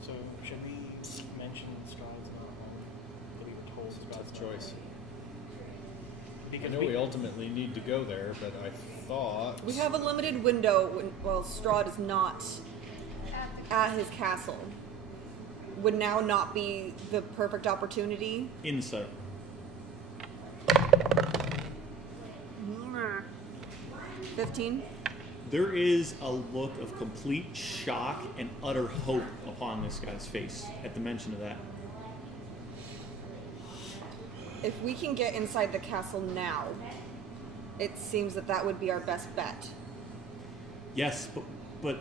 So, should we mention Strahd's not home? That he told us about Tough choice. I Because know we ultimately need to go there, but I thought We have a limited window when, well, Strahd is not at his castle. Would now not be the perfect opportunity? Insight. 15? There is a look of complete shock and utter hope upon this guy's face at the mention of that. If we can get inside the castle now, it seems that that would be our best bet. Yes, but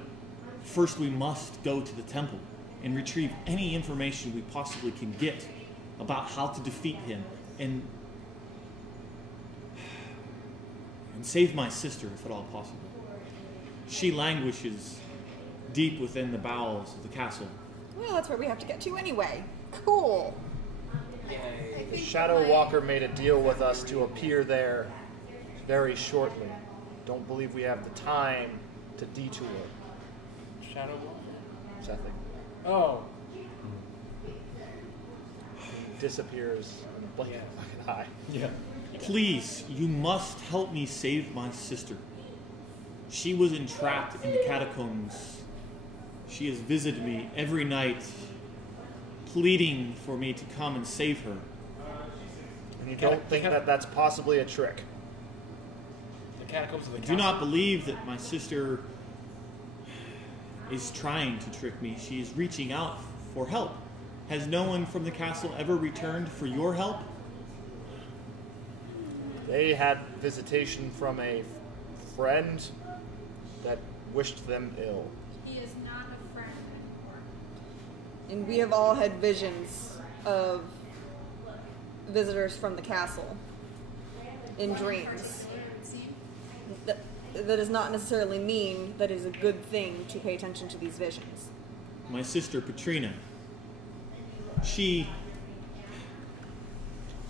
first we must go to the temple and retrieve any information we possibly can get about how to defeat him and save my sister, if at all possible. She languishes deep within the bowels of the castle. Well, that's where we have to get to anyway. Cool. Yay. The Shadow Walker made a deal with us to appear there very shortly. Don't believe we have the time to detour. Shadow Seth Oh. disappears in a blink of a fucking eye. yeah. Please, you must help me save my sister. She was entrapped in the catacombs. She has visited me every night, pleading for me to come and save her. And you don't think that that's possibly a trick? The catacombs of the I castle. do not believe that my sister is trying to trick me. She is reaching out for help. Has no one from the castle ever returned for your help? They had visitation from a friend that wished them ill. He is not a friend. And we have all had visions of visitors from the castle in dreams. That does not necessarily mean that it is a good thing to pay attention to these visions. My sister Petrina.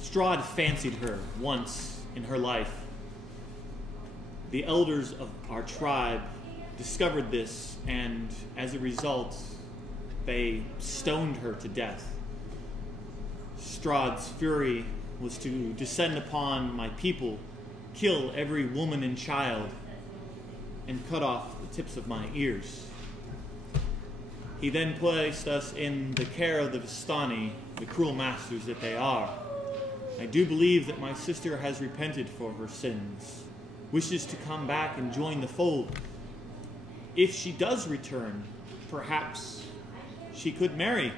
Strahd fancied her once in her life. The elders of our tribe discovered this, and as a result, they stoned her to death. Strahd's fury was to descend upon my people, kill every woman and child, and cut off the tips of my ears. He then placed us in the care of the Vistani, the cruel masters that they are. I do believe that my sister has repented for her sins, wishes to come back and join the fold. If she does return, perhaps she could marry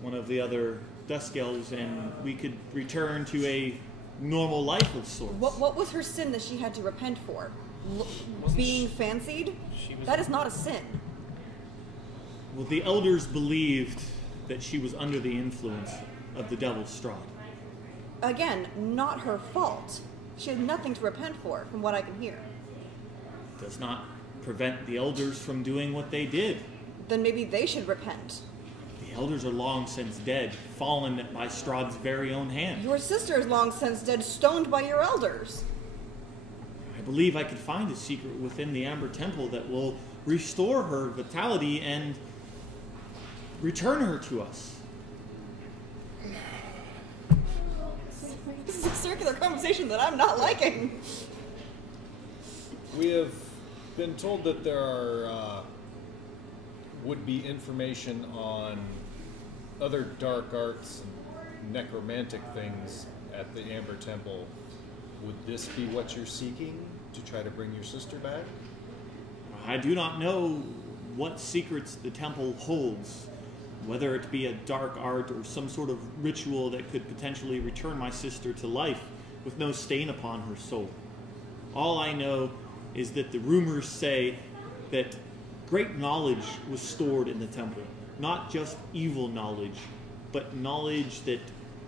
one of the other Dusk Elves and we could return to a normal life of sorts. What was her sin that she had to repent for? Being fancied? That is not a sin. Well, the elders believed that she was under the influence of the Devil's Strahd. Again, not her fault. She had nothing to repent for, from what I can hear. Does not prevent the elders from doing what they did. Then maybe they should repent. The elders are long since dead, fallen by Strahd's very own hand. Your sister is long since dead, stoned by your elders. I believe I could find a secret within the Amber Temple that will restore her vitality and return her to us. This is a circular conversation that I'm not liking. We have been told that there are would be information on other dark arts and necromantic things at the Amber Temple. Would this be what you're seeking to try to bring your sister back? I do not know what secrets the temple holds, whether it be a dark art or some sort of ritual that could potentially return my sister to life with no stain upon her soul. All I know is that the rumors say that great knowledge was stored in the temple. Not just evil knowledge, but knowledge that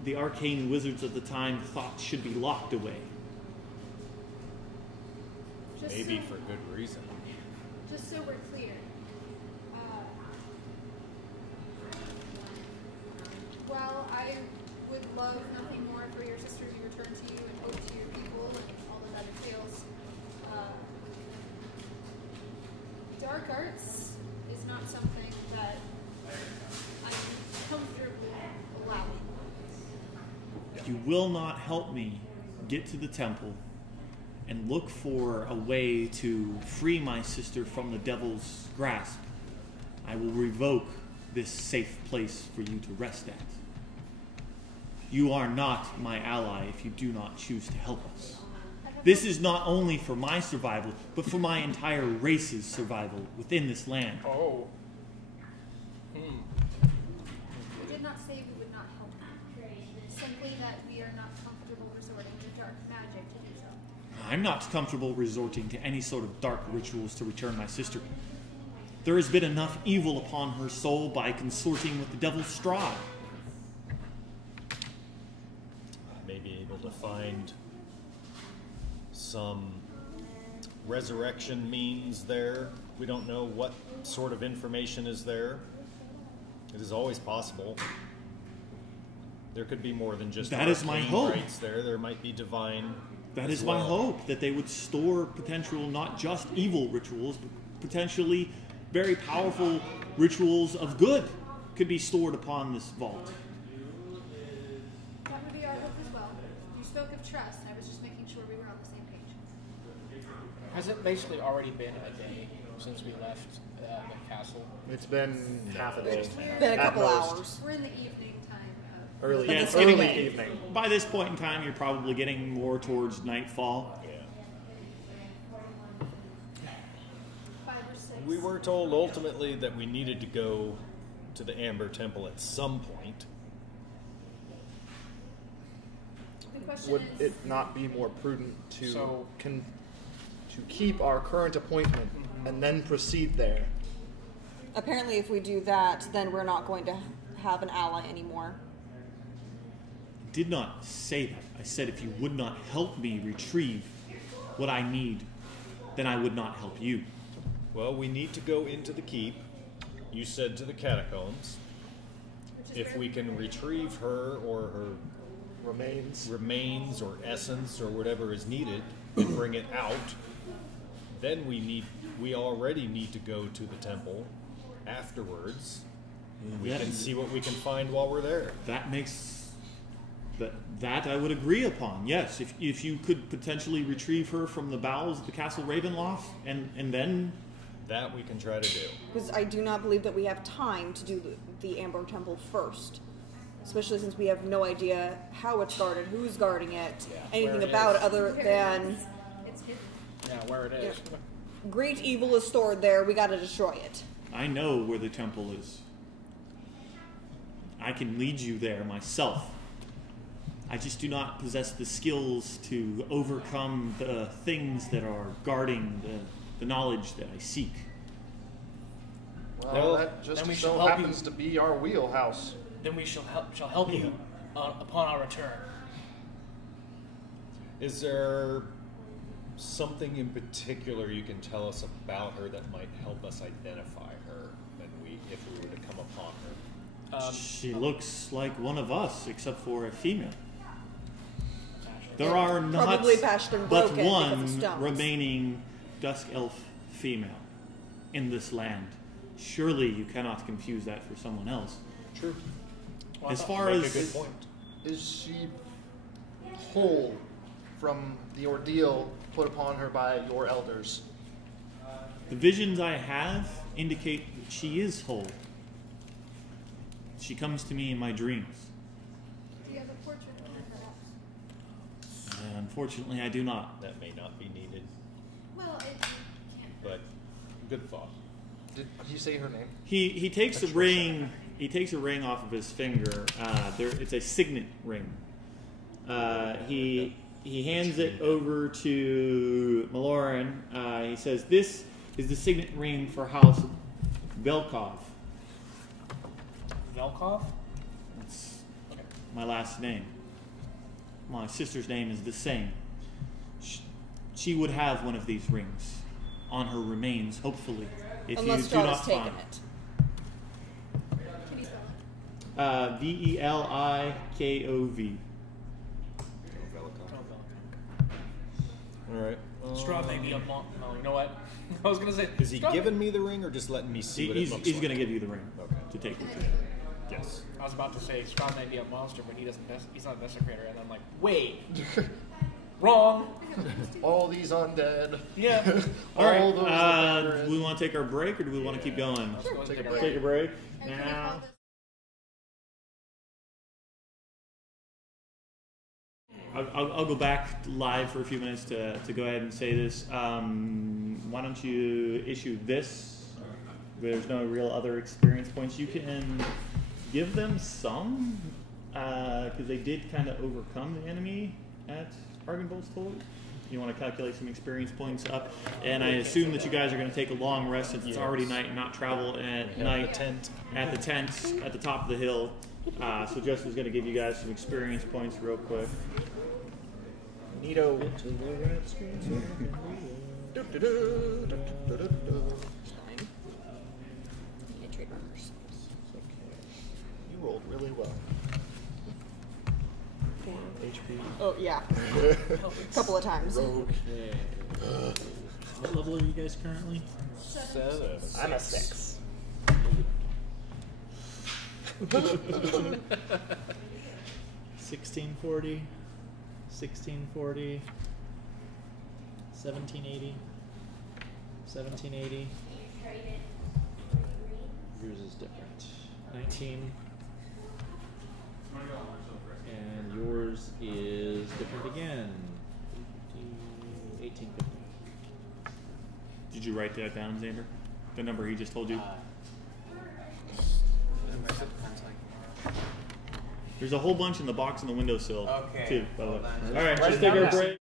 the arcane wizards of the time thought should be locked away. Maybe for good reason. Just so we're clear, while I would love nothing more for your sister to return to you and hope to your people and all of that entails, dark arts is not something that I'm comfortable allowing. If you will not help me get to the temple and look for a way to free my sister from the devil's grasp, I will revoke this safe place for you to rest at. You are not my ally if you do not choose to help us. This is not only for my survival, but for my entire race's survival within this land. Oh. We did not say we would not help you. Simply that we are not comfortable resorting to dark magic to do so. I'm not comfortable resorting to any sort of dark rituals to return my sister. There has been enough evil upon her soul by consorting with the Devil's Strahd. May be able to find some resurrection means there. We don't know what sort of information is there. It is always possible. There could be more than just that is my hope. Rites there. There might be divine. That is my hope, that they would store potential, not just evil rituals, but potentially very powerful rituals of good could be stored upon this vault. That would be our hope as well. You spoke of trust, and I was just making sure we were on the same page. Has it basically already been a day since we left the castle? It's been half a day. Been a At couple most. hours. We're in the evening time of Early, Yeah, it's early getting- evening. By this point in time, you're probably getting more towards nightfall. 5 or 6. We were told ultimately that we needed to go to the Amber Temple at some point. The question Would is, it not be more prudent to So- to keep our current appointment and then proceed there? Apparently, if we do that, then we're not going to have an ally anymore. I did not say that. I said if you would not help me retrieve what I need, then I would not help you. Well, we need to go into the keep. You said to the catacombs. which is If very- we can retrieve her or her remains or essence or whatever is needed and bring it out, then we already need to go to the temple afterwards. We That- can see what we can find while we're there. That makes that I would agree upon. Yes, if you could potentially retrieve her from the bowels of the Castle Ravenloft and then That we can try to do. Because I do not believe that we have time to do the Amber Temple first. Especially since we have no idea how it's guarded, who's guarding it, anything about it other than... It's hidden. Yeah, where it is. Great evil is stored there, we gotta destroy it. I know where the temple is. I can lead you there myself. I just do not possess the skills to overcome the things that are guarding the knowledge that I seek. Well, that just then we so shall help happens to be our wheelhouse. Then we shall help you upon our return. Is there something in particular you can tell us about her that might help us identify her if we were to come upon her? She looks like one of us, except for a female. There are not Probably patched and but broken because of one stones. remaining Dusk Elf female in this land. Surely you cannot confuse that for someone else. True. Well, As far Make as a good point. Is she whole from the ordeal put upon her by your elders? the visions I have indicate that she is whole. She comes to me in my dreams. Do you have a portrait of her, perhaps? Unfortunately, I do not. That may not be needed, Well, it can't. but good thought. Did you say her name? He takes a ring. He takes a ring off of his finger. It's a signet ring. He hands it over to Maloran. He says, "This is the signet ring for House Velkov." Velkov? That's my last name. My sister's name is the same. She would have one of these rings on her remains, hopefully, if Unless you do John not has taken find it. Can you spell it? Velikov. All right. Straw may be up long. No, you know what? I was gonna say. Is he straw giving me the ring or just letting me see what it He's looks going like? to give you the ring Okay. to take with you. Yes. I was about to say Straw may be a monster, but he's not a desecrator, and I'm like, wait, wrong. All these undead. Yeah. All right. All those that are Do we want to take our break, or do we want to keep going? Let's go ahead and Take a take a break. break. Take a break. And can we Now. call this? I'll go back live for a few minutes to go ahead and say this. Why don't you issue this? There's no real other experience points. You can give them some, because they did kind of overcome the enemy at Argenbolt's Toll. You want to calculate some experience points up, and I assume that you guys are going to take a long rest since it's already night and not travel at night at the tents at the top of the hill. So Justin's going to give you guys some experience points real quick. Neato. You rolled really well. HP. Oh, yeah. A couple of times. Rogue. What level are you guys currently? 7. I'm a 6. 1640, 1640, 1780, 1780. Yours is different. 19. And yours is different again. 1850. Did you write that down, Xander? The number he just told you? There's a whole bunch in the box on the windowsill, Okay. too, by the way. Hold on. All right, Write just it take down our now. break.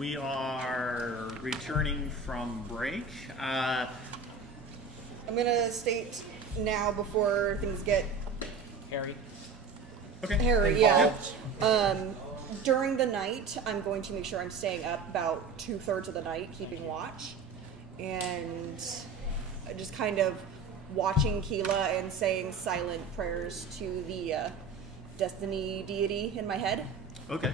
we are returning from break. I'm gonna state now before things get Harry. Okay. hairy. Yeah. During the night, I'm going to make sure I'm staying up about 2/3 of the night, keeping watch, and just kind of watching Keela and saying silent prayers to the destiny deity in my head. Okay.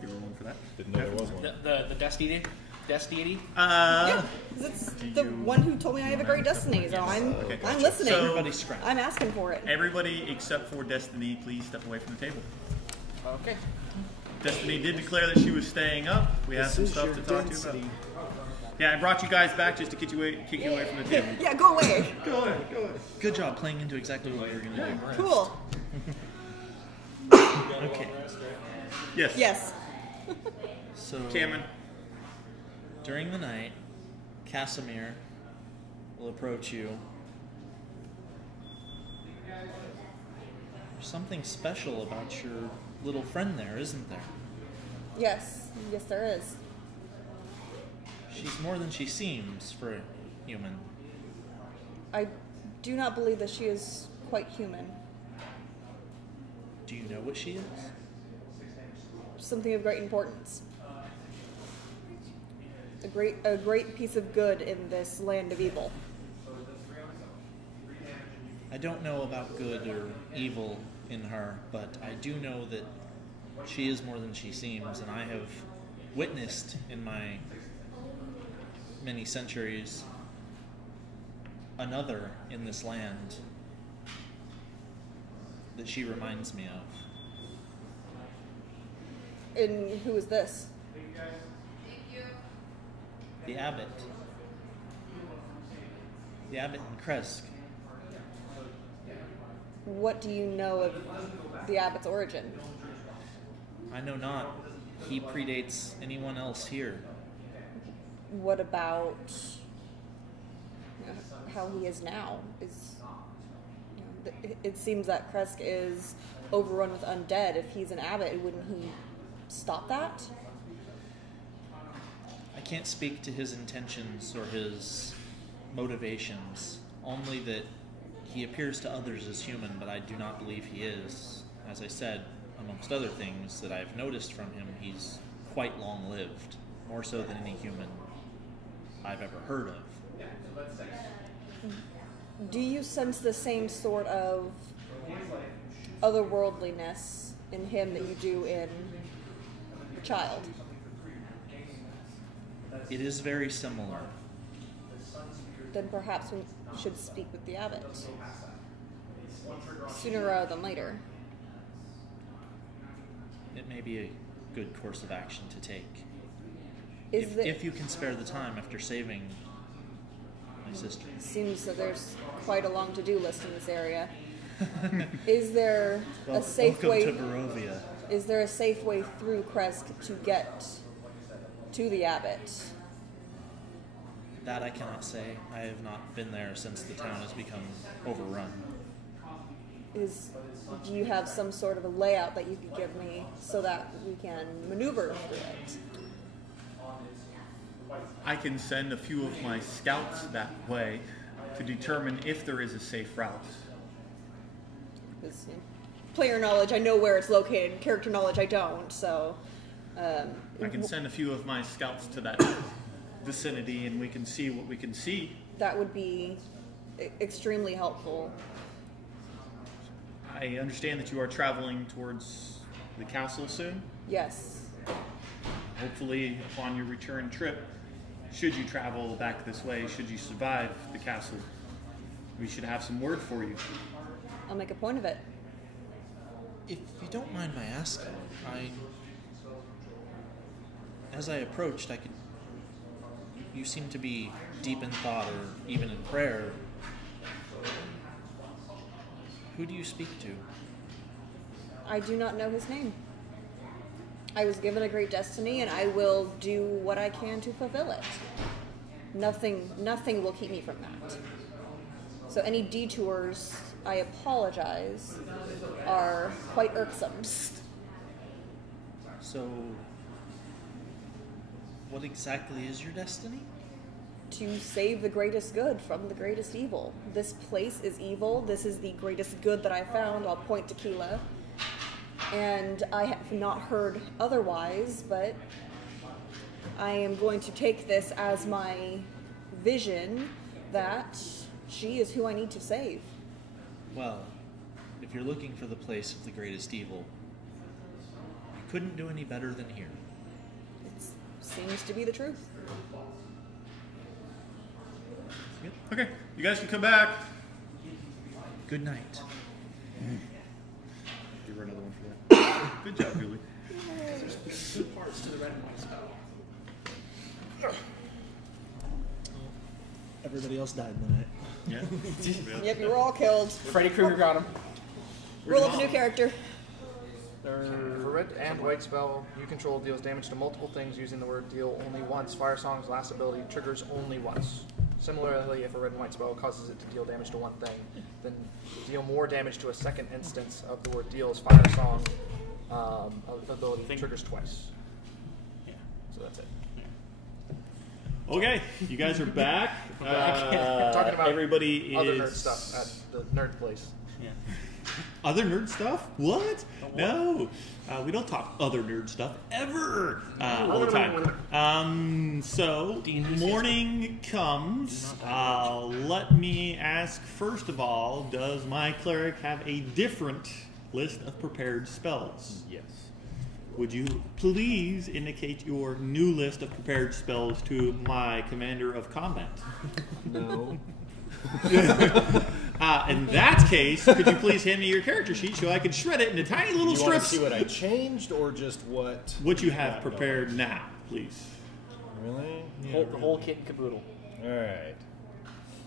Give her one for that. Didn't know there was one. The destiny? Destiny? Yeah, 'cause it's the one who told me I have a great destiny, so I'm listening. So- Everybody scratch. I'm asking for it. Everybody except for Destiny, please step away from the table. Okay. Destiny did declare that she was staying up. We have some stuff to talk to you about. Yeah, I brought you guys back just to kick you away from the table. Yeah, go away. Go ahead. Good job playing into exactly what you're going to do. Cool. Okay. Yes. Yes. So Cameron. during the night, Casimir will approach you. There's something special about your little friend there, isn't there? Yes. Yes, there is. She's more than she seems for a human. I do not believe that she is quite human. Do you know what she is? Something of great importance. A great piece of good in this land of evil. I don't know about good or evil in her, but I do know that she is more than she seems, and I have witnessed in my many centuries another in this land that she reminds me of. And who is this? The abbot. The abbot in Kresk. What do you know of the abbot's origin? I know not. He predates anyone else here. What about how he is now? It seems that Kresk is overrun with undead. If he's an abbot, wouldn't he stop that? I can't speak to his intentions or his motivations, only that he appears to others as human, but I do not believe he is. As I said, amongst other things that I've noticed from him, he's quite long-lived, more so than any human I've ever heard of. Do you sense the same sort of otherworldliness in him that you do in the child? It is very similar. Then perhaps we should speak with the abbot. Sooner rather than later. It may be a good course of action to take. Is If you can spare the time after saving my sister. Seems that there's quite a long to-do list in this area. Is there a safe Welcome way? to Barovia. Is there a safe way through Kresk to get to the abbot? That I cannot say. I have not been there since the town has become overrun. Do you have some sort of a layout that you could give me so that we can maneuver through it? I can send a few of my scouts that way to determine if there is a safe route. Because player knowledge, I know where it's located. Character knowledge, I don't. So I can send a few of my scouts to that vicinity, and we can see what we can see. that would be extremely helpful. I understand that you are traveling towards the castle soon. Yes. Hopefully, upon your return trip, should you travel back this way, should you survive the castle, we should have some word for you. I'll make a point of it. If you don't mind my asking, as I approached, you seem to be deep in thought or even in prayer. Who do you speak to? I do not know his name. I was given a great destiny, and I will do what I can to fulfill it. Nothing will keep me from that. So any detours, I apologize, are quite irksome. So, What exactly is your destiny? To save the greatest good from the greatest evil. This place is evil. This is the greatest good that I found. I'll point to Keela. And I have not heard otherwise, but I am going to take this as my vision that she is who I need to save. Well, if you're looking for the place of the greatest evil, you couldn't do any better than here. It seems to be the truth. Okay, you guys can come back. Good night. Give her another one for that. Good job, Julie. Good parts to the red and white spell. Everybody else died in the night. Yeah. Yep, you were all killed. Freddy Krueger got him. Roll up a new character. For red and white spell, you control deals damage to multiple things using the word deal only once. Fire Song's last ability triggers only once. Similarly, if a red and white spell causes it to deal damage to one thing, then deal more damage to a second instance of the word deal's Fire Song ability triggers twice. Yeah. So that's it. Okay, you guys are back. Talking about everybody other is nerd stuff at the nerd place. Yeah. Other nerd stuff? What? No, we don't talk other nerd stuff ever all the time. So morning comes. Let me ask first of all: does my cleric have a different list of prepared spells? Yes. Would you please indicate your new list of prepared spells to my commander of combat? No. In that case, could you please hand me your character sheet so I can shred it into tiny little You want to strips? see what I changed or just what? What you have prepared now, please. Really? The whole kit and caboodle. All right.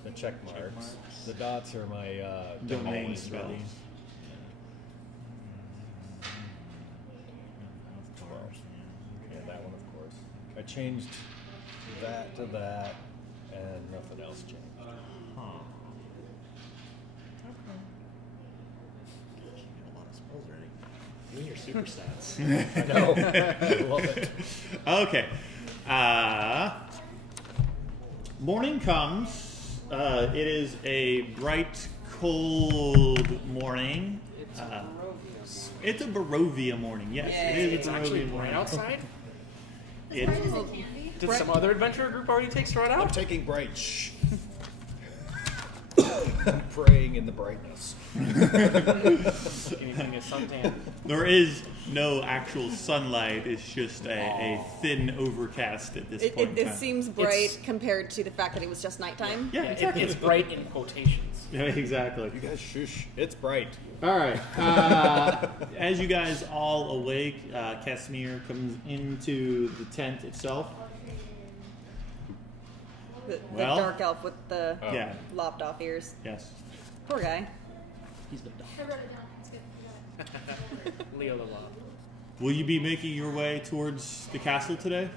The check marks. The dots are my Domain spells. spells. 12. Yeah, that one, of course. I changed that to that, and nothing else changed. You and your super stats. I know. I love it. Okay. Morning comes. It is a bright, cold morning. It's a Barovia morning. Yes, it is It's a actually Barovia right morning. outside. As bright as it can be. Did some other adventurer group already take Strahd I'm out? taking bright. Shh. I'm praying in the brightness. Anything is suntan. There is no actual sunlight. It's just a thin overcast at this point in It time. seems bright compared to the fact that it was just nighttime. Yeah, exactly. It's bright in quotations. Yeah, exactly. You guys shush. It's bright. All right. As you guys all awake, Casimir comes into the tent itself. The Well- dark elf with the Yeah. lopped off ears. Yes. Poor guy. He's been done. I wrote it down. It's good. Leo the Law. Will you be making your way towards the castle today?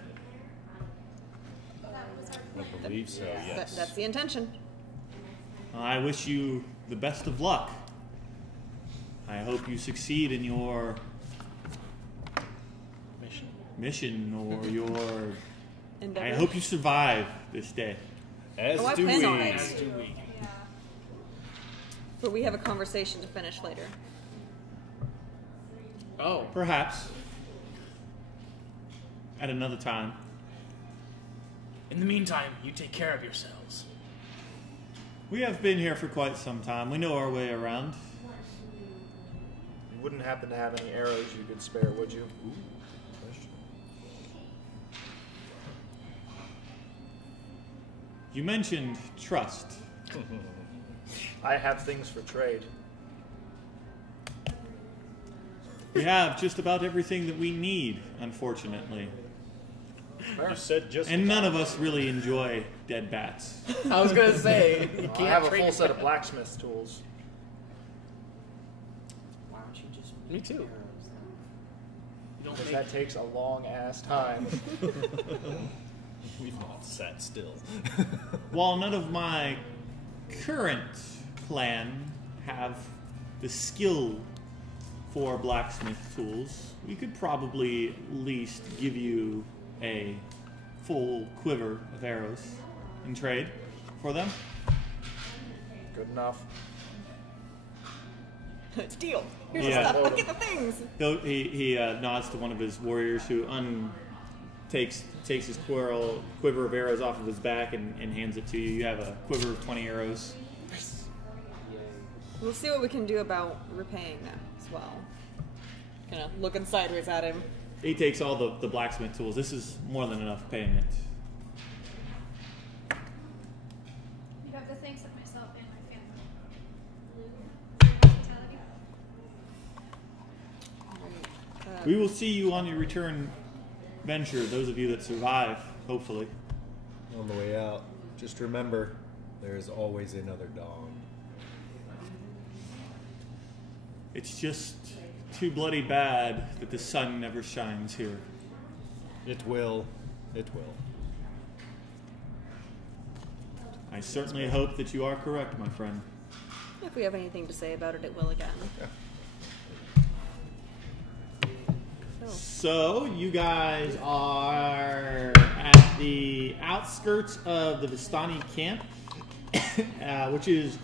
That was our I plan. believe so, yes. That's the intention. I wish you the best of luck. I hope you succeed in your mission or your... Endeavor. I hope you survive this day. As I do plan we. on it. As do we. Yeah. But we have a conversation to finish later. Oh. Perhaps. At another time. In the meantime, you take care of yourselves. We have been here for quite some time. We know our way around. You wouldn't happen to have any arrows you could spare, would you? You mentioned trust. I have things for trade. We have just about everything that we need, unfortunately. Fair. You said just. And none of us really enjoy dead bats. I was gonna say you I can't have a trade full set of that. blacksmith tools. Why don't you just Me too. arrows then? You don't Because make that takes a long ass time. We've not sat still. While none of my current clan have the skill for blacksmith tools, we could probably at least give you a full quiver of arrows in trade for them. Good enough. Deal. Here's Yeah. the stuff. Look at the things. He nods to one of his warriors who takes his quiver of arrows off of his back and hands it to you. You have a quiver of 20 arrows. We'll see what we can do about repaying them as well. Kind of looking sideways at him. He takes all the blacksmith tools. This is more than enough payment. You have the thanks of myself and my family. Hospitality. We will see you on your return venture, those of you that survive, hopefully. On the way out, just remember, there is always another dawn. It's just too bloody bad that the sun never shines here. It will. It will. I certainly hope that you are correct, my friend. If we have anything to say about it, it will again. So, you guys are at the outskirts of the Vistani camp, which is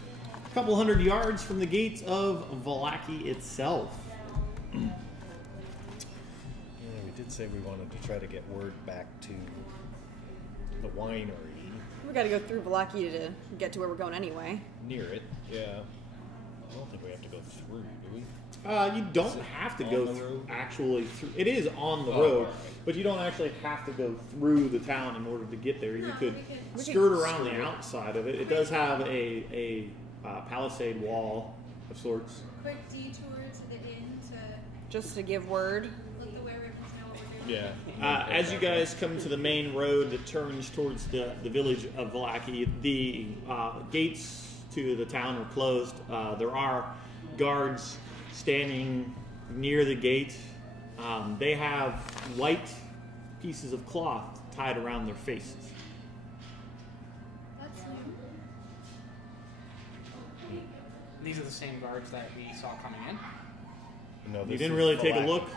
a couple hundred yards from the gates of Vallaki itself. Yeah, we did say we wanted to try to get word back to the winery. We gotta go through Vallaki to get to where we're going anyway. Near it, yeah. I don't think we have to go through, do we? You don't have to go actually through. It is on the road, but you don't actually have to go through the town in order to get there. You could skirt around the outside of it. It does have a palisade wall of sorts. Quick detour to the inn to Just to give word. let the werewolves know what we're doing. Yeah. As you guys come to the main road that turns towards the village of Vallaki, the gates to the town are closed. There are guards standing near the gate. They have white pieces of cloth tied around their faces. That's new. These are the same guards that we saw coming in. No, You this didn't is really take a Vallaki. look.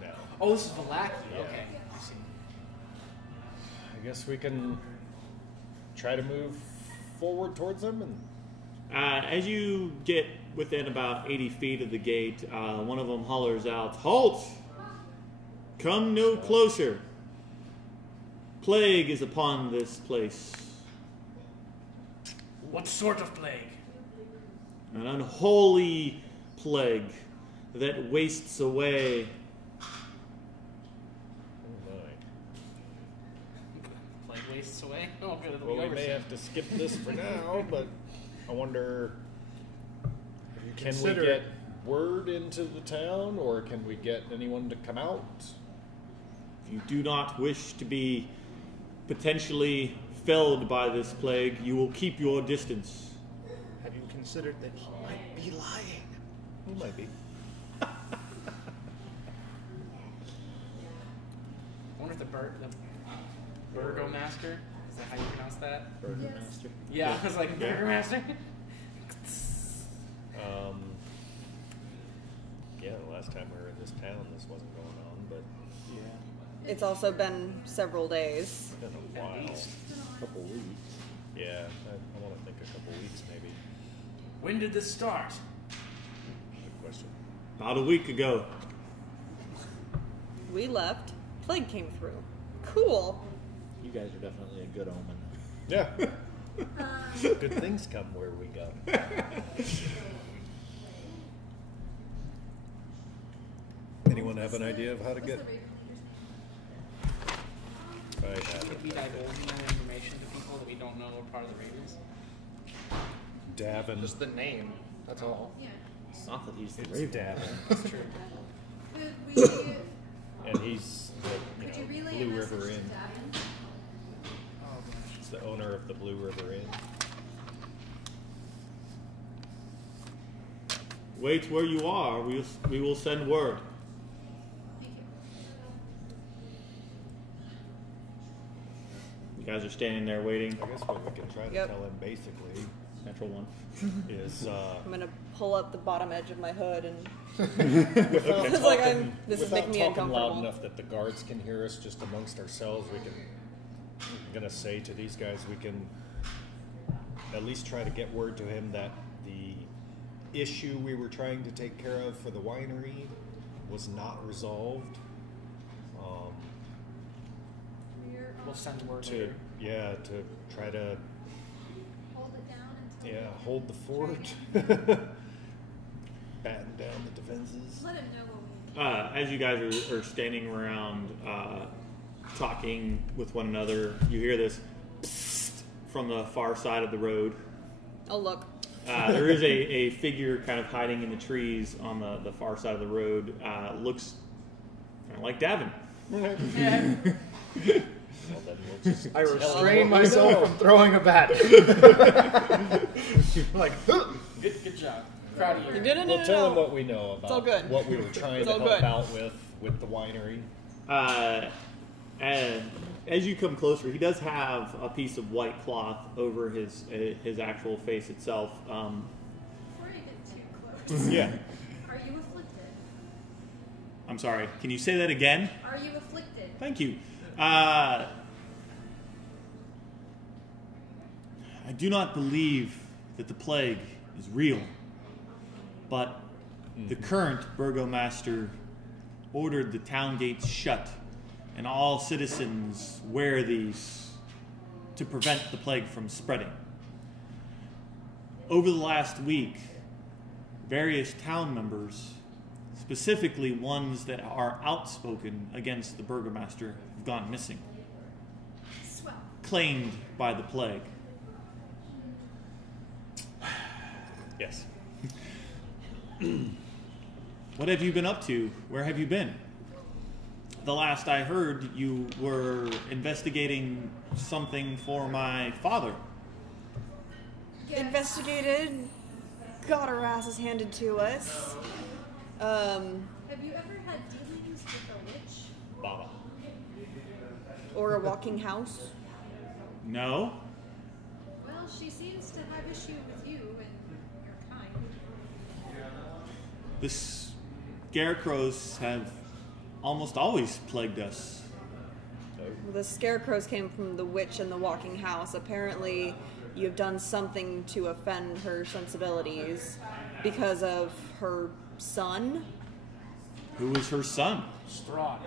No. Oh, this is Vallaki. Yeah. Okay, I see. I guess we can try to move forward towards them and As you get within about 80 feet of the gate, one of them hollers out, "Halt! Come no closer. Plague is upon this place. What sort of plague? An unholy plague that wastes away." Plague wastes away? Oh, good. It'll well, be we over may soon. have to skip this for now, but I wonder, can we Consider- get word into the town, or can we get anyone to come out? If you do not wish to be potentially felled by this plague, you will keep your distance. Have you considered that he might be lying? He might be. I wonder if the Burgomaster, is that how you pronounce that? Burgomaster. Yeah, I was like, Burgomaster? Yeah, the last time we were in this town, this wasn't going on, but Yeah. It's also been several days. it's been a while. Couple weeks. Yeah, I want to think a couple weeks maybe. When did this start? Good question. About a week ago. We left. Plague came through. Cool. You guys are definitely a good omen. Yeah. Good things come where we go. Anyone have an idea of how to What's get? the Raven leader's name? I have Could we divulge more information to people that we don't know are part of the Ravens? Davin. Just the name. That's all. Yeah. It's not that he's the It's Raven. Davin, That's true. Could we and he's the could you relay Blue a message River to Inn. Davin? Oh, gosh. He's the owner of the Blue River Inn. Wait where you are. We will send word. Thank you. You guys are standing there waiting. I guess what we can try to Yep. tell him basically Natural one. is I'm gonna pull up the bottom edge of my hood and without It's like talking, this is without making me talking loud uncomfortable. enough that the guards can hear us, just amongst ourselves, we can gonna say to these guys, we can at least try to get word to him that the issue we were trying to take care of for the winery was not resolved. We'll send word To later. to try to Hold it down until hold the fort, batten down the defenses. let him know what we need. As you guys are standing around talking with one another, you hear this psst from the far side of the road. I'll look. There is a figure kind of hiding in the trees on the far side of the road. Looks kind of like Davin. Well, then we'll just I tell him restrain what we myself know. from throwing a bat. Like, Good job. Proud of you. We'll tell him what we know about all good. what we were trying It's to all help good. out with the winery. And as you come closer, he does have a piece of white cloth over his actual face itself. Before you get too close, Yeah. are you afflicted? I'm sorry. Can you say that again? Are you afflicted? Thank you. I do not believe that the plague is real, but the current burgomaster ordered the town gates shut and all citizens wear these to prevent the plague from spreading. Over the last week, various town members, specifically ones that are outspoken against the burgomaster, have gone missing, Swell. claimed by the plague. Yes. What have you been up to? Where have you been? The last I heard, you were investigating something for my father. Yes. Investigated, got our asses handed to us. Have you ever had dealings with a witch? Baba. Or a walking house. No? Well, she seems to have issue with you and your kind. The scarecrows have almost always plagued us. The scarecrows came from the witch in the walking house. Apparently, you've done something to offend her sensibilities because of her son. Who is her son? Strahd.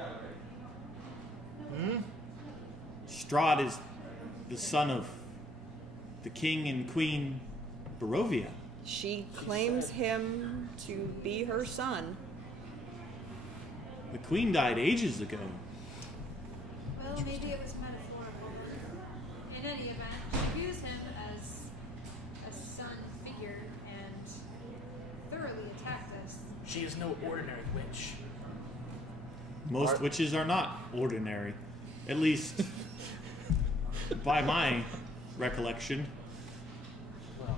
Strahd is the son of the king and queen Barovia. She claims him to be her son. The queen died ages ago. Well, maybe it was metaphorical. In any event, she views him as a son figure and thoroughly attacked us. She is no ordinary witch. Most witches are not ordinary. At least by my recollection. Well,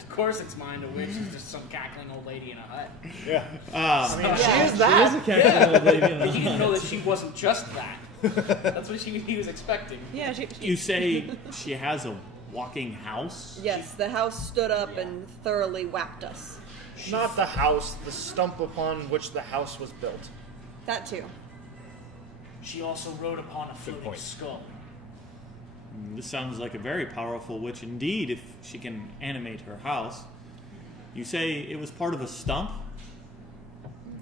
of course it's mine. A witch is just some cackling old lady in a hut. Yeah. Yeah. She is that. But you didn't know that she wasn't just that. That's what he was expecting. Yeah, she You say she has a walking house? yes, the house stood up and thoroughly whacked us. Not the house, the stump upon which the house was built. That too. She also rode upon a floating point. skull. This sounds like a very powerful witch indeed if she can animate her house. You say it was part of a stump?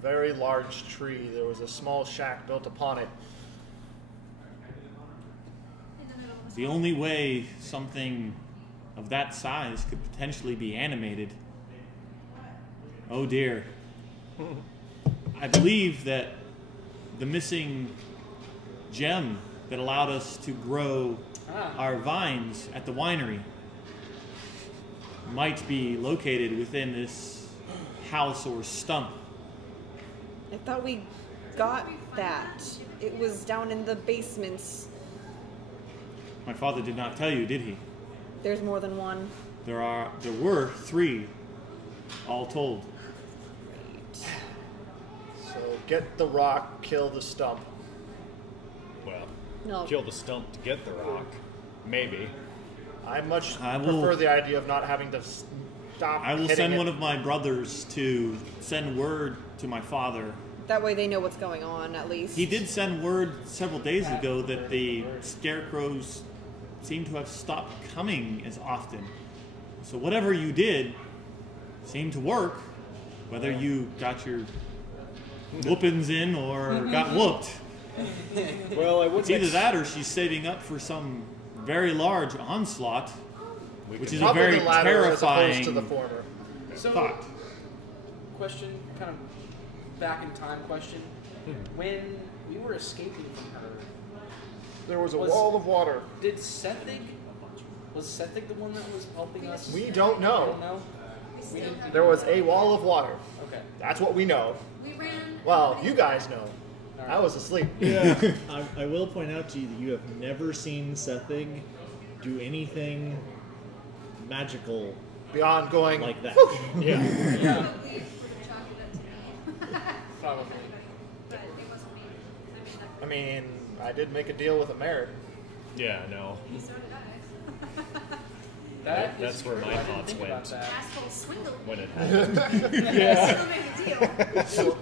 Very large tree. There was a small shack built upon it. In the middle of The only way something of that size could potentially be animated. Oh dear. I believe that the missing gem that allowed us to grow our vines at the winery might be located within this house or stump. I thought we got that. It was down in the basements. My father did not tell you, did he? There's more than one. There were 3, all told. So get the rock, kill the stump. Well, No. kill the stump to get the rock. Maybe. I much I will- prefer the idea of not having to stop. I will hitting send it. one of my brothers to send word to my father That way they know what's going on, at least. He did send word several days ago that the scarecrows seem to have stopped coming as often. So whatever you did seemed to work. Whether you got your whoopings in or got whooped. Well, I would. It's either that or she's saving up for some very large onslaught, which is a Probably very the latter as terrifying opposed to the former. So, thought. question, kind of back in time question. When we were escaping from her, There was a Was- wall of water. did Sethig, was Sethig the one that was helping us? We don't know. We don't know? We didn't, There was a wall of water. okay. That's what we know. We ran. Well, you guys know. All I right. was asleep. Yeah, I will point out to you that you have never seen Sethig do anything magical Beyond going like that. "Whew." Yeah. Yeah, Probably would have chalked it up to me. probably. But it wasn't me. I mean, I did make a deal with a merit. Yeah, no. So did I. That's is where true. my I didn't thoughts think about went. that. Asshole swindled me. When it happened. Still made a deal.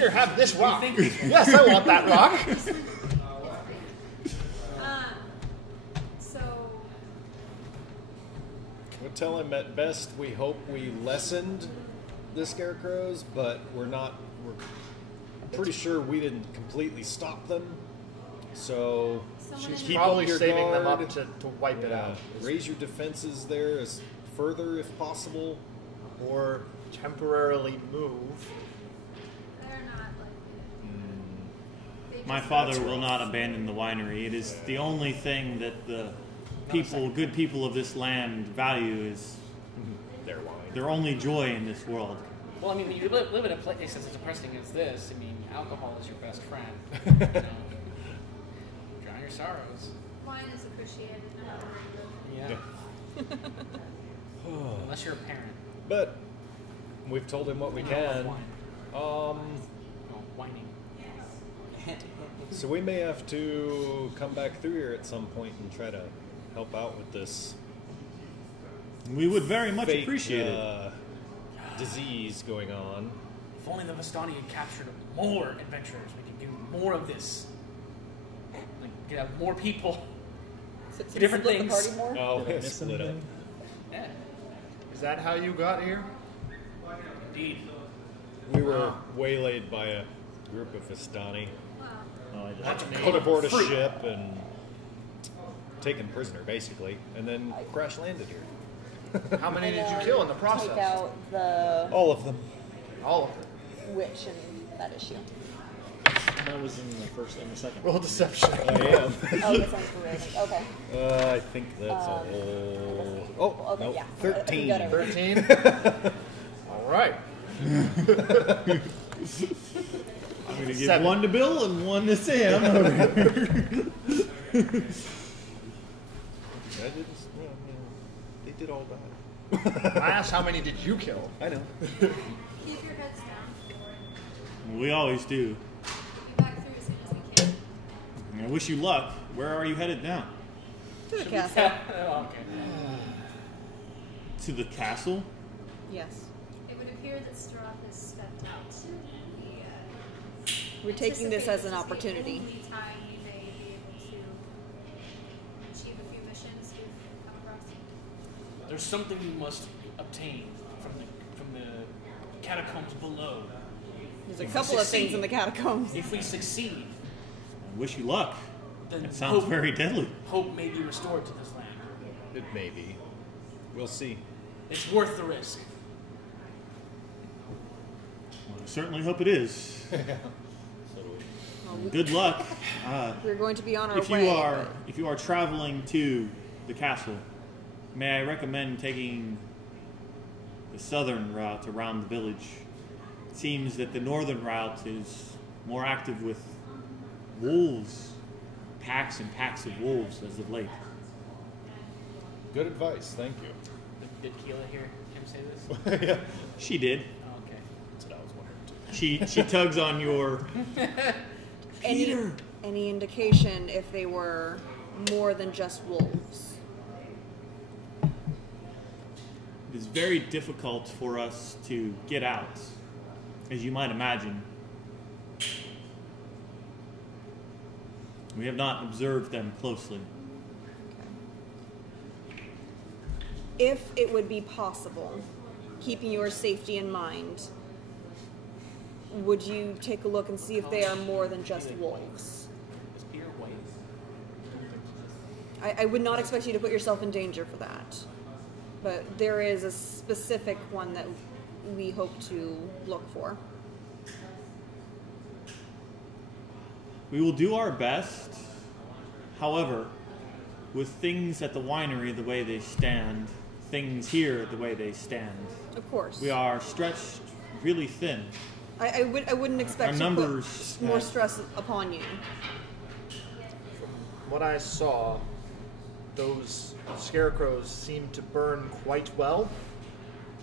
Here, have this rock. think- Yes, I want that rock. So We'll tell him at best we hope we lessened the scarecrows, but we're pretty sure we didn't completely stop them. So someone She's in keep probably up your saving them guard. up to wipe it out. Raise your defenses there as further if possible. Or temporarily move. they're not like they My just- father will not abandon the winery. It is the only thing that the good people of this land value is Their wine. their only joy in this world. Well, I mean, you live in a place as depressing as this. I mean, alcohol is your best friend. You know? Drown your sorrows. Wine is appreciated no matter where you live. Yeah. Unless you're a parent. But we've told him what we can. Wine. Um, No, whining. so we may have to come back through here at some point and try to help out with this We would very much fake, appreciate it. disease going on. If only the Vistani had captured more adventurers, we could do more of this. Like, we could have more people. So different split things. The party more? Oh, Did I miss split up. anything? Yeah, Is that how you got here? indeed. We were waylaid by a group of Vistani, Wow. Oh, I did. Bunch of put aboard a fruit. ship, and taken prisoner, basically, and then crash landed here. How many And, did you kill in the process? Take out the All of them. All of them. witch and that issue. That was in the first and the second. Roll deception. I am. Oh, this one's for Raven. Okay. I think that's a whole. Oh, Okay, no, yeah. 13. You got it. 13. All right. I'm going to give 7. one to Bill and one to Sam. I didn't. Well, they did all die. I asked how many did you kill? I know. Keep your heads down. We always do. We'll be back through as soon as we can. I wish you luck. Where are you headed now? To the castle. Oh, okay. To the castle? Yes. It would appear that Stroth has stepped out. We're taking this as an This is opportunity. the only time we may be able to achieve a few missions we've come across. There's something you must obtain from the catacombs below. There's a If we couple of things succeed- in the catacombs. If we succeed, I wish you luck. then That sounds hope, very deadly. hope may be restored to this land. It may be. We'll see. It's worth the risk. I certainly hope it is. Good luck. We're going to be on our If way. you are traveling to the castle, may I recommend taking the southern route around the village? It seems that the northern route is more active with wolves, packs and packs of wolves as of late. Good advice. Thank you. Did Keela hear him say this? Yeah. She did. Oh, okay. That's what I was wondering too. She tugs on your. Any indication if they were more than just wolves? It is very difficult for us to get out, as you might imagine. We have not observed them closely. If it would be possible, keeping your safety in mind, would you take a look and see if they are more than just wolves? Is beer white? I would not expect you to put yourself in danger for that. But there is a specific one that we hope to look for. We will do our best. However, with things at the winery the way they stand, things here the way they stand, Of course. we are stretched really thin. I wouldn't expect Our to numbers put more have- stress upon you. From what I saw, those scarecrows seem to burn quite well.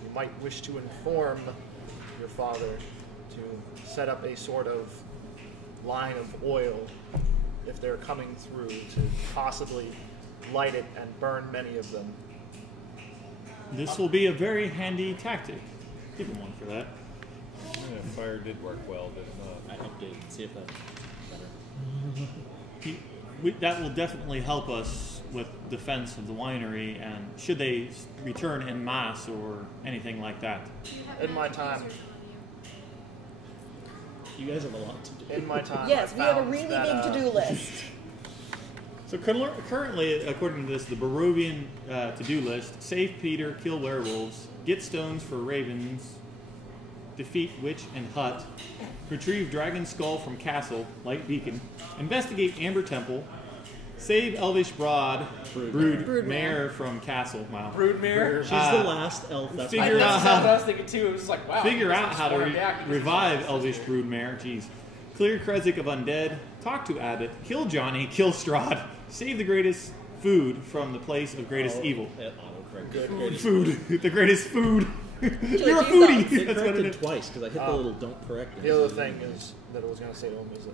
You might wish to inform your father to set up a sort of line of oil if they're coming through to possibly light it and burn many of them. This will be a very handy tactic. Give him one for that. Yeah, fire did work well, did it I not? updated and see if that's better. That will definitely help us with defense of the winery, and should they return en masse or anything like that. Do you have In an my active time. user on you? You guys have a lot to do. In my time, Yes, I we have a found really that, big to-do list. So currently, according to this, the Barovian to-do list: save Peter, kill werewolves, get stones for ravens, defeat witch and hut, retrieve dragon skull from castle, light beacon, investigate Amber Temple, save Elvish Brood Mare from castle. Wow. Broodmare. She's the last elf. That's figure That's out what I was thinking too. It was like, wow. Figure out how to Spawned back because revive it's Elvish Broodmare. Jeez. Clear Kresik of undead. Talk to Abbott. Kill Johnny. Kill Strahd. Save the greatest food from the place of greatest evil. It autocorrected. Food. The greatest food. You're a you foodie. thought. It That's what it corrected is. twice because I hit the little don't correct. The other thing is that I was going to say to him is that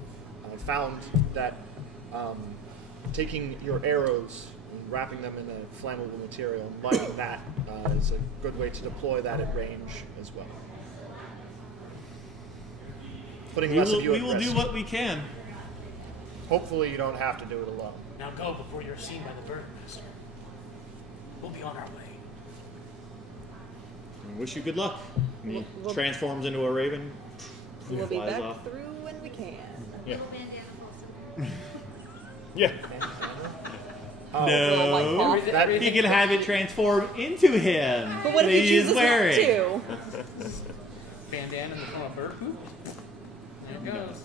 I found that taking your arrows and wrapping them in a flammable material and lighting that is a good way to deploy that at range as well. Putting less of you We at will risk. do what we can. Hopefully you don't have to do it alone. Now go before you're seen by the bird master. We'll be on our way. I wish you good luck. And he We'll- transforms into a raven. We'll be flies back off. through when we can. Yeah. Little bandana holster. Yeah. Little white No. cloth. That- He can have it transform into him. But what if that he he is chooses not wearing. to? Bandana in the form of bird poop. There it goes.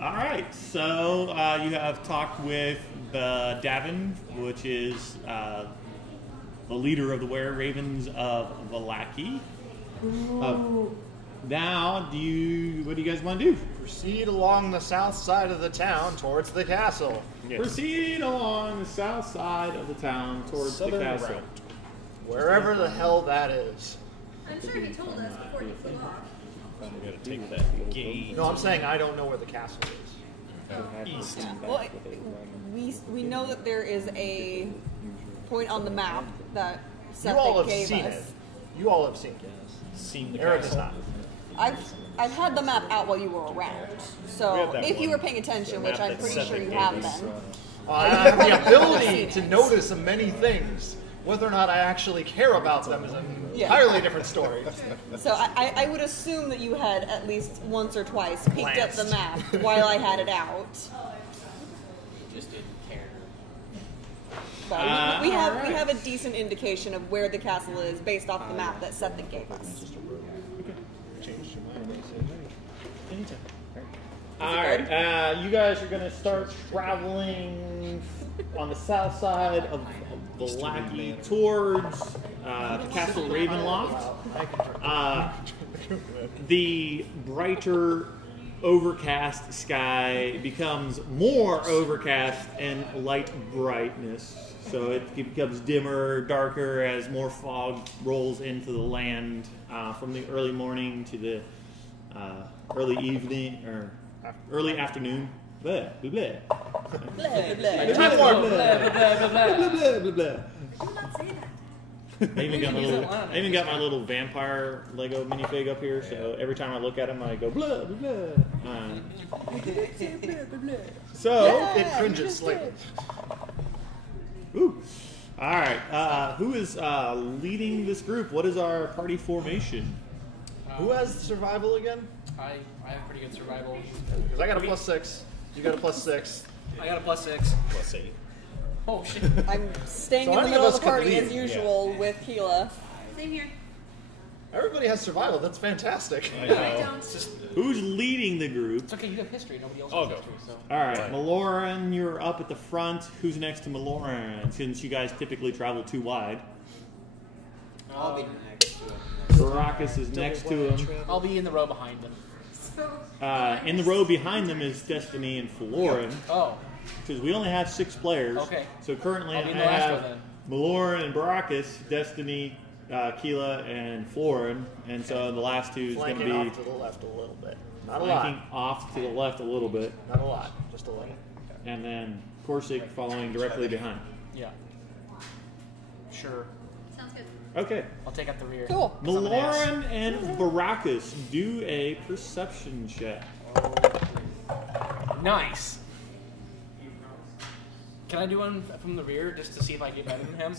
All right, so you have talked with Davin, which is the leader of the Were Ravens of Valaki. Now, what do you guys want to do? Proceed along the south side of the town towards the castle. Yeah. Proceed along the south side of the town towards Southern the castle. route. Wherever the hell that is. I'm sure he told us before he flew off. We gotta take that gate. No, I'm saying I don't know where the castle is. East. Well, we know that there is a point on the map that You all Seth have gave seen us. it. You all have seen it. Seen the Eric castle. does not. I've had the map out while you were around. We So have that if you one. were paying attention, The which map I'm that pretty Seth sure you gave have us, been. I have the ability Seen to it. notice many things. Whether or not I actually care about them is an entirely different story. So I would assume that you had at least once or twice peeked at the Glanced. map while I had it out. He just didn't care. But we alright. have a decent indication of where the castle is based off the map that Seth gave us. All right, you guys are gonna start traveling on the south side of Valaki towards Castle Ravenloft. The brighter, overcast sky becomes more overcast and light brightness. So it becomes dimmer, darker as more fog rolls into the land from the early morning to the early evening or early afternoon. Blah, blah, blah. Blah, blah. Time warp. Blah, blah, blah, blah, blah, blah. Do not say that. I even got my Use little, that line. I even got my little vampire Lego minifig up here. So every time I look at him, I go blah blah blah. So It cringes slightly. ooh. All right. Who is leading this group? What is our party formation? Who has survival again? I have pretty good survival. Because I got a +6. You got a +6. I got a +6. Plus 8. Oh shit. I'm staying So in the any middle of of the us could party lead, as usual with Keela. Same here. Everybody has survival. That's fantastic. I I know. don't. Who's leading the group? It's okay. You have history. Nobody else I'll has go. history. So. All right, Right. Maloran, you're up at the front. Who's next to Maloran? Since you guys typically travel too wide. I'll be next to it. Baracus is next to him. I'll be in the row behind them. So. In the row behind them is Destiny and Florin. Oh. Because we only have 6 players. Okay. So currently I'll be I in the last row have then. Maloran and Baracus, Destiny, Keela, and Florin. And so the last two is going to Flanking be off to the left a little bit. Not a flanking lot. off to the left a little bit. Not a lot. Just a little. And then Corsic following directly behind. Yeah. Sure. Sounds good. Okay. I'll take out the rear. Cool. 'Cause I'm an ass. Maloran and Baracus, do a perception check. Nice. Can I do one from the rear just to see if I get better than him?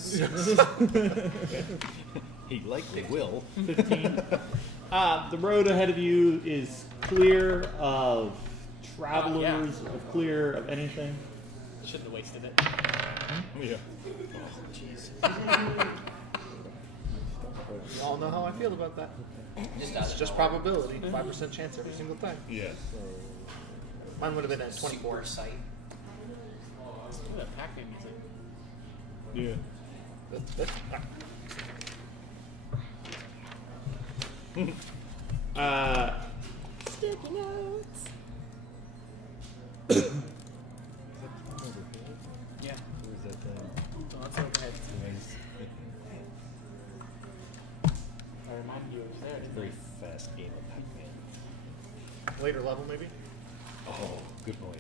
He likely will. 15. The road ahead of you is clear of travelers, clear of anything. Shouldn't have wasted it. Yeah. You all know how I feel about that. Just It's just probability. 5% chance every single time. Yeah. Mine would have been at 24. Super sight. Look at that Pac-Man music. Yeah. Sticky notes. Yeah. Where's that thing? So that's overhead. I reminded you it was there. Very fast game of Pac-Man. Later level, maybe? Oh, good point.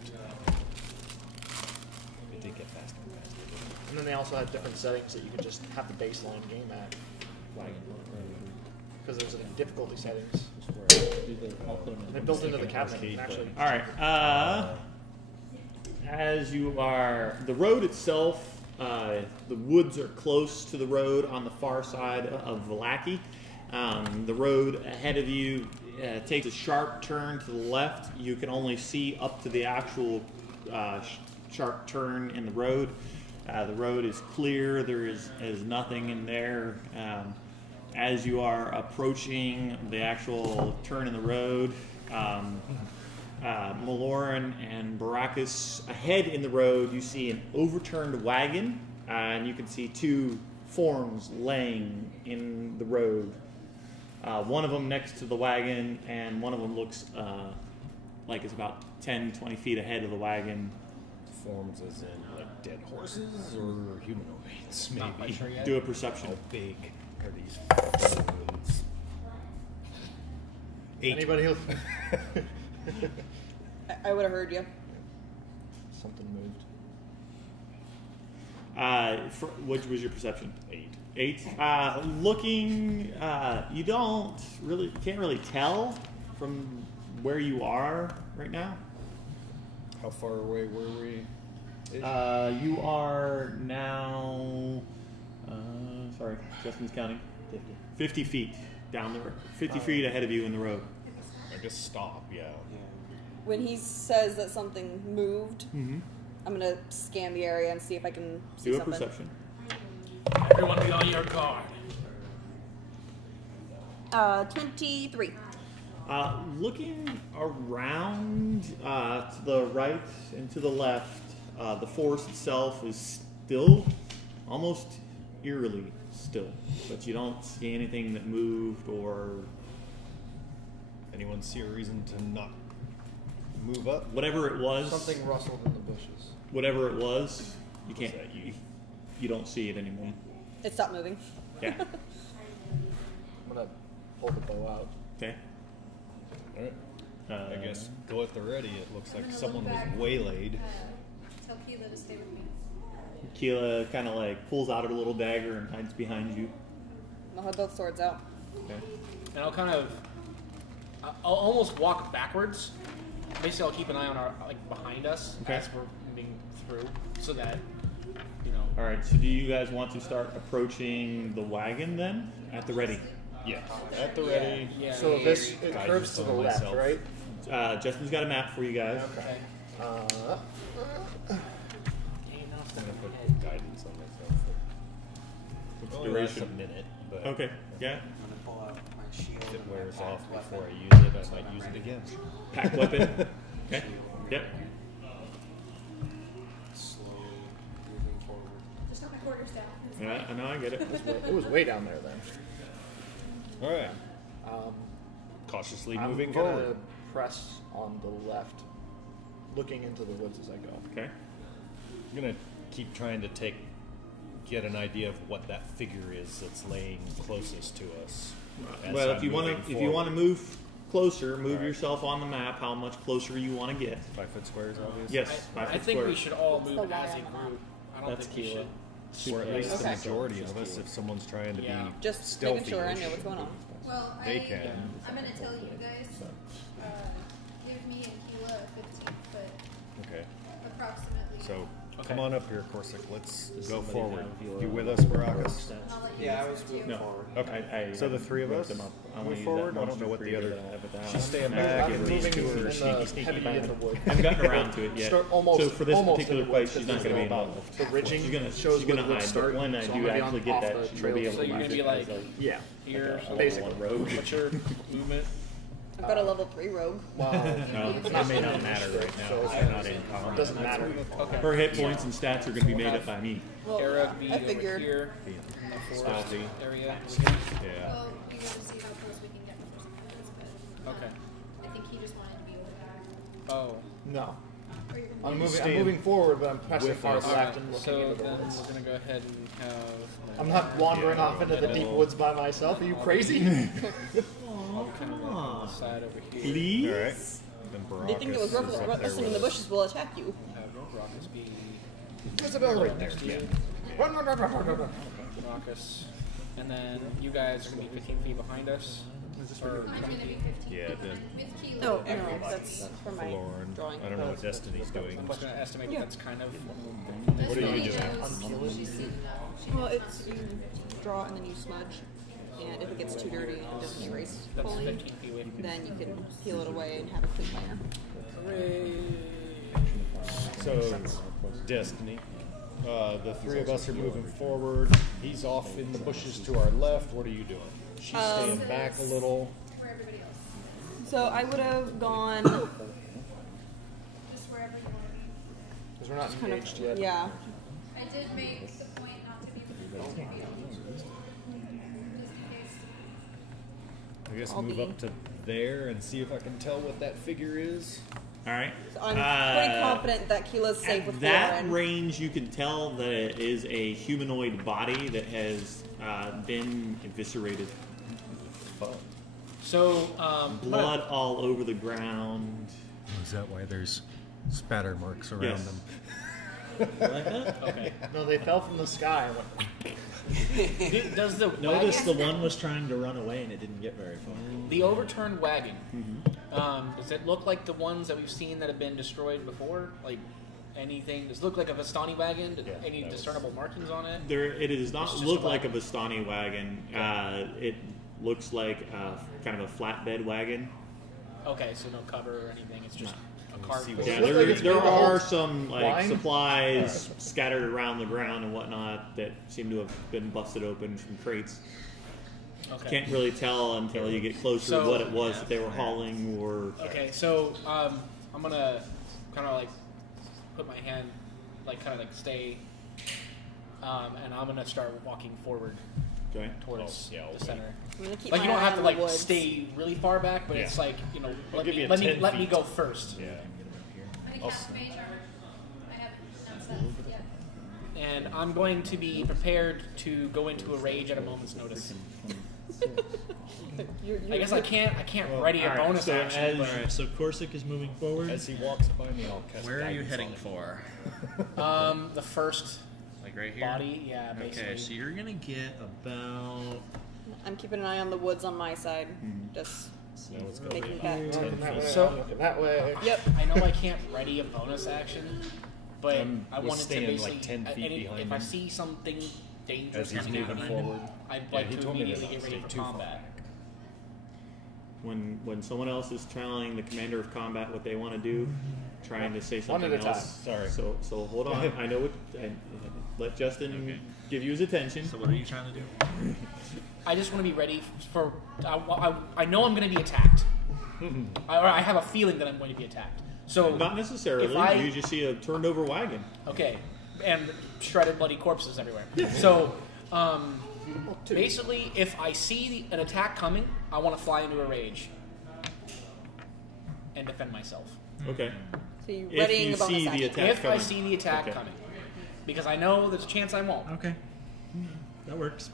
It did get faster and faster. And then they also had different settings that you could just have the baseline game at. Like, because there's difficulty settings. They're built into the cabinet. arcade, Actually, All right. As you are, the road itself, the woods are close to the road on the far side of Valaki. The road ahead of you takes a sharp turn to the left. You can only see up to the actual sharp turn in the road. The road is clear. There is nothing in there. As you are approaching the actual turn in the road, Maloran and Baracus ahead in the road, you see an overturned wagon, and you can see 2 forms laying in the road. One of them next to the wagon, and one of them looks like it's about 10, 20 feet ahead of the wagon. Forms as in like dead horses or humanoids, Not quite maybe. sure yet. Do a perception. How big are these forms? 8. anybody else? I would have heard you. Something moved. Which was your perception? 8. 8. Looking, you can't really tell from where you are right now. How far away were we? You are now, sorry, Justin's counting. 50 feet down the road. 50 feet ahead of you in the road. I guess stop, yeah. When he says that something moved, Mm-hmm. I'm gonna scan the area and see if I can see Do a something. perception. Everyone be on your guard. 23. Looking around to the right and to the left, the forest itself is still almost eerily still, but you don't see anything that moved or Anyone see a reason to not move up? whatever it was. Something rustled in the bushes. Whatever it was, you can't. Is that you? You don't see it anymore. It stopped moving. Yeah. I'm gonna pull the bow out. Okay. Alright. I guess Uh, go at the ready. It looks I'm like gonna someone look was back, waylaid. Tell Keela to stay with me. Keela kind of like pulls out her little dagger and hides behind you. I'll have both swords out. Okay. And I'll almost walk backwards. Basically, I'll keep an eye on our behind us Okay. as we're moving through, so that All right. So do you guys want to start approaching the wagon then? At the ready. Yeah. At the ready. Yeah. So this it Guidance curves to the on left, myself. right? Justin's got a map for you guys. Okay. I'm gonna put guidance on myself. It only lasts a Duration. minute, but Okay. Yeah. I'm gonna pull out my shield if it and my wears packed off weapon. before I use it, I might use it again. Pack weapon. Okay. Yep. Slowly moving forward. Just took my quarters down. Yeah, I know. I get it. It was way down there then. All right. Cautiously moving forward. Press on the left, looking into the woods as I go. Okay. I'm gonna keep trying to get an idea of what that figure is that's laying closest to us. as Well, I'm if you want moving to, if you want to forward. move closer, move Alright. yourself on the map. How much closer you want to get? 5 foot squares, obviously. Yes. I 5 foot think square. we should all move the as Y a on the group. I don't That's think we Keela. should. Or at least the Okay. majority of us, if someone's trying to Yeah. be Just stealthy. making sure I know what's going on. Well, They can. I'm gonna tell you guys. Give me and Keela a 15 foot, Okay. approximately. So Okay. come on up here, Corsic. Let's Does go somebody forward. have You your, with us, Baracus? And I'll let you Yeah, I guys was do. moving No. forward. Okay. I So the three of roped us them up. I wanna move use forward? that I don't monster know what the creature other- that I have at the house. She's staying I back. give I'm these moving to her. in the Sneaky, sneaky heavy back. in the wood. I haven't gotten around to it yet. Start almost, so for this almost particular in the woods, fight, she's because not going to be there's involved. the ridging She's gonna shows she's gonna where the woods hide, but start, when I so do I'm gonna be actually on get off that, the she'll be trail. able So to you're use gonna be it as like- Yeah. You're a level Basically. 1 rogue. What's your movement? I've got a level 3 rogue. Wow. No, That may not matter right now. So We're not in combat. it doesn't matter. Okay. Her hit points and stats are going to be made up by me. Well, Era be I over figured. here in the forest Stealthy. area. Yeah. Well, we gotta see how close we can get before something happens, but Okay. I think he just wanted to be over there. Oh. No. Or you're gonna I'm be- moving. Staying I'm moving forward, but I'm pressing with far us. left Alright, and looking so into the then woods. we're gonna go ahead and have. I'm not wandering Yeah, off into the deep middle. woods by myself. Are you crazy? I'll kind of walk on the side over here. Please? All right. Then They think it was Baracus is up there rustling in with the us. bushes will attack you. Have Raucus be Isabel right there. next to you. Run, run, run, run, run, run, run. Raucus. And then you guys are gonna be 15 feet behind us. Or I'm gonna be 15 Yeah, feet the- with Keela. No, no, that's for my Lauren. drawing. I don't know what Destiny's doing. I'm just gonna estimate that that's kind of. What are you Destiny doing? knows she's seen enough. She Well, knows it's you draw and then you smudge, and if it gets too dirty and doesn't erase That's fully, 15 feet away from then you can peel it away and have a clean layer. So, Destiny. The three of us are moving forward. He's off in the bushes to our left. What are you doing? She's staying back a little. for everybody else. So I would have gone Just wherever you want to be. Because we're not kind engaged of, yet. yeah. I did make the point not to be within 50 feet. Just in case. I guess I'll move be- up to there and see if I can tell what that figure is. All right. So I'm pretty confident that Keela's safe At with that Lauren. range, you can tell that it is a humanoid body that has been eviscerated. So, Blood all over the ground. Is that why there's spatter marks around Yes. them? Like that? Okay. No, they fell from the sky and went. Does the Notice the wagon, one was trying to run away and it didn't get very far. the overturned wagon, does it look like the ones that we've seen that have been destroyed before? Like anything? Does it look like a Vistani wagon? Yeah, Any that was- discernible markings on it? It does not It's just look a like a wagon. Vistani wagon. It looks like kind of a flatbed wagon. Okay, so no cover or anything. It's just a cart. see what- Yeah, Looks like there, it's there got are old some like wine. supplies scattered around the ground and whatnot that seem to have been busted open from crates. Okay. Can't really tell until you get closer So- what it was that they were hauling or. Okay, so I'm gonna kind of like put my hand, like kind of like stay, and I'm gonna start walking forward Okay. towards Oh, yeah, the okay. center. I'm gonna keep Like my you don't eye have on to the like woods. stay really far back, but Yeah. it's like I'll give you let 10 me feet. go first. Yeah. I'm gonna cast mage armor. I haven't announced that yet. And I'm going to be prepared to go into a rage at a moment's notice. I guess I can't ready a all right, bonus so action. as- but, Alright, so Corsic is moving forward. As he walks by me, I'll cast Where are you guidance heading on him. for? the first Like right here? body, yeah, basically. Okay, so you're gonna get about I'm keeping an eye on the woods on my side. Just So it's going to be making about that. 10 Looking that way, feet. So- looking that way. Yep. I know I can't ready a bonus action, but I I was wanted to staying, basically. like, 10 feet behind if I him. see something dangerous As he's coming moving at me, forward. I'd Yeah, like he to told me to immediately get stay ready for too far combat. back. When someone else is telling the commander of combat what they want to do, trying to say One something at a time. else. Sorry. So hold on. I know what. Let Justin give you his attention. So what are you trying to do? I just want to be ready for. I know I'm going to be attacked. I have a feeling that I'm going to be attacked. So Not necessarily. If I- You just see a turned over wagon. okay, and shredded bloody corpses everywhere. So basically, if I see an attack coming, I want to fly into a rage and defend myself. Okay. So you If readying you a bonus see the action. attack If I coming. see the attack Okay. coming, because I know there's a chance I won't. Okay. That works.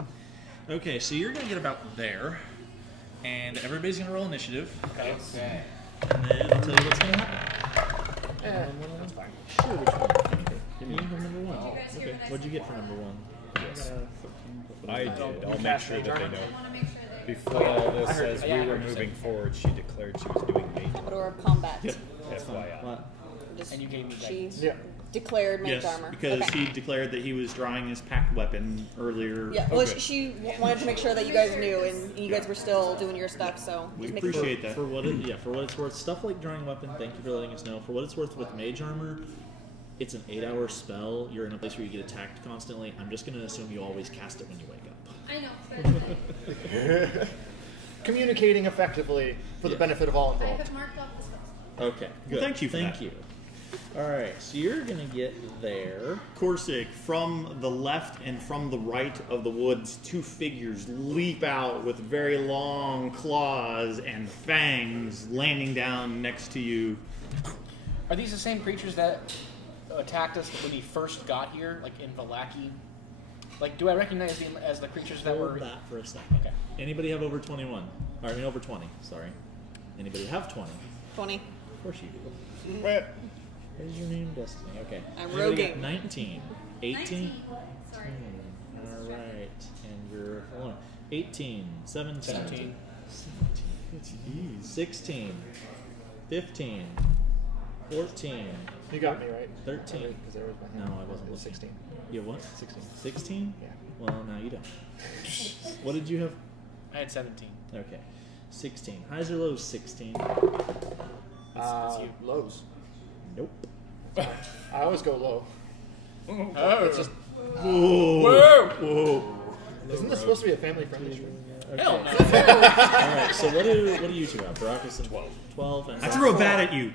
Okay, so you're going to get about there, and everybody's going to roll initiative, Okay. Okay. and then I'll tell you what's going to happen. That's fine. Sure, which one? Okay. Give me number one. Did you guys hear Okay. what I What'd you said get for number one? Yes. I did. I'll make cast sure mage that they armor? know. I want to make sure they. Before all this, as Yeah, I we were heard you say. moving forward, she declared she was doing mage Order of combat. FYI. What? Just, And you gave me she guidance. Yeah. declared mage Yes, armor. because okay. he declared that he was drawing his packed weapon earlier. Yeah, well, Okay. she wanted to make sure that you guys knew, and you guys were still doing your stuff. So We just making appreciate that. For what it's worth, stuff like drawing weapon, thank you for letting us know. For what it's worth with mage armor, it's an 8-hour spell. You're in a place where you get attacked constantly. I'm just going to assume you always cast it when you wake up. I know. But Communicating effectively for the benefit of all I involved. have marked off the spells. Okay, Well, thank you for Thank that. you. All right, so you're going to get there. Corsic, from the left and from the right of the woods, two figures leap out with very long claws and fangs landing down next to you. Are these the same creatures that attacked us when we first got here, like in Valaki? Like, do I recognize them as the creatures that Hold were? that for a second. Okay. Anybody have over 21? Or, I mean, over 20, sorry. Anybody have 20? 20. Of course you do. Wait, What is your name? Destiny. Okay. I'm Anybody got roguing. 19. 18? 19. Sorry. All right. And you're, hold on. 18. 17. 17. 16. 15. 14. you got me right. 13. Because there was my hand. No, I wasn't It was looking. 16. You have what? 16. 16? Yeah. Well, now you don't. What did you have? I had 17. Okay. 16. Highs or lows? 16. you. Lows. Nope. I always go low. Oh. It's just, Whoa! Whoa. isn't this supposed to be a family-friendly stream? Hell no. All right. So what do you two have? Baracus and 12. 12 and I threw a bat at you.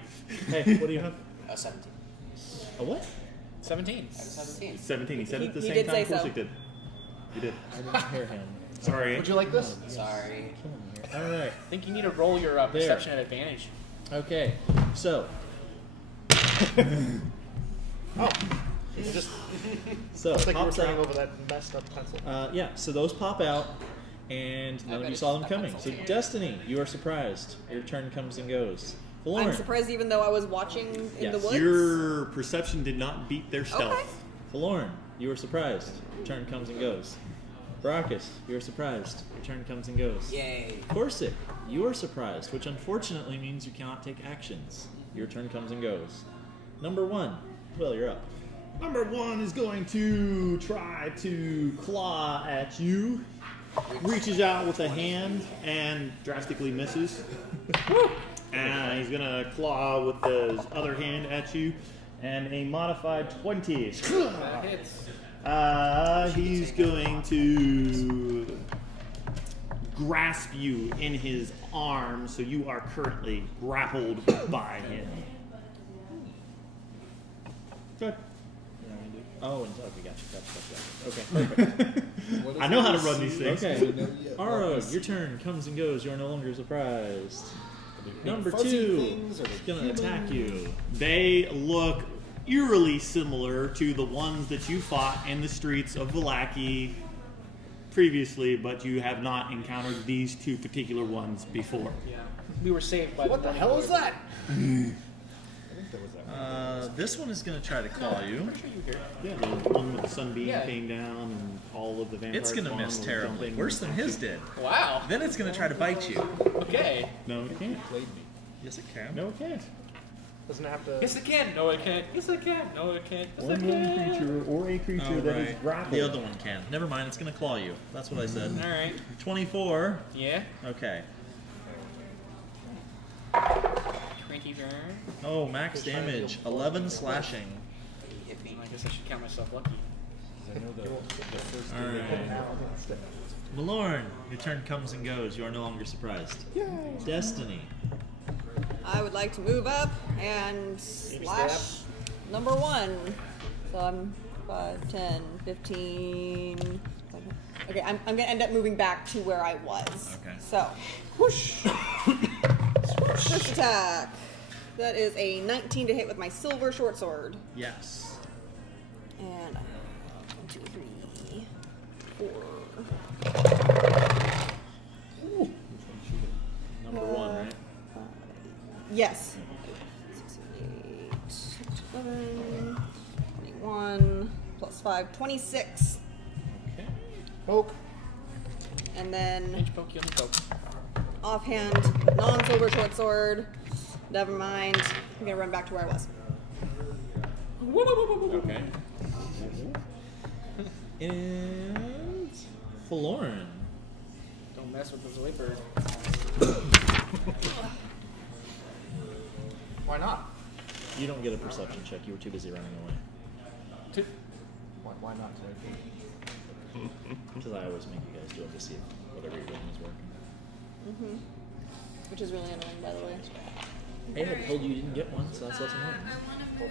Hey, what do you have? 17. A what? 17. I have 17. 17. He said it at the He same did time say so. Corsic did. He did. I didn't hear him. Sorry. Would you like this? Sorry. All right. I think you need to roll your perception at advantage. Okay. So Oh. It's just So like you were pops turning out. over that messed up pencil. Yeah, so those pop out, and none of bet you it's saw them that coming. pencil So too. Destiny, you are surprised. Your turn comes and goes. I'm Lauren, surprised, even though I was watching in the Yes. woods. Your perception did not beat their stealth. Okay. Lauren, you are surprised. Your turn comes and goes. Baracus, you are surprised. Your turn comes and goes. Yay. Corsic, you are surprised, which unfortunately means you cannot take actions. Your turn comes and goes. Number 1, Will, you're up. Number 1 is going to try to claw at you. Reaches out with a hand and drastically misses. And he's going to claw with his other hand at you. And a modified 20. That hits. He's going to grasp you in his arm, so you are currently grappled by him. Good. Oh, and okay, gotcha. Okay, perfect. I know how to run these things. Okay. Arog, your turn comes and goes. You are no longer surprised. Number 2 is going to attack you. They look eerily similar to the ones that you fought in the streets of Valaki previously, but you have not encountered these two particular ones before. Yeah. We were saved by What the running hell is order. that? I think there was that This one is going to try to claw you. Yeah, the one with the sunbeam Yeah. came down and all of the vampires. It's going to spawned miss were terribly. jumping. Worse than his did. Wow. Then it's going to try to bite you. Okay. No, it can't. Yes, it can. No, it can't. Doesn't it have to. Yes, it can. No, it can't. Yes, it can. No, it can't. Yes, it Only one can. creature or a creature Oh, that is right. grappled. The other one can. Never mind, it's going to claw you. That's what I said. All right. 24. Yeah. Okay. 24. Oh, max damage. 11 slashing. I guess I should count myself lucky. I know the first Alright. Malorn, your turn comes and goes. You are no longer surprised. Destiny. I would like to move up and slash number 1. So I'm 5, 10, 15. Okay, I'm going to end up moving back to where I was. Okay. So, whoosh. First attack. That is a 19 to hit with my silver short sword. Yes. And 1, 2, 3, 4. Number 1, right? Yes. 6, 8, 11, 21, plus 5, 26. Okay. Poke. And then Pinch poke, you poke. offhand, non-silver short sword. Never mind. I'm gonna run back to where I was. Okay. And Florin. Don't mess with the Zoid bird. Why not? You don't get a perception check. You were too busy running away. Why not? Because I always make you guys do it to see if whatever you're doing is working. Which is really annoying, by the way. Hey, I told you you didn't get one, so that's less annoying. I want to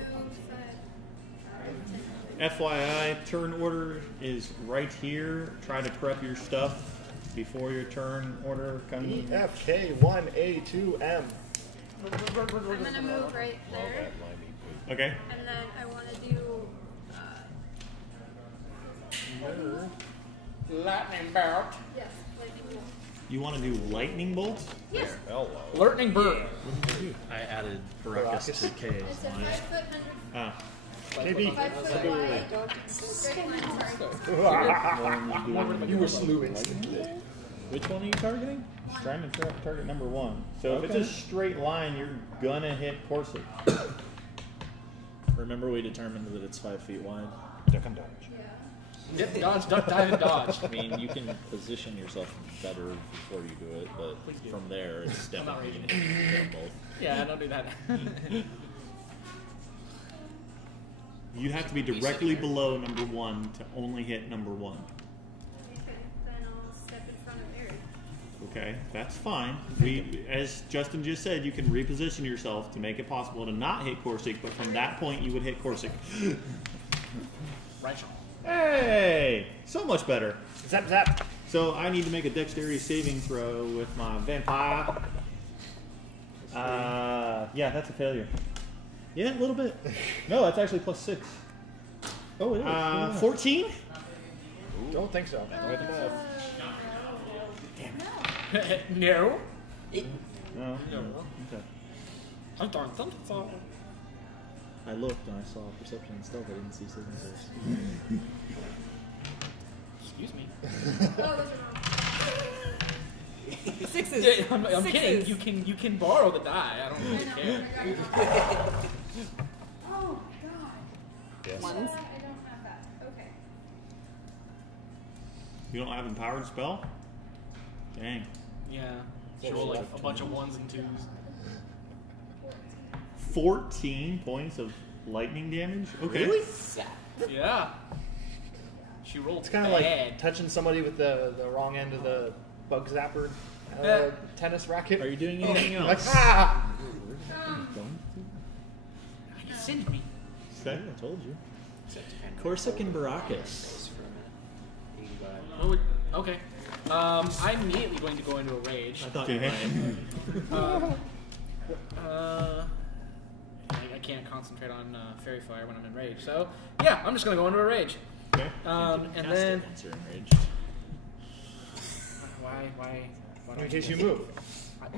move. FYI, turn order is right here. Try to prep your stuff before your turn order comes. E F K 1 A 2 M. I'm gonna move right there, Okay. and then I want to do. Lightning bolt. Yes, lightning bolt. You want to do lightning bolt? Yes. Hello. Lightning bird. I added Baracus to K's It's a line. 5 foot 100. Ah. Maybe. 5 foot wide. Straight line, sorry. You were slew instantly. Which one are you targeting? Trying to target number 1. So if Okay. it's a straight line, you're gonna hit Corsic. Remember, we determined that it's 5 feet wide. Duck and dodge. Dip, dodge, duck, dive, and dodge. I mean, you can position yourself better before you do it, but Please do. from there, it's I'm not definitely reading going to hit both. Yeah, don't do that. You have to be directly below number 1 to only hit number 1. Okay, then I'll step in front of Eric. Okay, that's fine. We, as Justin just said, you can reposition yourself to make it possible to not hit Corsic, but from that point you would hit Corsic. Right shot. Hey! So much better. Zap zap. So I need to make a dexterity saving throw with my vampire. Yeah, that's a failure. Yeah, a little bit. No, that's actually plus 6. Oh, it is. 14? Don't think so. No. No. No. Okay. I'm darn something. I looked and I saw perception and stealth. I didn't see signatures. Excuse me. Oh, those are wrong. 6s. Yeah, I'm 6s. kidding. You can borrow the die. I don't really care. Oh, God. Yes. Ones. I don't have that. Okay. You don't have empowered spell? Dang. Yeah. She roll like a bunch of 1s and 2s. 14 points of lightning damage? Okay. Really? Yeah. She rolled It's kind of like touching somebody with the wrong end of the bug zapper tennis racket. Are you doing anything Like, else? ah! You send me. Okay. I told you. Corsic and Baracus. What would, okay. I'm immediately going to go into a rage. I thought you Okay. might. I can't concentrate on fairy fire when I'm in rage. So yeah, I'm just gonna go into a rage. Okay. And Cast then it once you're enraged. why In don't case you move.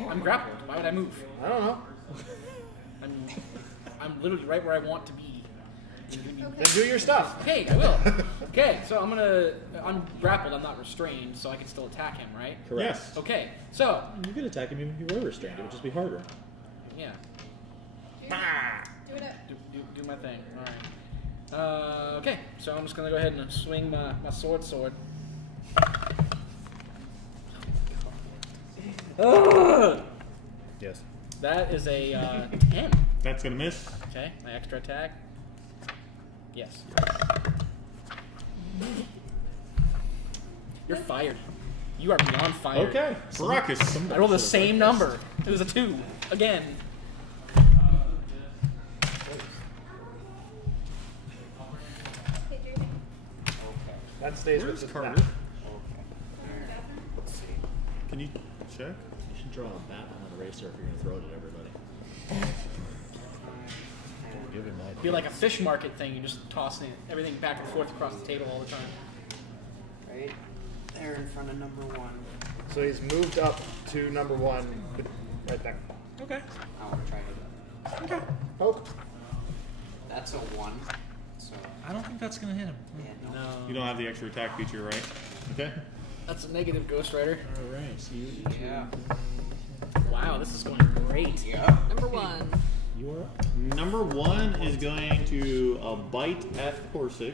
I'm grappled. Why would I move? I don't know. I'm I'm literally right where I want to be. Then do your stuff. Okay, I will. Okay, so I'm grappled, I'm not restrained, so I can still attack him, right? Correct. Yes. Okay, so, You could attack him even if you were restrained. It would just be harder. yeah, Do it up. do my thing. Alright. Okay, so I'm just gonna go ahead and swing my sword. Ugh! Yes. That is a 10. That's gonna miss. Okay, my extra attack. Yes. You're fired. You are beyond fired. Okay. Baracus. I rolled the same number. It was a 2. Again. Okay, do your thing. Okay. That stays Where's with the Carter? map. Okay. Let's see. Can you check? You should draw a bat on an eraser if you're going to throw it at everybody. Give him It'd be like a fish market thing. You just tossing everything back and forth across the table all the time. Right there in front of number 1. So he's moved up to number 1, right there. Okay. I want to try to. Okay. Poke. That's a 1. So I don't think that's going to hit him. yeah, no. No. You don't have the extra attack feature, right? Okay. That's a negative, Ghost Rider. All right. So Yeah. Wow, this is going great. Yeah. Number 1. you are up. Number 1 is going to bite at Corsic.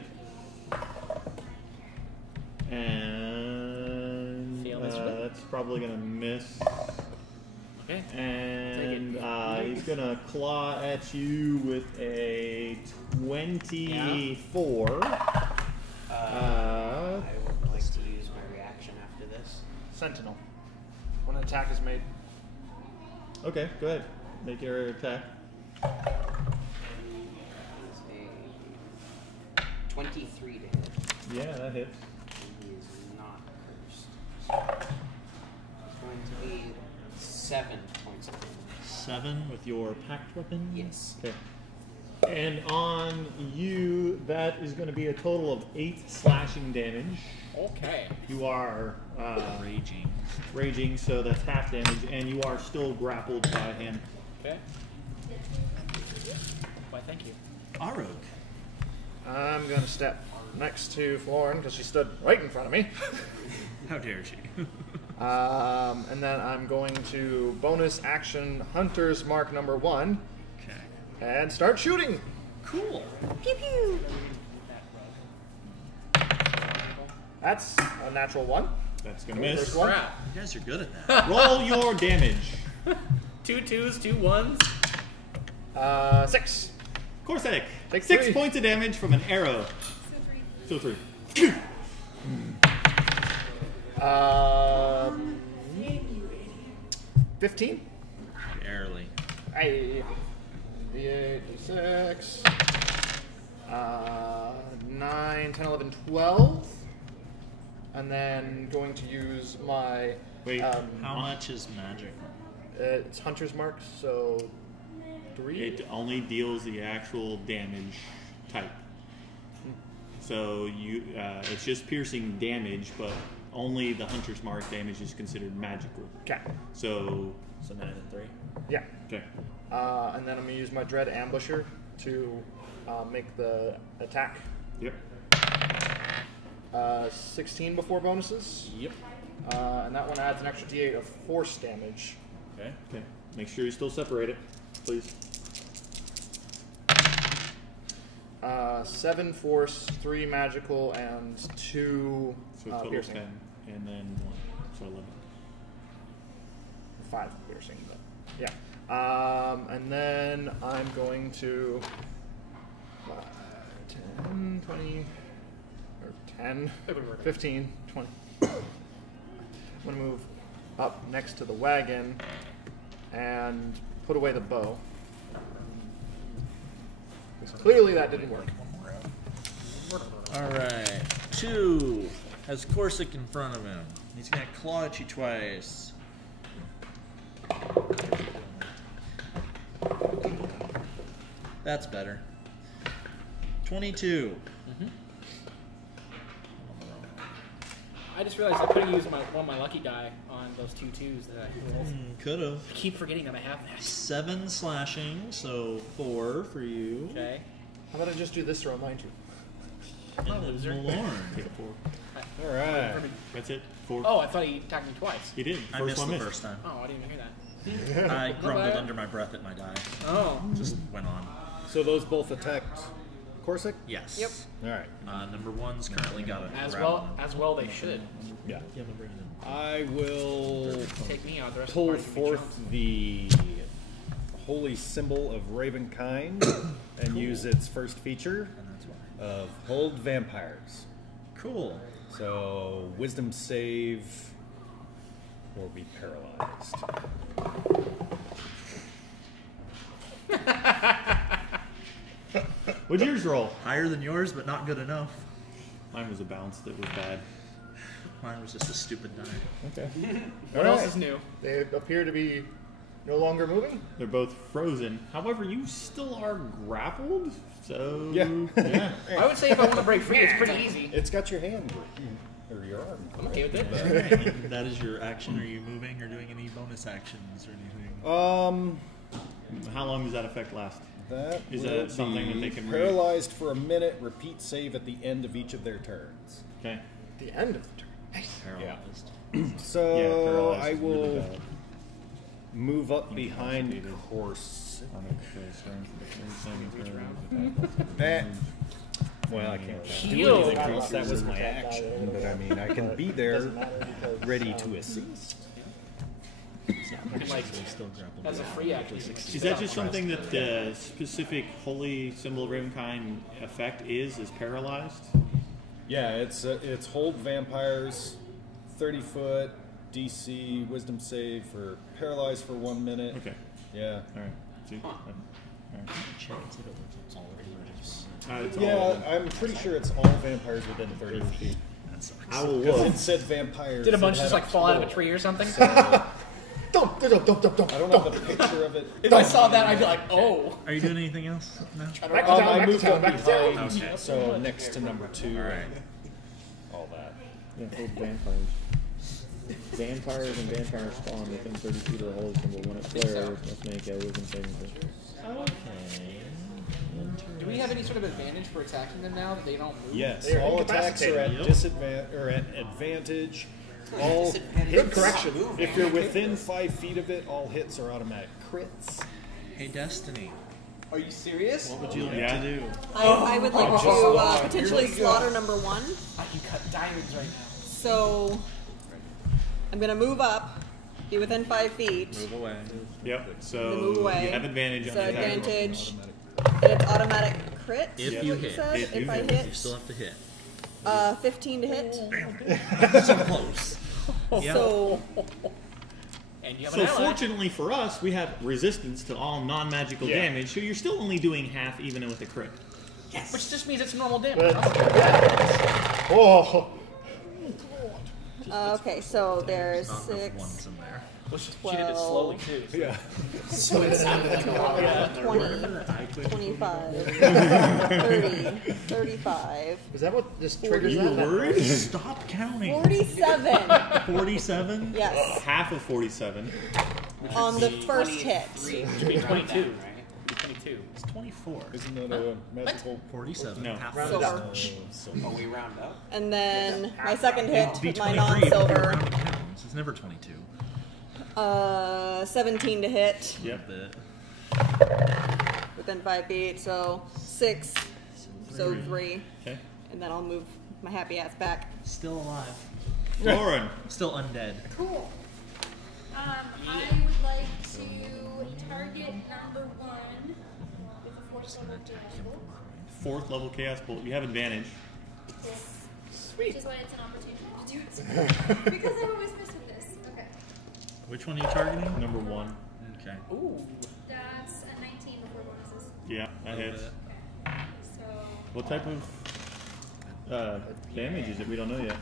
And Fail this one. that's probably going to miss. Okay. And he's going to claw at you with a 24. I would like to use my reaction after this. Sentinel. When an attack is made. Okay, go ahead. Make your attack. It's a 23 to hit. Yeah, that hits. And he is not cursed. So it's going to be 7 points of damage. 7 with your packed weapon? Yes. Okay. And on you, that is going to be a total of 8 slashing damage. Okay. You are raging, so that's half damage, and you are still grappled by him. Okay. Why, thank you. Arog. I'm going to step next to Florin because she stood right in front of me. How dare she? And then I'm going to bonus action Hunter's Mark number 1 Okay. and start shooting. Cool. Pew pew. That's a natural 1. That's going to First miss. one. Crap. You guys are good at that. Roll your damage. 2 2s, 2 1s. 6. Corsic, Take 6 3. points of damage from an arrow. So 3. So 3. 15. Barely. Hey. D8, D6. 9, 10, 11, 12. And then going to use my. Wait, How much is magic? It's Hunter's Mark, so 3. It only deals the actual damage type. So you, it's just piercing damage, but only the Hunter's Mark damage is considered magical. Okay. So, So 9 and 3. Yeah. okay. And then I'm going to use my Dread Ambusher to make the attack. Yep. 16 before bonuses. Yep. And that one adds an extra D8 of force damage. Okay. Okay. Make sure you still separate it, please. 7 force, 3 magical, and 2 So total piercing. 10, and then 1. So 11. 5 piercing, but yeah. And then I'm going to 10, 20, or 10, 15, 20. I'm going to move up next to the wagon and put away the bow. Clearly that didn't work. Alright. 2 has Corsic in front of him. He's going to claw at you twice. That's better. 22. I just realized I could have used one of my lucky die on those 2 2s that I rolled. Could have. I keep forgetting that I have that. 7 slashing, so 4 for you. Okay. How about I just do this to remind you? And then Malorn. Take a 4. All right. That's it. 4. Oh, I thought he attacked me twice. He did. I First missed one the missed. first time. Oh, I didn't even hear that. I grumbled bad. under my breath at my die. Oh. Just went on. So those both attacked Corsic? Yes. Yep. All right. Number 1's currently got a As well they should. Yeah. Yeah, I'm bringing it. I will Take me out. The rest pull of the party can be forth the holy symbol of Ravenkind and use its first feature And that's why. of hold vampires. Cool. So wisdom save or be paralyzed. What'd yours roll? Higher than yours, but not good enough. Mine was a bounce that was bad. Mine was just a stupid die. Okay. What else is new? They appear to be no longer moving. They're both frozen. However, you still are grappled. So Yeah. yeah. I would say if I want to break free, it's pretty easy. It's got your hand or your arm. I'm okay with it. Alright, that is your action. Are you moving or doing any bonus actions or anything? How long does that effect last? That Is will that something be that they can paralyzed for a minute. Repeat save at the end of each of their turns. Okay. The end of the turn. Paralyzed. So Yeah, paralyzed I is really will bad. move up behind Corsic. Well, I can't do Heal. anything else. That was my action, but I mean, I can be there, ready to assist. Like, Still grappled. as a free action. Is that just something that the specific holy symbol of Ravenkind effect is paralyzed? Yeah, it's hold vampires, 30 foot, DC, wisdom save for paralyzed for 1 minute. Okay. Yeah. All right. See? Chance that it was all religious. It's all Yeah, of them. I'm pretty sure it's all vampires within 30 feet. That sucks. I will Because look. it said vampires. Did a bunch it had just like fall out of a floor. tree or something? Don't. I don't have a picture of it. If I saw that, I'd be like, oh. Are you doing anything else? No. Back to town, I back to moved town, up back to town. behind, Okay. so next to number 2. All right. All that. Yeah, hold vampires. Vampires and vampire spawn within 30 feet of the holy symbol. When it flares, must make a wisdom saving throw. Okay. Do we have any sort of advantage for attacking them now that they don't move? Yes, They're all attacks are at incapacitated. disadvantage or at advantage. All Good correction. If you're within 5 feet of it, all hits are automatic crits. Hey, Destiny. Are you serious? What would you like Yeah. to do? I would like to potentially slaughter number 1. I can cut diamonds right now. So I'm gonna move up, be within 5 feet. Move away. Yep. So Then move away. you have advantage on So the attack roll. advantage, and it's automatic crit. If is you what hit. said. If If you I hit. hit, You still have to hit. 15 to hit. So close. Yeah. So And you have So an ally. fortunately for us, we have resistance to all non-magical Yeah. damage, so you're still only doing half even with a crit. Which just means it's normal damage. Oh, okay, so there's Not enough 6, ones in there. Well, she did it slowly too. So. Yeah. So it sounded like a lot. 20, 25, 30, 35, is that what this triggers You that? were worried? Stop counting. 47. 47? Yes, Half of 47. on the first hit. Which would be 22. Right? 22. It's 24. Isn't that a magical? 47. No. Half Round of it up. Oh, we round up? And then my second hit It'd be with my 23 if you non-silver, round counts. It's never 22. 17 to hit Yep. within 5 feet, so 6, so 3, Okay. and then I'll move my happy ass back. Still alive. Lauren. Still undead. Cool. I would like to target number 1 with a 4th level jail. 4th level Chaos Bolt. You have advantage. Which is why it's an opportunity to do it. Because I always miss with this. Okay. Which one are you targeting? Number 1. Okay. Ooh. That's a 19 before bonuses. Yeah, that hits. So What type of damage is it? We don't know yet.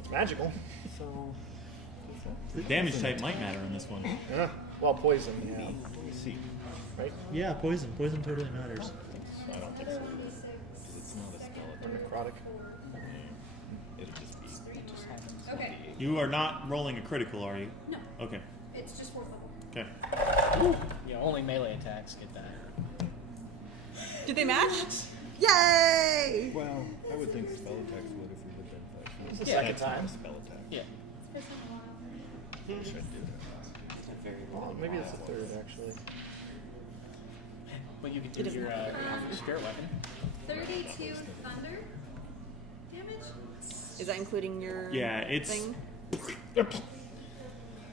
It's magical. So, The damage type might matter in this one. yeah. Well, poison. Yeah. Let me see. Right. Yeah, poison. Poison totally matters. I don't think so. It's not a spell. Necrotic. It'll just be. Okay. You are not rolling a critical, are you? No. Okay. It's just 4th level. Okay. Yeah, only melee attacks get that. Did they match? Yay! Well, I would think spell attacks would if we lived in fight. It's the Yeah, second That's not time. a spell attack. Yeah. It's been a while. Should do that. It's a very Oh, long maybe it's while. the third, actually. Well, you could do your spirit weapon. 32 thunder damage. Is that including your Yeah, it's- thing?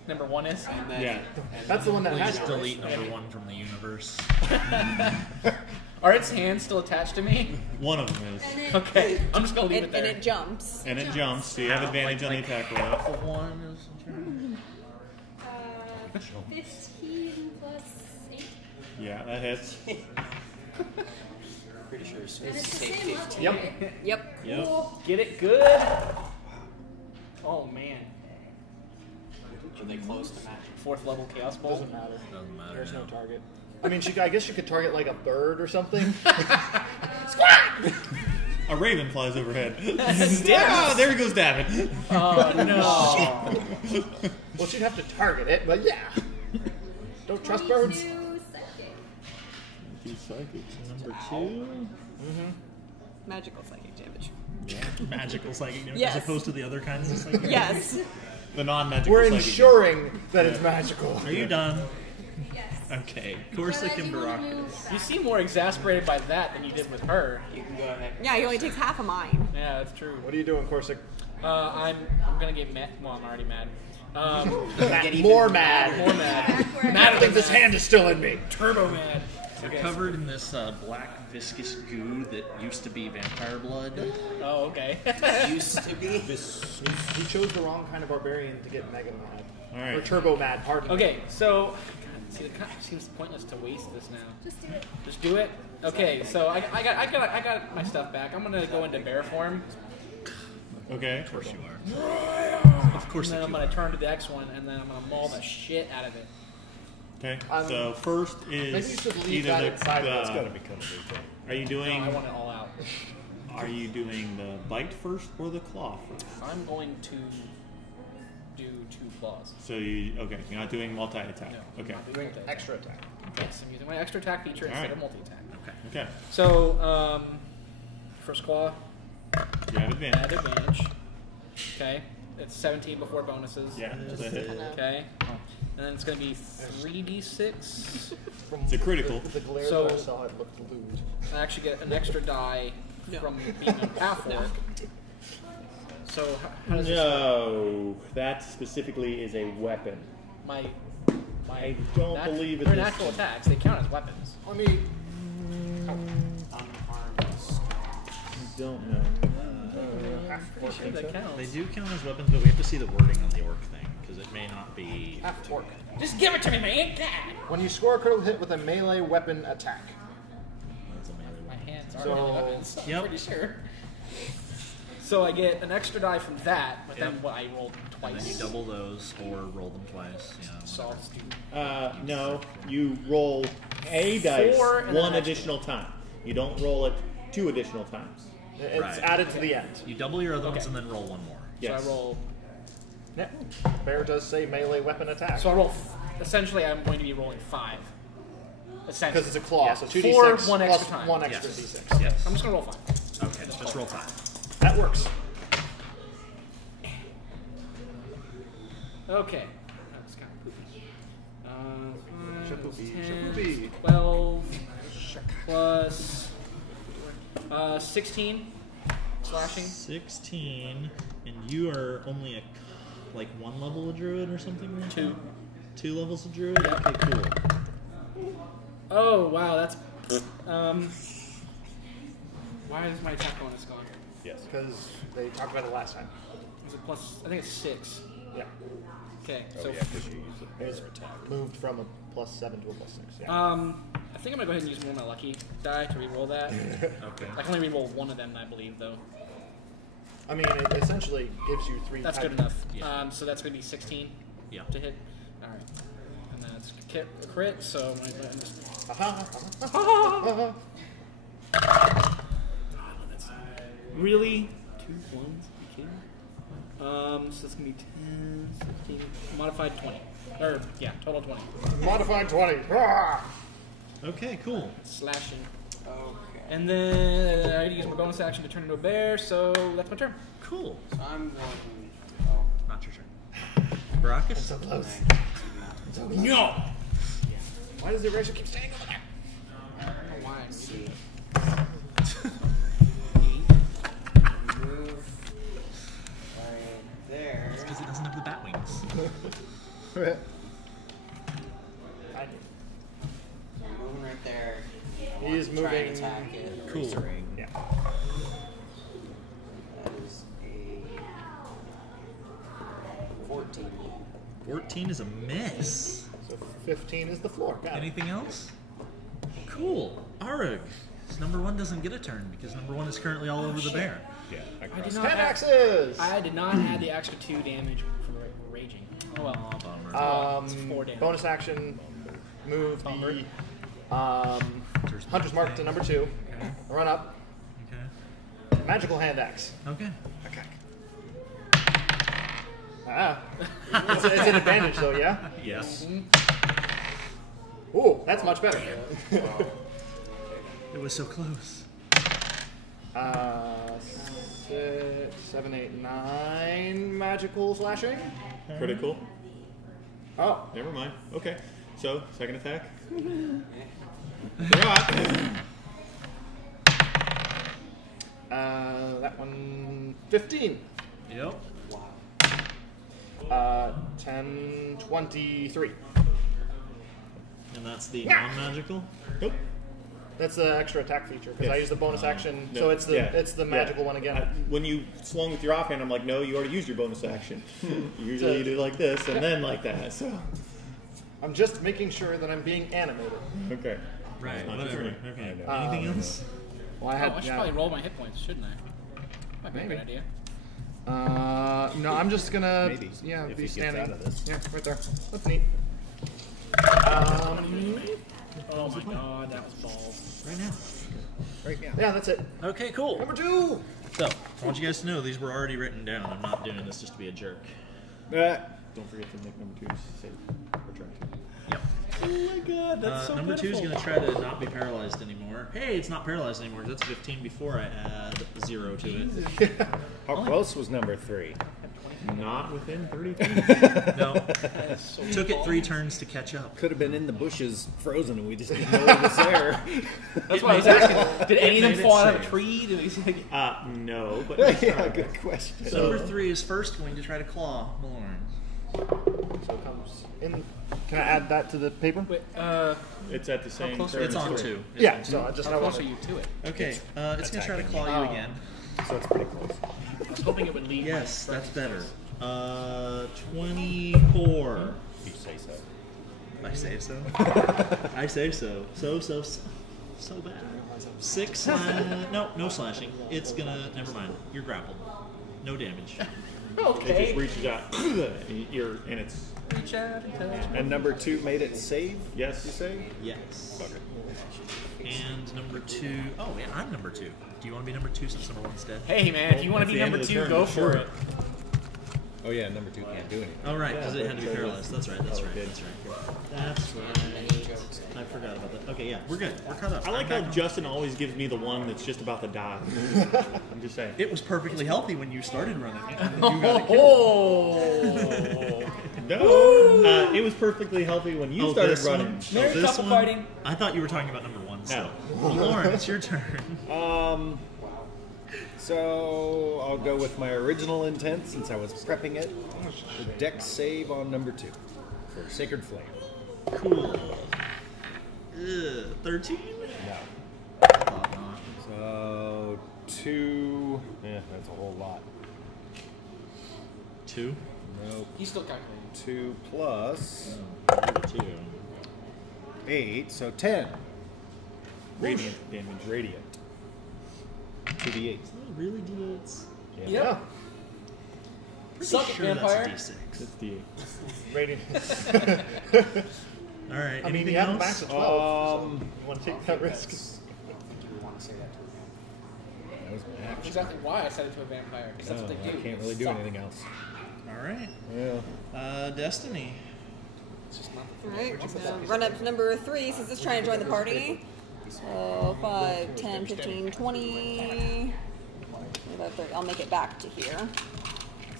Number 1 is. And then, Yeah. That's the one that Please has delete number 1 from the universe. Are its hands still attached to me? One of them is. And then Okay, I'm just gonna leave it And there. it jumps. And it jumps, so you have advantage on the attack roll. Half of 1 is. 15 plus 8. Yeah, that hits. pretty sure it's And it's the say same level. 15. Yep. right? Yep. Yep. Get it good. Oh man. Are they close to match? 4th level chaos bolt. Doesn't matter. Doesn't matter. There's no now. target. I mean, I guess you could target like a bird or something. A raven flies overhead. Yes. Ah, there goes Davin. Oh no. Well, she'd have to target it, but yeah. Don't trust birds. 22 psychic. Number 2. Magical psychic damage. Magical psychic damage Yes. as opposed to the other kinds of psychic. Yes. The non-magical We're psychic. ensuring that it's magical. Are you done? Yes. Okay. Corsic and Baracus. You seem more exasperated by that than you did with her. You can go ahead. Yeah, he only takes half of mine. Yeah, that's true. What are you doing, Corsic? I'm gonna get mad. Well, I'm already mad. Get even More mad. More mad. I Madder think than this mad. hand is still in me. Turbo mad. You're Okay. covered in this black viscous goo that used to be vampire blood. Oh, okay. Used to be. He chose the wrong kind of barbarian to get mega mad. All right. Or turbo mad, pardon me. Okay, so God, see, it kind of seems pointless to waste this now. Just do it. Just do it. Okay, so I got my stuff back. I'm gonna go into bear form, Okay. Of course you are. Of course and then that I'm you gonna are. turn to the X one, and then I'm gonna maul the shit out of it. Okay. So first Maybe you is should leave either that the. inside. That's got to become a big thing. Are you No, doing? I want it all out. Are you doing the bite first or the claw first? I'm going to do 2 claws. So you okay? You're not doing multi-attack. No. Okay. I'm doing multi-attack. Extra attack. Yes, I'm using my extra attack feature instead Alright. of multi-attack. Okay. Okay. So, first claw, You have add advantage. advantage. Okay, it's 17 before bonuses. Yeah. That's a hit. Okay, and then it's going to be 3d6. From It's a critical. The glare So- that I saw, it looked lewd. I actually get an extra die from being a half orc. So how does this work? No, that specifically is a weapon. My I don't believe in they're this. natural attacks. They count as weapons. I mean, Unarmed. I don't know. Pretty sure that counts. They do count as weapons, but we have to see the wording on the orc thing because it may not be. half orc. Just give it to me, man. God. When you score a critical hit with a melee weapon attack, That's a melee My weapon. hands are So- really weapons. I'm Yep. pretty sure. So I get an extra die from that, but then Yep. what? I rolled And then you twice. double those or roll them twice. Yeah. So I'll whatever. just do No, you roll a dice 4 and then one an extra. additional time. You don't roll it 2 additional times. it's Right. added to the end. You double your other ones Okay. and then roll one more. Yes. So I roll. Yeah. Bear does say melee weapon attack. So I roll. Essentially, I'm going to be rolling 5. Essentially, Because it's a claw, Yeah. so 4, 2d6 1 plus extra time. 1 extra Yes. d6. Yes. I'm just gonna roll 5. Okay, just roll 5. That works. Okay. That's kind of poopy. 5, 10, Shapoopy. 12 plus 16 slashing. 16, and you are only like 1 level of druid or something like 2. that? 2 levels of druid? Yep. Okay, cool. Oh wow, that's why is my attack bonus gone? Yes. Because they talked about it last time. Is it plus? I think it's 6. Yeah. Okay, Oh so yeah, because you use a bear attack. Moved from a +7 to a +6. Yeah. I think I'm gonna go ahead and use one of my lucky die to reroll that. Okay. I can only reroll one of them, I believe, though. I mean, it essentially gives you 3 That's type- good enough. Yeah. So that's gonna be 16 Yeah. to hit. All right, and then it's a crit. So I'm gonna just. Uh-huh. Really? 2 ones? You kidding? So that's gonna be 10, 16, modified 20. Or yeah, total 20. Modified 20. Ah! Okay, cool. Slashing. Okay. And then I use my bonus action to turn into a bear, so that's my turn. Cool. So I'm going. Oh. Not your turn. Baracus? So close. No! Why does the eraser keep staying over there? Why? See. Move right there. It's because it doesn't have the bat wings. I'm moving right there. I He want is to try and moving- attack it. Cool. Yeah. That is a 14. 14 is a miss. So 15 is the floor. Got it. Anything else? Cool. Arug. Number 1 doesn't get a turn because number 1 is currently all over the bear. Yeah, I I did crossed. not 10 add, axes! I did not add the extra 2 damage for raging. Oh well. Aw, bummer. It's 4 damage. Bonus action, move Bummer. the Hunter's Mark to number 2. Okay. Run up. Okay. Magical hand axe. Okay. Ah. It's an advantage though, yeah? Yes. Ooh, that's much better. It was so close. 6, 7, 8, 9 magical slashing. Critical. Oh, Never mind. Okay. So, second attack. that one 15. Yep. 10, 23. And that's the non-magical? Nope. That's the extra attack feature because I Yeah. use the bonus action, No, so it's the yeah. magical one again. When you swung with your offhand, I'm like, no, you already used your bonus action. Usually you do like this and then like that. So, I'm just making sure that I'm being animated. okay. Right, Not whatever. just me. Okay. I know. Anything else? Well, I Oh, had. I should yeah. probably roll my hit points, shouldn't I? Might be a Maybe. good idea. No, I'm just gonna. Maybe, Yeah, if be he gets standing. out of this. Yeah, right there. That's neat. Oh my god, that was balls. Right now. Right now. Yeah, that's it. Okay, cool. Number 2. So, I want you guys to know these were already written down. I'm not doing this just to be a jerk. Don't forget to make number 2 save or try to. Yep. Oh my god, that's so Number 2 is pitiful. going to try to not be paralyzed anymore. Hey, it's not paralyzed anymore. That's 15 before I add 0 to it. How close was number 3? Not within 30 feet. No. That is so Took it balls. 3 turns to catch up. Could have been in the bushes, frozen, and we just didn't know it was there. That's why I was asking. Did any of them made it fall out of a safe. tree? Did they like, No, but Yeah, good question. So number 3 is first going to try to claw Malorn. So it comes in. Can I add that to the paper? wait, it's at the same. close It's on turn. 2. It's Yeah. on 2. So I just how I close want are you to it? Okay, it's going to try to claw Oh. you again. So it's pretty close. I was hoping it would leave. Yes, that's better. 24. You say so. I say so. I say so. So bad. 6 no slashing. It's gonna never mind. You're grappled. No damage. It Okay. just reaches out. And it's Reach out and touch. And number 2 made it save? yes. You say? Yes. Okay. And number 2. Oh, yeah, I'm number 2. Do you want to be number 2 since number 1's dead? Hey man, if you want to That's be the end number of the 2, turn, go but for sure. it. Oh yeah, number 2 can't do anything. Oh, right, because Yeah, it had to be but- paralyzed. That's right. That's right. That's right. I forgot about that. Okay, yeah, we're good. We're caught up. I like I'm how back on- Justin always gives me the one that's just about to die. I'm just saying. It was perfectly healthy when you started running it. And then you got it killed. Oh! No, it was perfectly healthy when you started this running. one? Mary, this stop the one? fighting. I thought you were talking about number 1 still. No. Lauren, it's your turn. So I'll go with my original intent since I was prepping it. The dex save on number 2 for Sacred Flame. Cool. 13? No. Thought not. So 2. Yeah, that's a whole lot. 2? Nope. He's still calculating. 2 plus 2. 8, so 10. Radiant damage. Radiant. To the 8. That really did. Yep. Suck it, vampire. That's a D6. It's the Radiant. All right. I mean, Anything you have a else? max of 12. So you want to take that risk? Do we want to say that to him? was an That's action. exactly why I set it to a vampire, because that's No, what they do. I can't really do Suck. anything else. All right. Yeah. Destiny. It's just not the Alright, run up to number 3 since it's trying to join the party. So 5, 10, 15, 20. 25, 30. I'll make it back to here.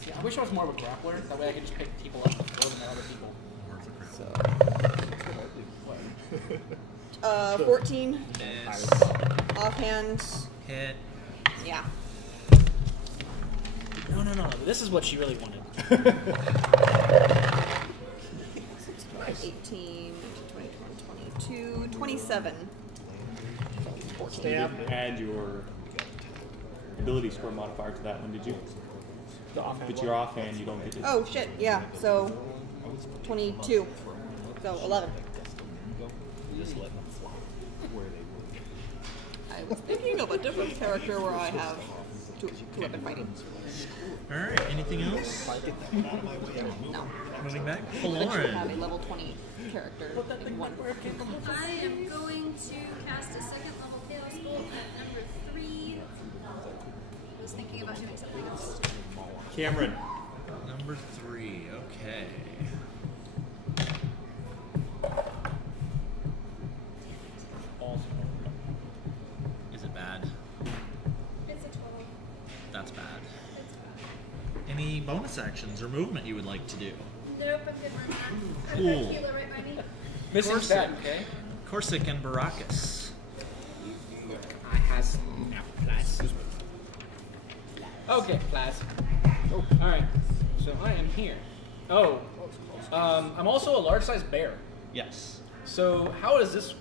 Yeah, I wish I was more of a grappler. That way I could just pick people up more than other people. So 14. Miss. Offhand. Hit. Yeah. No. This is what she really wanted. 18, 20, 22, 27. You didn't add your ability score modifier to that one, did you? But your offhand, you don't get it. Oh shit, yeah. So 22. So 11. Just let them fly where they I was thinking of a different character where I have two weapon fighting. All right. Anything else? No. Moving back. I should have a Lauren. level 20 character in one. I am going to cast a second level Chaos Bolt at number 3. I was thinking about doing something else. Cameron. Number 3. Okay. Is it bad? It's a 12. That's bad. It's bad. Any bonus actions or movement you would like to do? Nope, I'm good on that. Cool. I've got healer right by me. Missing Corsic. that, okay? Corsic and Baracus. I has now class. Okay, class. Oh, all right. So I am here. Oh, I'm also a large-sized bear. Yes. So how is this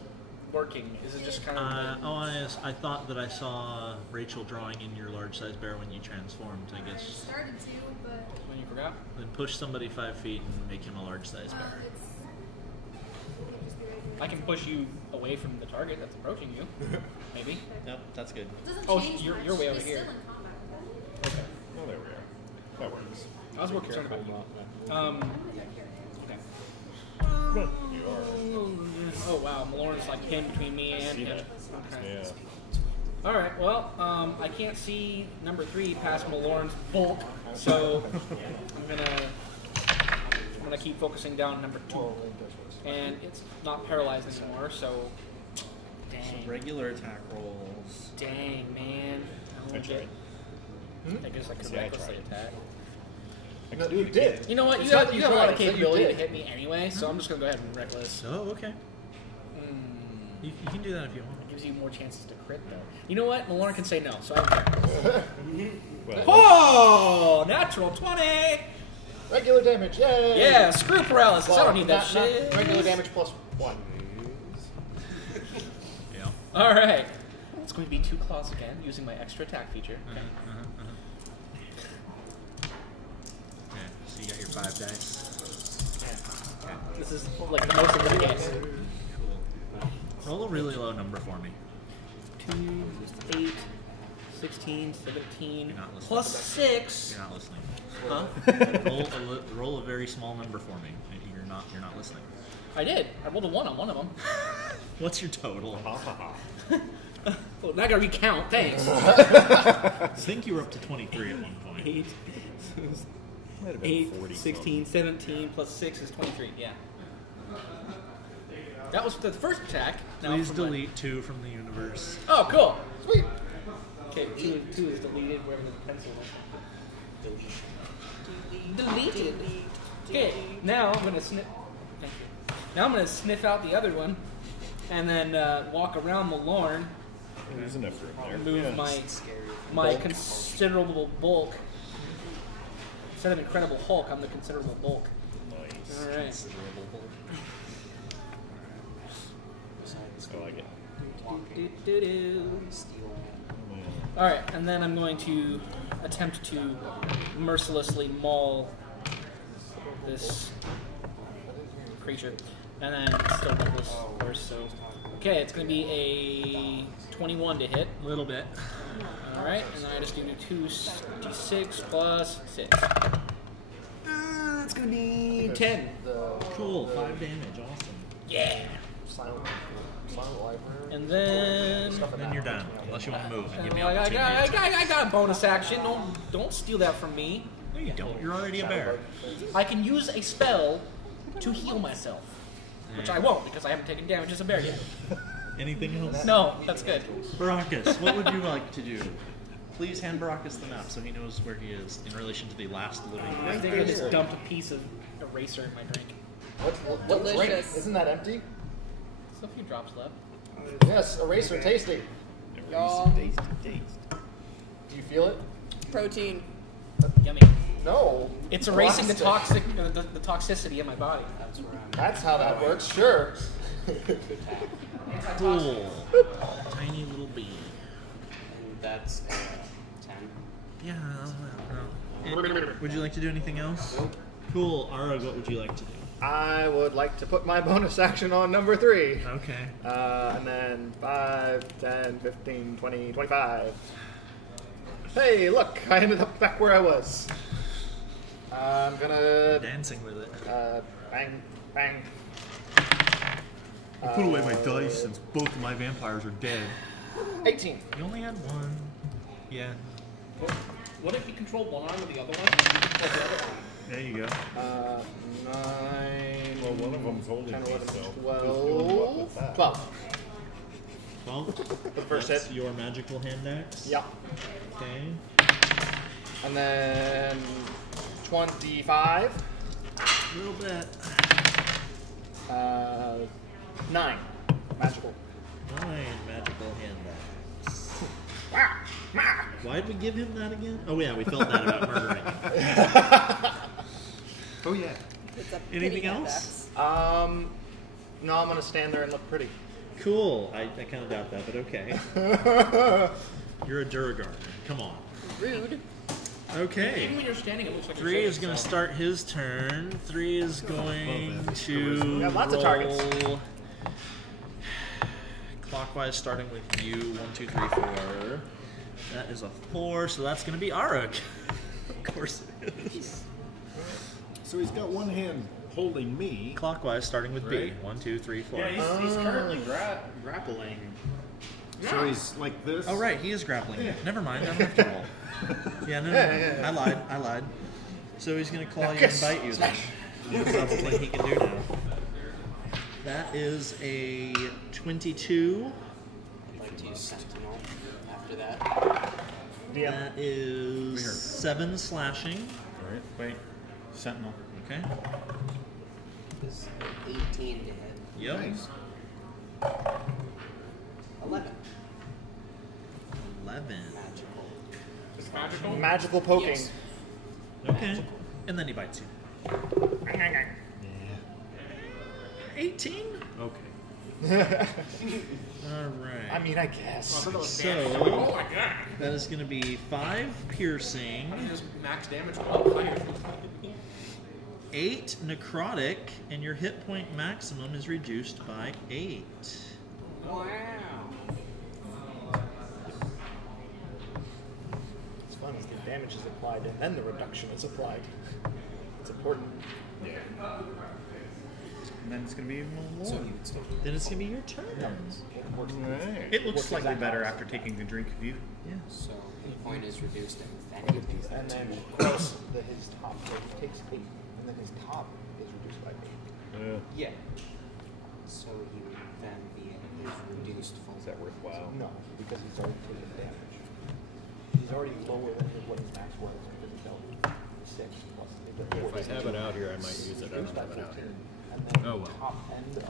working? Is it just kind of? I thought that I saw Rachel drawing in your large-sized bear when you transformed. I I guess. started to, but When you forgot? Then push somebody 5 feet and make him a large-sized bear. it's. I can push you away from the target that's approaching you. Maybe. Yep, that's good. It doesn't Oh, change you're much. way over He's here. still in combat. Okay. Oh, there we are. That works. I was more concerned about you. Okay. You are. Oh wow, Malorn's like pinned between me and See him. that? Okay. Yeah. All right. Well, I can't see number 3 past Malorn's bulk, so I'm gonna keep focusing down number 2, and it's not paralyzed anymore. So, So dang, regular attack rolls. dang, man. I tried. I guess I could See, I recklessly tried. attack. No, you did. You know what? It's You not have that a lot of tried, it's that you capability to did. hit me anyway, so I'm just gonna go ahead and reckless. Oh, okay. You can do that if you want. It gives you more chances to crit, though. You know what? Malorn can say no, so I don't care. Well, Oh, natural 20! Regular damage, yay! Yeah, screw paralysis. I don't need that not shit. regular damage plus 1. Yeah. All right. It's going to be 2 claws again, using my extra attack feature. Okay. Okay, so you got your 5 dice. This is like the most of the game. Cool. Roll a really low number for me. 2, 8, 16, 17, You're not listening. plus 6. You're not listening. Huh? roll a very small number for me. You're not listening. I did. I rolled a 1 on one of them. What's your total? Well, not gonna recount. Thanks. I think you were up to 23 at one point. 8, might have been 8, 40 16, 17, plus 6 is 23. Yeah. That was the first attack. Now Please from my- delete 2 from the universe. Oh, cool. Sweet. Okay, 2 is deleted wherever the pencil is. Deleted. Okay, now I'm gonna sniff. Thank you. Now I'm gonna sniff out the other one, and then walk around Malorn, There's enough room there. move Yeah. my considerable bulk. Instead of Incredible Hulk, I'm the considerable bulk. Nice. All right. Considerable bulk. I like it. All right, and then I'm going to attempt to mercilessly maul this creature, and then still reckless, of course. So, okay, it's going to be a 21 to hit. A little bit. All right, and then I just do 2d6 plus 6. It's going to be 10. Cool. 5 damage. Awesome. Yeah. Silent. Silent library. And then Stuff like Then that. you're done, unless you want to move and give me I opportunity. got a bonus action. Don't steal that from me. No, you don't. You're already a bear. I can use a spell to heal myself, which I won't because I haven't taken damage as a bear yet. Anything else? No, that's good. Baracus, what would you like to do? Please hand Baracus the map so he knows where he is in relation to the last living. I think I just dumped a piece of eraser in my drink. What's Delicious. drink? Isn't that empty? Still a few drops left. Yes, eraser tasty. Y'all. Do you feel it? Protein. Yummy. No. It's erasing the Plastic. the toxicity in my body. That's where I'm That's how that works, sure. Cool. Tiny little bee. and that's 10. Yeah. Would you like to do anything else? Cool. Arug, what would you like to do? I would like to put my bonus action on number 3. Okay. And then 5, 10, 15, 20, 25. Hey, look, I ended up back where I was. I'm gonna Dancing with it. bang, bang. I put away my dice since both of my vampires are dead. 18. You only had one. Yeah. What if you control one arm with the other one? And you control the other arm? There you go. 9. Well, one of them's holding 10, me, 11, so who's 12. doing what with that? 12. 12? The first That's hit. your magical hand axe? Yep. Okay. And then 25. A little bit. 9. Magical. 9 magical hand axe. Why'd we give him that again? Oh yeah, we felt that about murdering him. Oh yeah. It's a Anything pity else? No, I'm gonna stand there and look pretty. Cool. I kind of doubt that, but okay. You're a Duragard. Come on. Rude. Okay. Even when you're standing, it looks like 3 is going to start his turn. 3 is going to We got lots of targets. roll clockwise, starting with you. 1, 2, 3, 4. That is a 4, so that's going to be Aruk. Of course it is. So he's got one hand holding me. Clockwise, starting with B. Right. 1, 2, 3, 4. Yeah, he's currently grappling. So he's like this. Oh right, he is grappling. Never mind, I don't have to roll. Yeah, no. I lied. So he's gonna claw you and bite you then. That's what he can do now. That is a 22. I'd like to use Sentinel after that. That is 7 slashing. Right. Wait, Sentinel. Okay. Is 18 to hit. Yep. Nice. 11. 11. Magical. It's magical. Magical poking. Yes. Okay. And then he bites you. 18? Okay. Alright. I mean, I guess. So So, that is going to be 5 piercing, just max damage while higher. 8 necrotic, and your hit point maximum is reduced by 8. Wow. It's fun as the damage is applied and then the reduction is applied. It's important. And then it's going to be even more. So he would still. Then it's going to be your turn. It works. Right. It looks Works slightly exactly better opposite. after taking the drink of you. Yeah. So the point is reduced and then he takes that And then, too. of course, his top takes 8, and then his top is reduced by 8. Yeah. So he would then be in his reduced full. Is that worthwhile? No, because he's already taken damage. He's already lower than what his max was because he dealt 6 plus. If I have it out here, I might use it. I don't have it out here. And then Oh, well. the top end of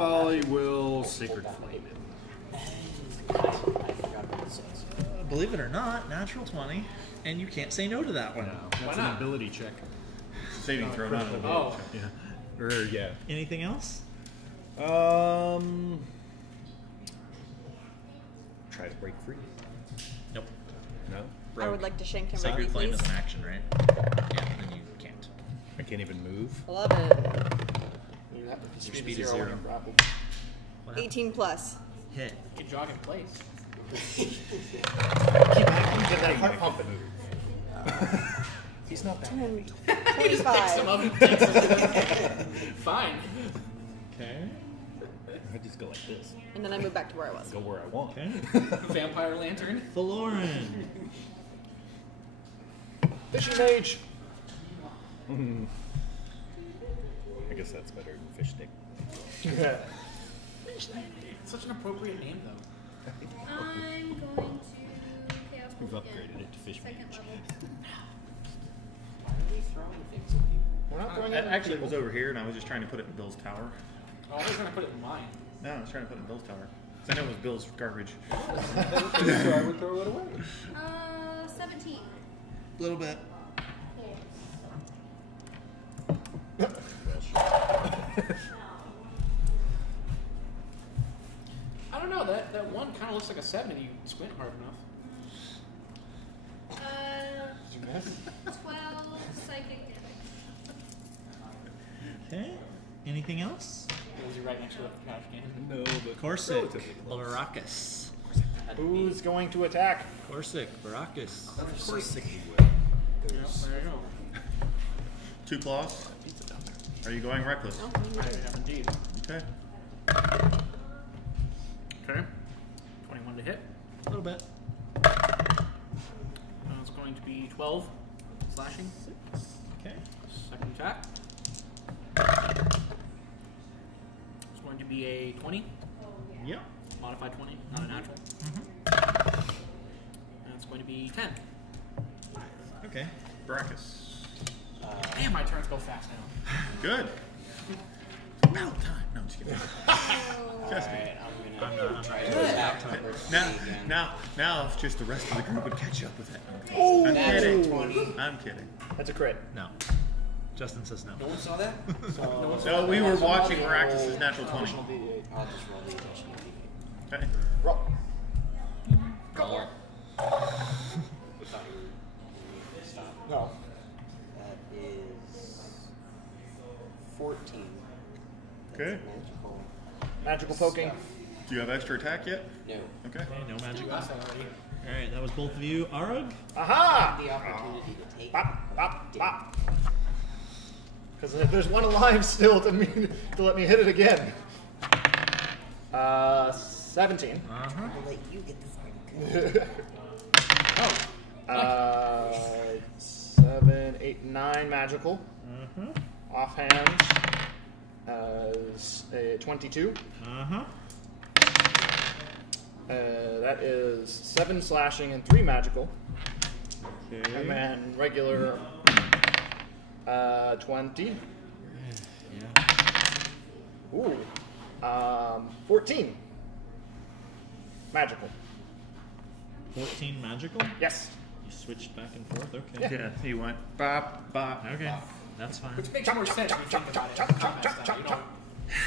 I will Sacred Flame it. I forgot about the 6. Believe it or not, natural 20, and you can't say no to that one. That's not? an ability check. Saving throw, not an ability Oh. check. Yeah. Or yeah. Anything else? Try to break free. Nope. No, I would like to shank him Sacred roughly, Flame please. is an action, right? Yeah, then you can't. I can't even move. 11. You have to Your speed is 0. when you're grappled. What happened? 18 plus. Hit. You can jog in place. Keep get that heart pumping. He's not that. 10, He just picks him 25. up and takes him. Fine. Okay. I just go like this. And then I move back to where I was. Go where I want. Okay. Vampire lantern. Valoran. Fishing mage. I guess that's better than fish stick. Such an appropriate name, though. I'm going to chaos We've bolt upgraded again. it to fish Second mage. level. Why are they throwing things at people? We're not throwing Actually, it was over here, and I was just trying to put it in Bill's tower. Oh, I was going to put it in mine. No, I was trying to put it in Bill's tower. 'Cause I know it was Bill's garbage. So I would throw it away. 17. A little bit. I don't know, that one kind of looks like a 7 if you squint hard enough. 12 psychic damage. Okay. Anything else? Was he right next to the trash can? No, but Corsic. relatively close. Baracus. Who's going to attack? Corsic. Baracus. Of course he Yep, there you go. 2 claws. Are you going reckless? I am indeed. Okay. Okay. 21 to hit. A little bit. It's going to be 12 slashing. Okay. Second attack. It's going to be a 20. Yep. Modified 20, not a natural. And it's going to be 10. Okay. Brachus. Damn, my turns go fast now. Good. About time. No, I'm just kidding. Just kidding. Alright, I'm gonna try to attack number 3 again. Now, if just the rest of the group would catch up with that. Oh, I'm Natural kidding. 20. I'm kidding. That's a crit. No. Justin says no. No one saw that? No one saw No, that? we were watching Baracus' natural 20. Additional D8. I'll just roll the additional D8. Okay. Roll. Go. I thought you were stop. No. That is 14. That's Okay. Magical. Magical poking. Do you have extra attack yet? No. Okay. Okay, no magic. You asked that already. Alright, that was both of you. Arug? Aha! The opportunity to take Bop, bop, bop. Because if there's one alive still to let me hit it again. 17. Uh-huh. I'll let you get this one. Oh. 7, 8, 9 magical. Uh-huh. Offhand. 22. Uh-huh. That is 7 slashing and 3 magical. And Okay. then regular 20. Yeah. Ooh. 14. Magical. 14 magical? Yes. You switched back and forth? Okay. Yeah, he went bop, bop. Okay. That's fine. Which makes more sense if you think about it. Combat style. You don't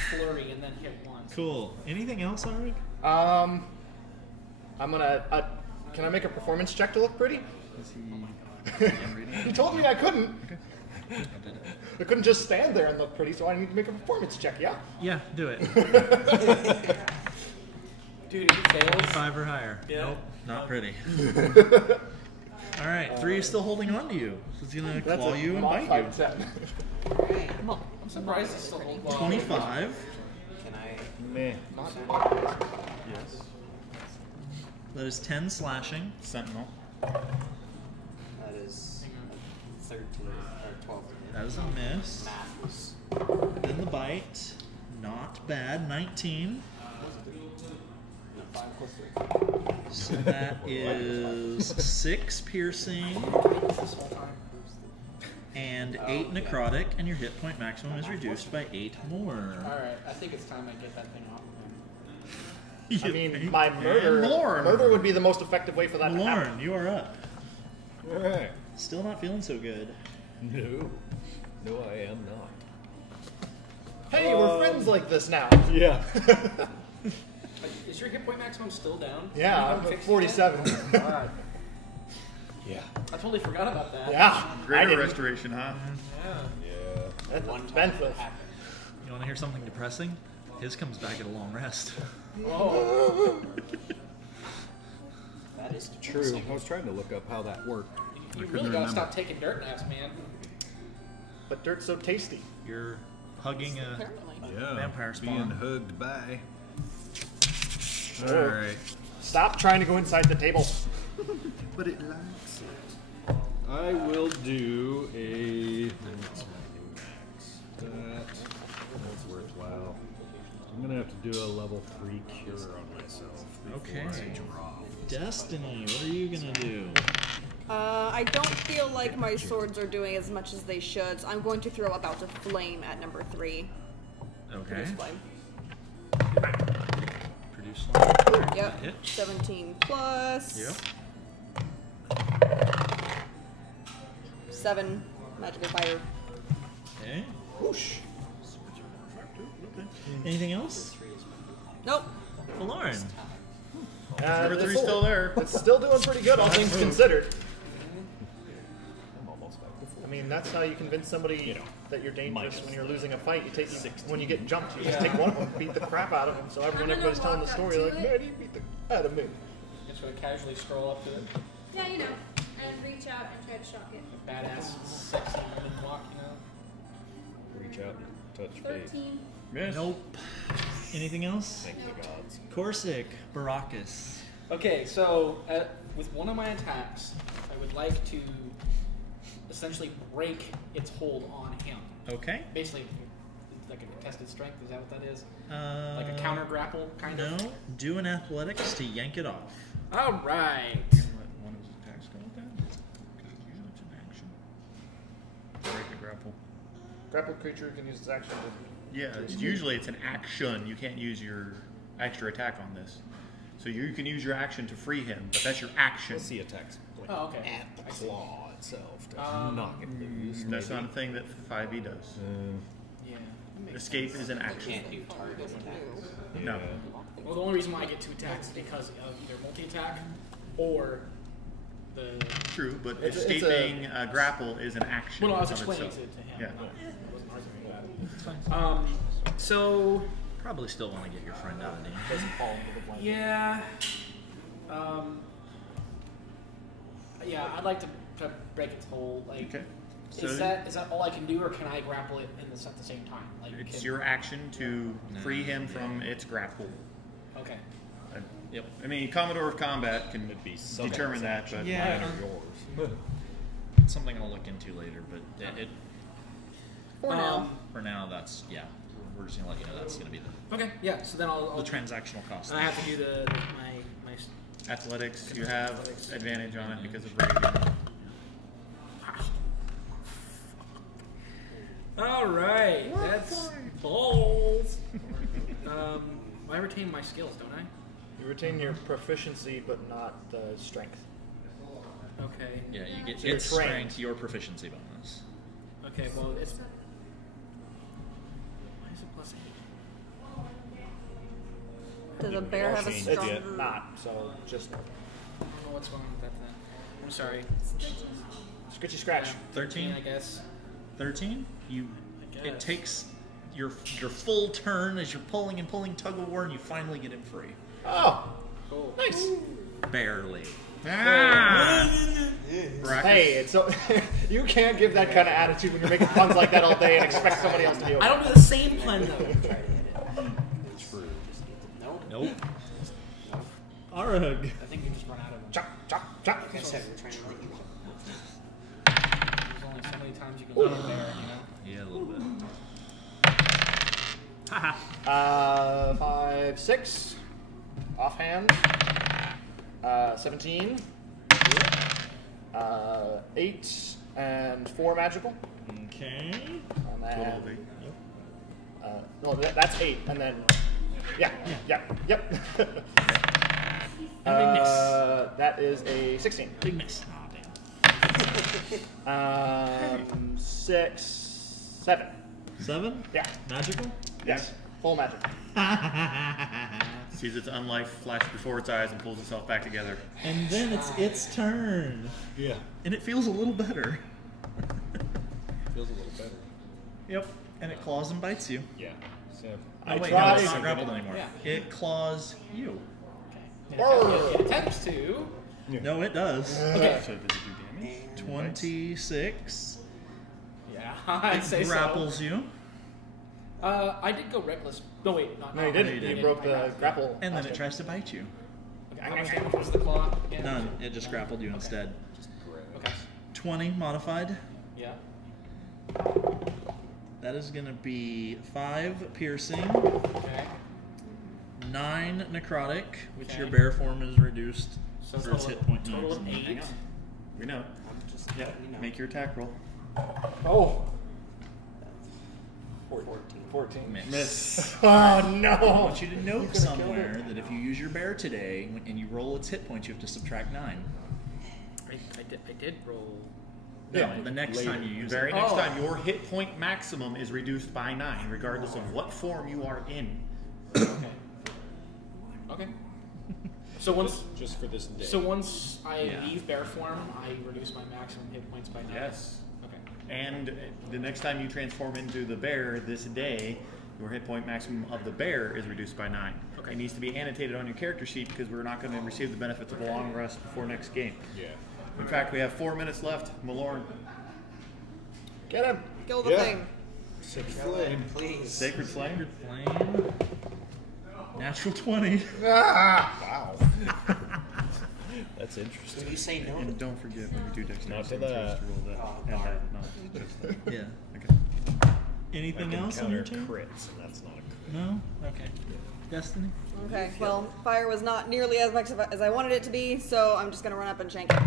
flurry and then hit once. Cool. Anything else, Arug? I'm gonna. Can I make a performance check to look pretty? Is he... He told me I couldn't. I couldn't just stand there and look pretty, so I need to make a performance check. Yeah. Yeah, do it. Dude, if he fails, 5 or higher. Yeah. Nope, not pretty. Alright, 3 is still holding on to you. So it's gonna That's claw a you and bite you. modified 10. I'm surprised he's still holding on. 25. Can I Meh. Yes. That is 10 slashing. Sentinel. That is 13 or 12. That is a miss. Maths. Then the bite. Not bad. 19. No, 5 plus 3. So that is 6 piercing This whole time. and 8 necrotic, and your hit point maximum is reduced by 8 more. Alright, I think it's time I get that thing off of him. I mean, my murder. And Lorne. Murder would be the most effective way for that to happen. Lauren, you are up. Alright. Still not feeling so good. No. No, I am not. Hey, we're friends like this now. Yeah. Is your hit point maximum still down? Yeah, You I'm haven't at fixed 47. it yet? Alright. Yeah. I totally forgot about that. Yeah. I Greater didn't. restoration, huh? Yeah. Yeah. That's One time expensive. it happened. You want to hear something depressing? His comes back at a long rest. Oh. That is True. I was trying to look up how that worked. You really gotta stop taking dirt naps, man. But dirt's so tasty. You're hugging a Apparently. Yeah. vampire Being spawn. hugged by. Alright. Stop trying to go inside the table. But it likes I will do a. That's worthwhile. I'm gonna have to do a level 3 cure on myself. Okay. Before I drop. Destiny, what are you gonna do? I don't feel like my swords are doing as much as they should, so I'm going to throw About to Flame at number 3. Okay. Produce flame. Produce flame. Yep. Hit. 17 plus. Yep. 7 magical fire. Okay. Whoosh. Anything else? Nope. Lauren. Number it's 3's still there. It's still doing pretty good, all things considered. I'm almost back to full. I mean, that's how you convince somebody that you're dangerous minus when you're losing a fight. You take when you get jumped, you just Yeah. take one of them, beat the crap out of them. So everybody's telling the walk story up like, to man, it. he beat the out of me. Just sort of casually stroll up to it. Yeah, you know, and reach out and try to shock it. Badass, sexy woman walk, you know. Reach out and touch fate. 13. Miss. Nope. Anything else? Thank the gods. Corsic, Baracus. Okay, so with one of my attacks, I would like to essentially break its hold on him. Okay. Basically, it's like a contested strength. Is that what that is? Like Like a counter grapple, kind of? No. Do an athletics to yank it off. All right. Let one of his attacks go with that. Because usually it's an action. Break the grapple. Grappled creature can use its action to. Yeah, usually it's an action. You can't use your extra attack on this. So you can use your action to free him, but that's your action. What's the attacks? Like, Oh, okay. At the I see. claw itself to knock knock it loose. That's not a thing that 5e does. Yeah. that makes Escape sense. is an You action. can't do target attacks. No. Well, the only reason why I get 2 attacks is because of either multi-attack or the... True, but It's a- escaping a grapple is an action. Well, no, I was of explaining itself. to him. Yeah. I wasn't arguing about it. So... Probably still want to get your friend out of danger. Doesn't fall into the blanket. Yeah. Yeah, I'd like to break its hold. Like, Okay. is that all I can do, or can I grapple it at the same time? Like, It's your action to free him from its grapple. Okay. Yep. I mean, Commodore of Combat can It'd be someone's determine that, action. but Yeah. Mine or yours. It's something I'll look into later, but For now. for now, that's, yeah. We're just going to let you know that's going to be the Okay. Yeah. So then I'll the transactional cost. I have to do my athletics, you have advantage on it because of Barovian. All right. That's balls. I retain my skills, don't I? You retain your proficiency, but not the strength. Okay. Yeah, you get So you're its trained. strength, your proficiency bonus. Okay. Well, it's. Why is it plus 8? Does a bear have a It's It's stronger... not, so just I don't know what's going on with that then. I'm sorry. scritchy scratch. 13? I guess. 13? You. I It guess. takes your full turn as you're pulling and pulling tug of war, and you finally get him free. Oh, Cool. nice. Barely. Ah! Hey, it's so you can't give that kind of attitude when you're making puns like that all day and expect somebody else to be okay. I don't do the same pun though. True. Nope. Nope. Arug. I think we just run out of them. Chop, chop, chop. Like I said, we're trying to let you There's only so many times you can run there, you know. Yeah, a little bit. 5, 6. Offhand. 17. 8 and 4 magical. Okay. And then, Total of 8. no, that's 8, and then yep. That is a 16. Big miss. Oh, damn. 6, 7. 7? Yeah. Magical? Yes. Full magic. Sees its unlife flash before its eyes and pulls itself back together. And then it's its turn. Yeah. And it feels a little better. Feels a little better. Yep. And it claws and bites you. Yeah. So, Oh, I wait, tried. no, it's not grappled anymore. Yeah. It claws you. It attempts to. No, it does. Okay. So does it do damage? 26. Yeah, I'd say It grapples you. I did go reckless. No, wait, not. No, you I didn't. You broke the grapple. And then it tries to bite you. Okay, how much damage was the claw? Again? None. It just grappled you instead. Okay. 20 modified. Yeah. That is going to be 5 piercing, Okay. 9 necrotic, which Okay. your bear form is reduced So for its total, hit point total of maximum. 8. Hang on. We know. I'm just Yeah. letting you know. Make your attack roll. Oh. 14. 14. Miss. Oh I no! want you to note somewhere that if you use your bear today and you roll its hit points, you have to subtract 9. I did roll. No, Yeah, the next later. time you The use very it. next time, your hit point maximum is reduced by 9, regardless of what form you are in. Okay. Okay. So once, Just for this day. so once I Yeah. leave bear form, I reduce my maximum hit points by 9. Yes. Okay. And the next time you transform into the bear this day, your hit point maximum of the bear is reduced by 9. Okay. It needs to be annotated on your character sheet because we're not going to receive the benefits of a long rest before next game. Yeah. In fact, we have 4 minutes left. Malorn, Get him! Kill the Yeah. thing. Flame, please. Sacred Flame. Flame. Natural 20. Ah! Wow. That's interesting. When you say no, And don't forget when you do dexterity Not to saving throws that. to roll that. Oh, And darn. that, not just that. Yeah. Okay. Anything I can else on your counter turn? crits, and that's not a crit. No? Okay. Destiny? Okay, well, fire was not nearly as much as I wanted it to be, so I'm just gonna run up and shank it.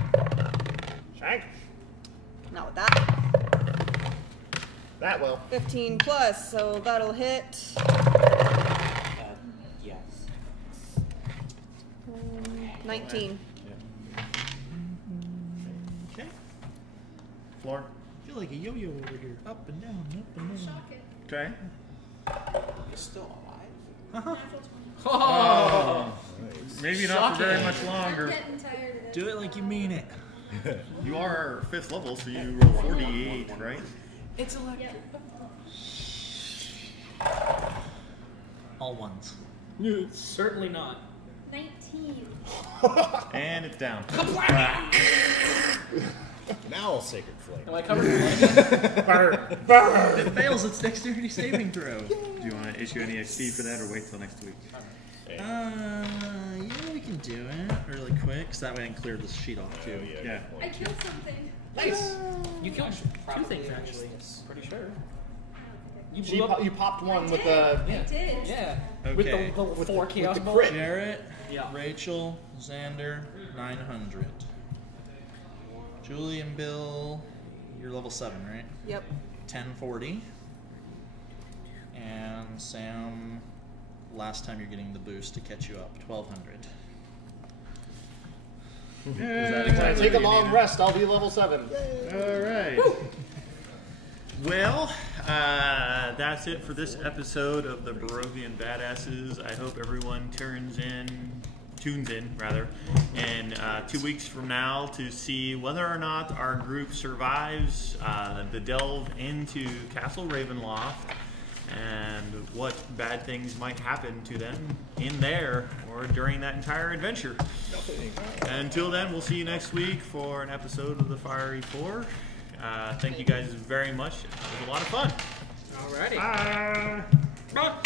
Shank! Not with that. That will. 15 plus, so that'll hit. yes. 19. Okay. Floor. I feel like a yo-yo over here. Up and down, up and down. Shock it. Okay. You're still alive? Natural 20. Oh. Nice. Maybe not for very Shocking. much I'm longer. getting tired of it. Do it like you mean it. You are 5th level, so you roll 48, right? It's electric. Yep. All ones. Certainly not. 19. And it's down. Now Sacred Flame. Am I covered in blood? If it fails, it's dexterity saving throw. Do you want to issue any XP for that or wait till next week? Yeah, we can do it really quick, so that way I can clear this sheet off too. Yeah. I killed something. Nice! You killed two Probably things missed actually. this. Pretty sure. You You, blew up. you popped one I with did. the. Yeah. I did. Yeah. Okay. With the 4 chaos the bolts. crit. Jarrett, Yeah. Rachel, Xander, 900. Julie and Bill, you're level 7, right? Yep. 1040. And Sam, last time you're getting the boost to catch you up, 1200. Is that exactly Take a what you long needed? rest, I'll be level 7. All right. Well, that's it for this episode of the Barovian Badasses. I hope everyone tunes in, in 2 weeks from now to see whether or not our group survives the delve into Castle Ravenloft and what bad things might happen to them in there or during that entire adventure. Until then, we'll see you next week for an episode of the Fiery Four. Thank you guys very much. It was a lot of fun. Alrighty. Bye.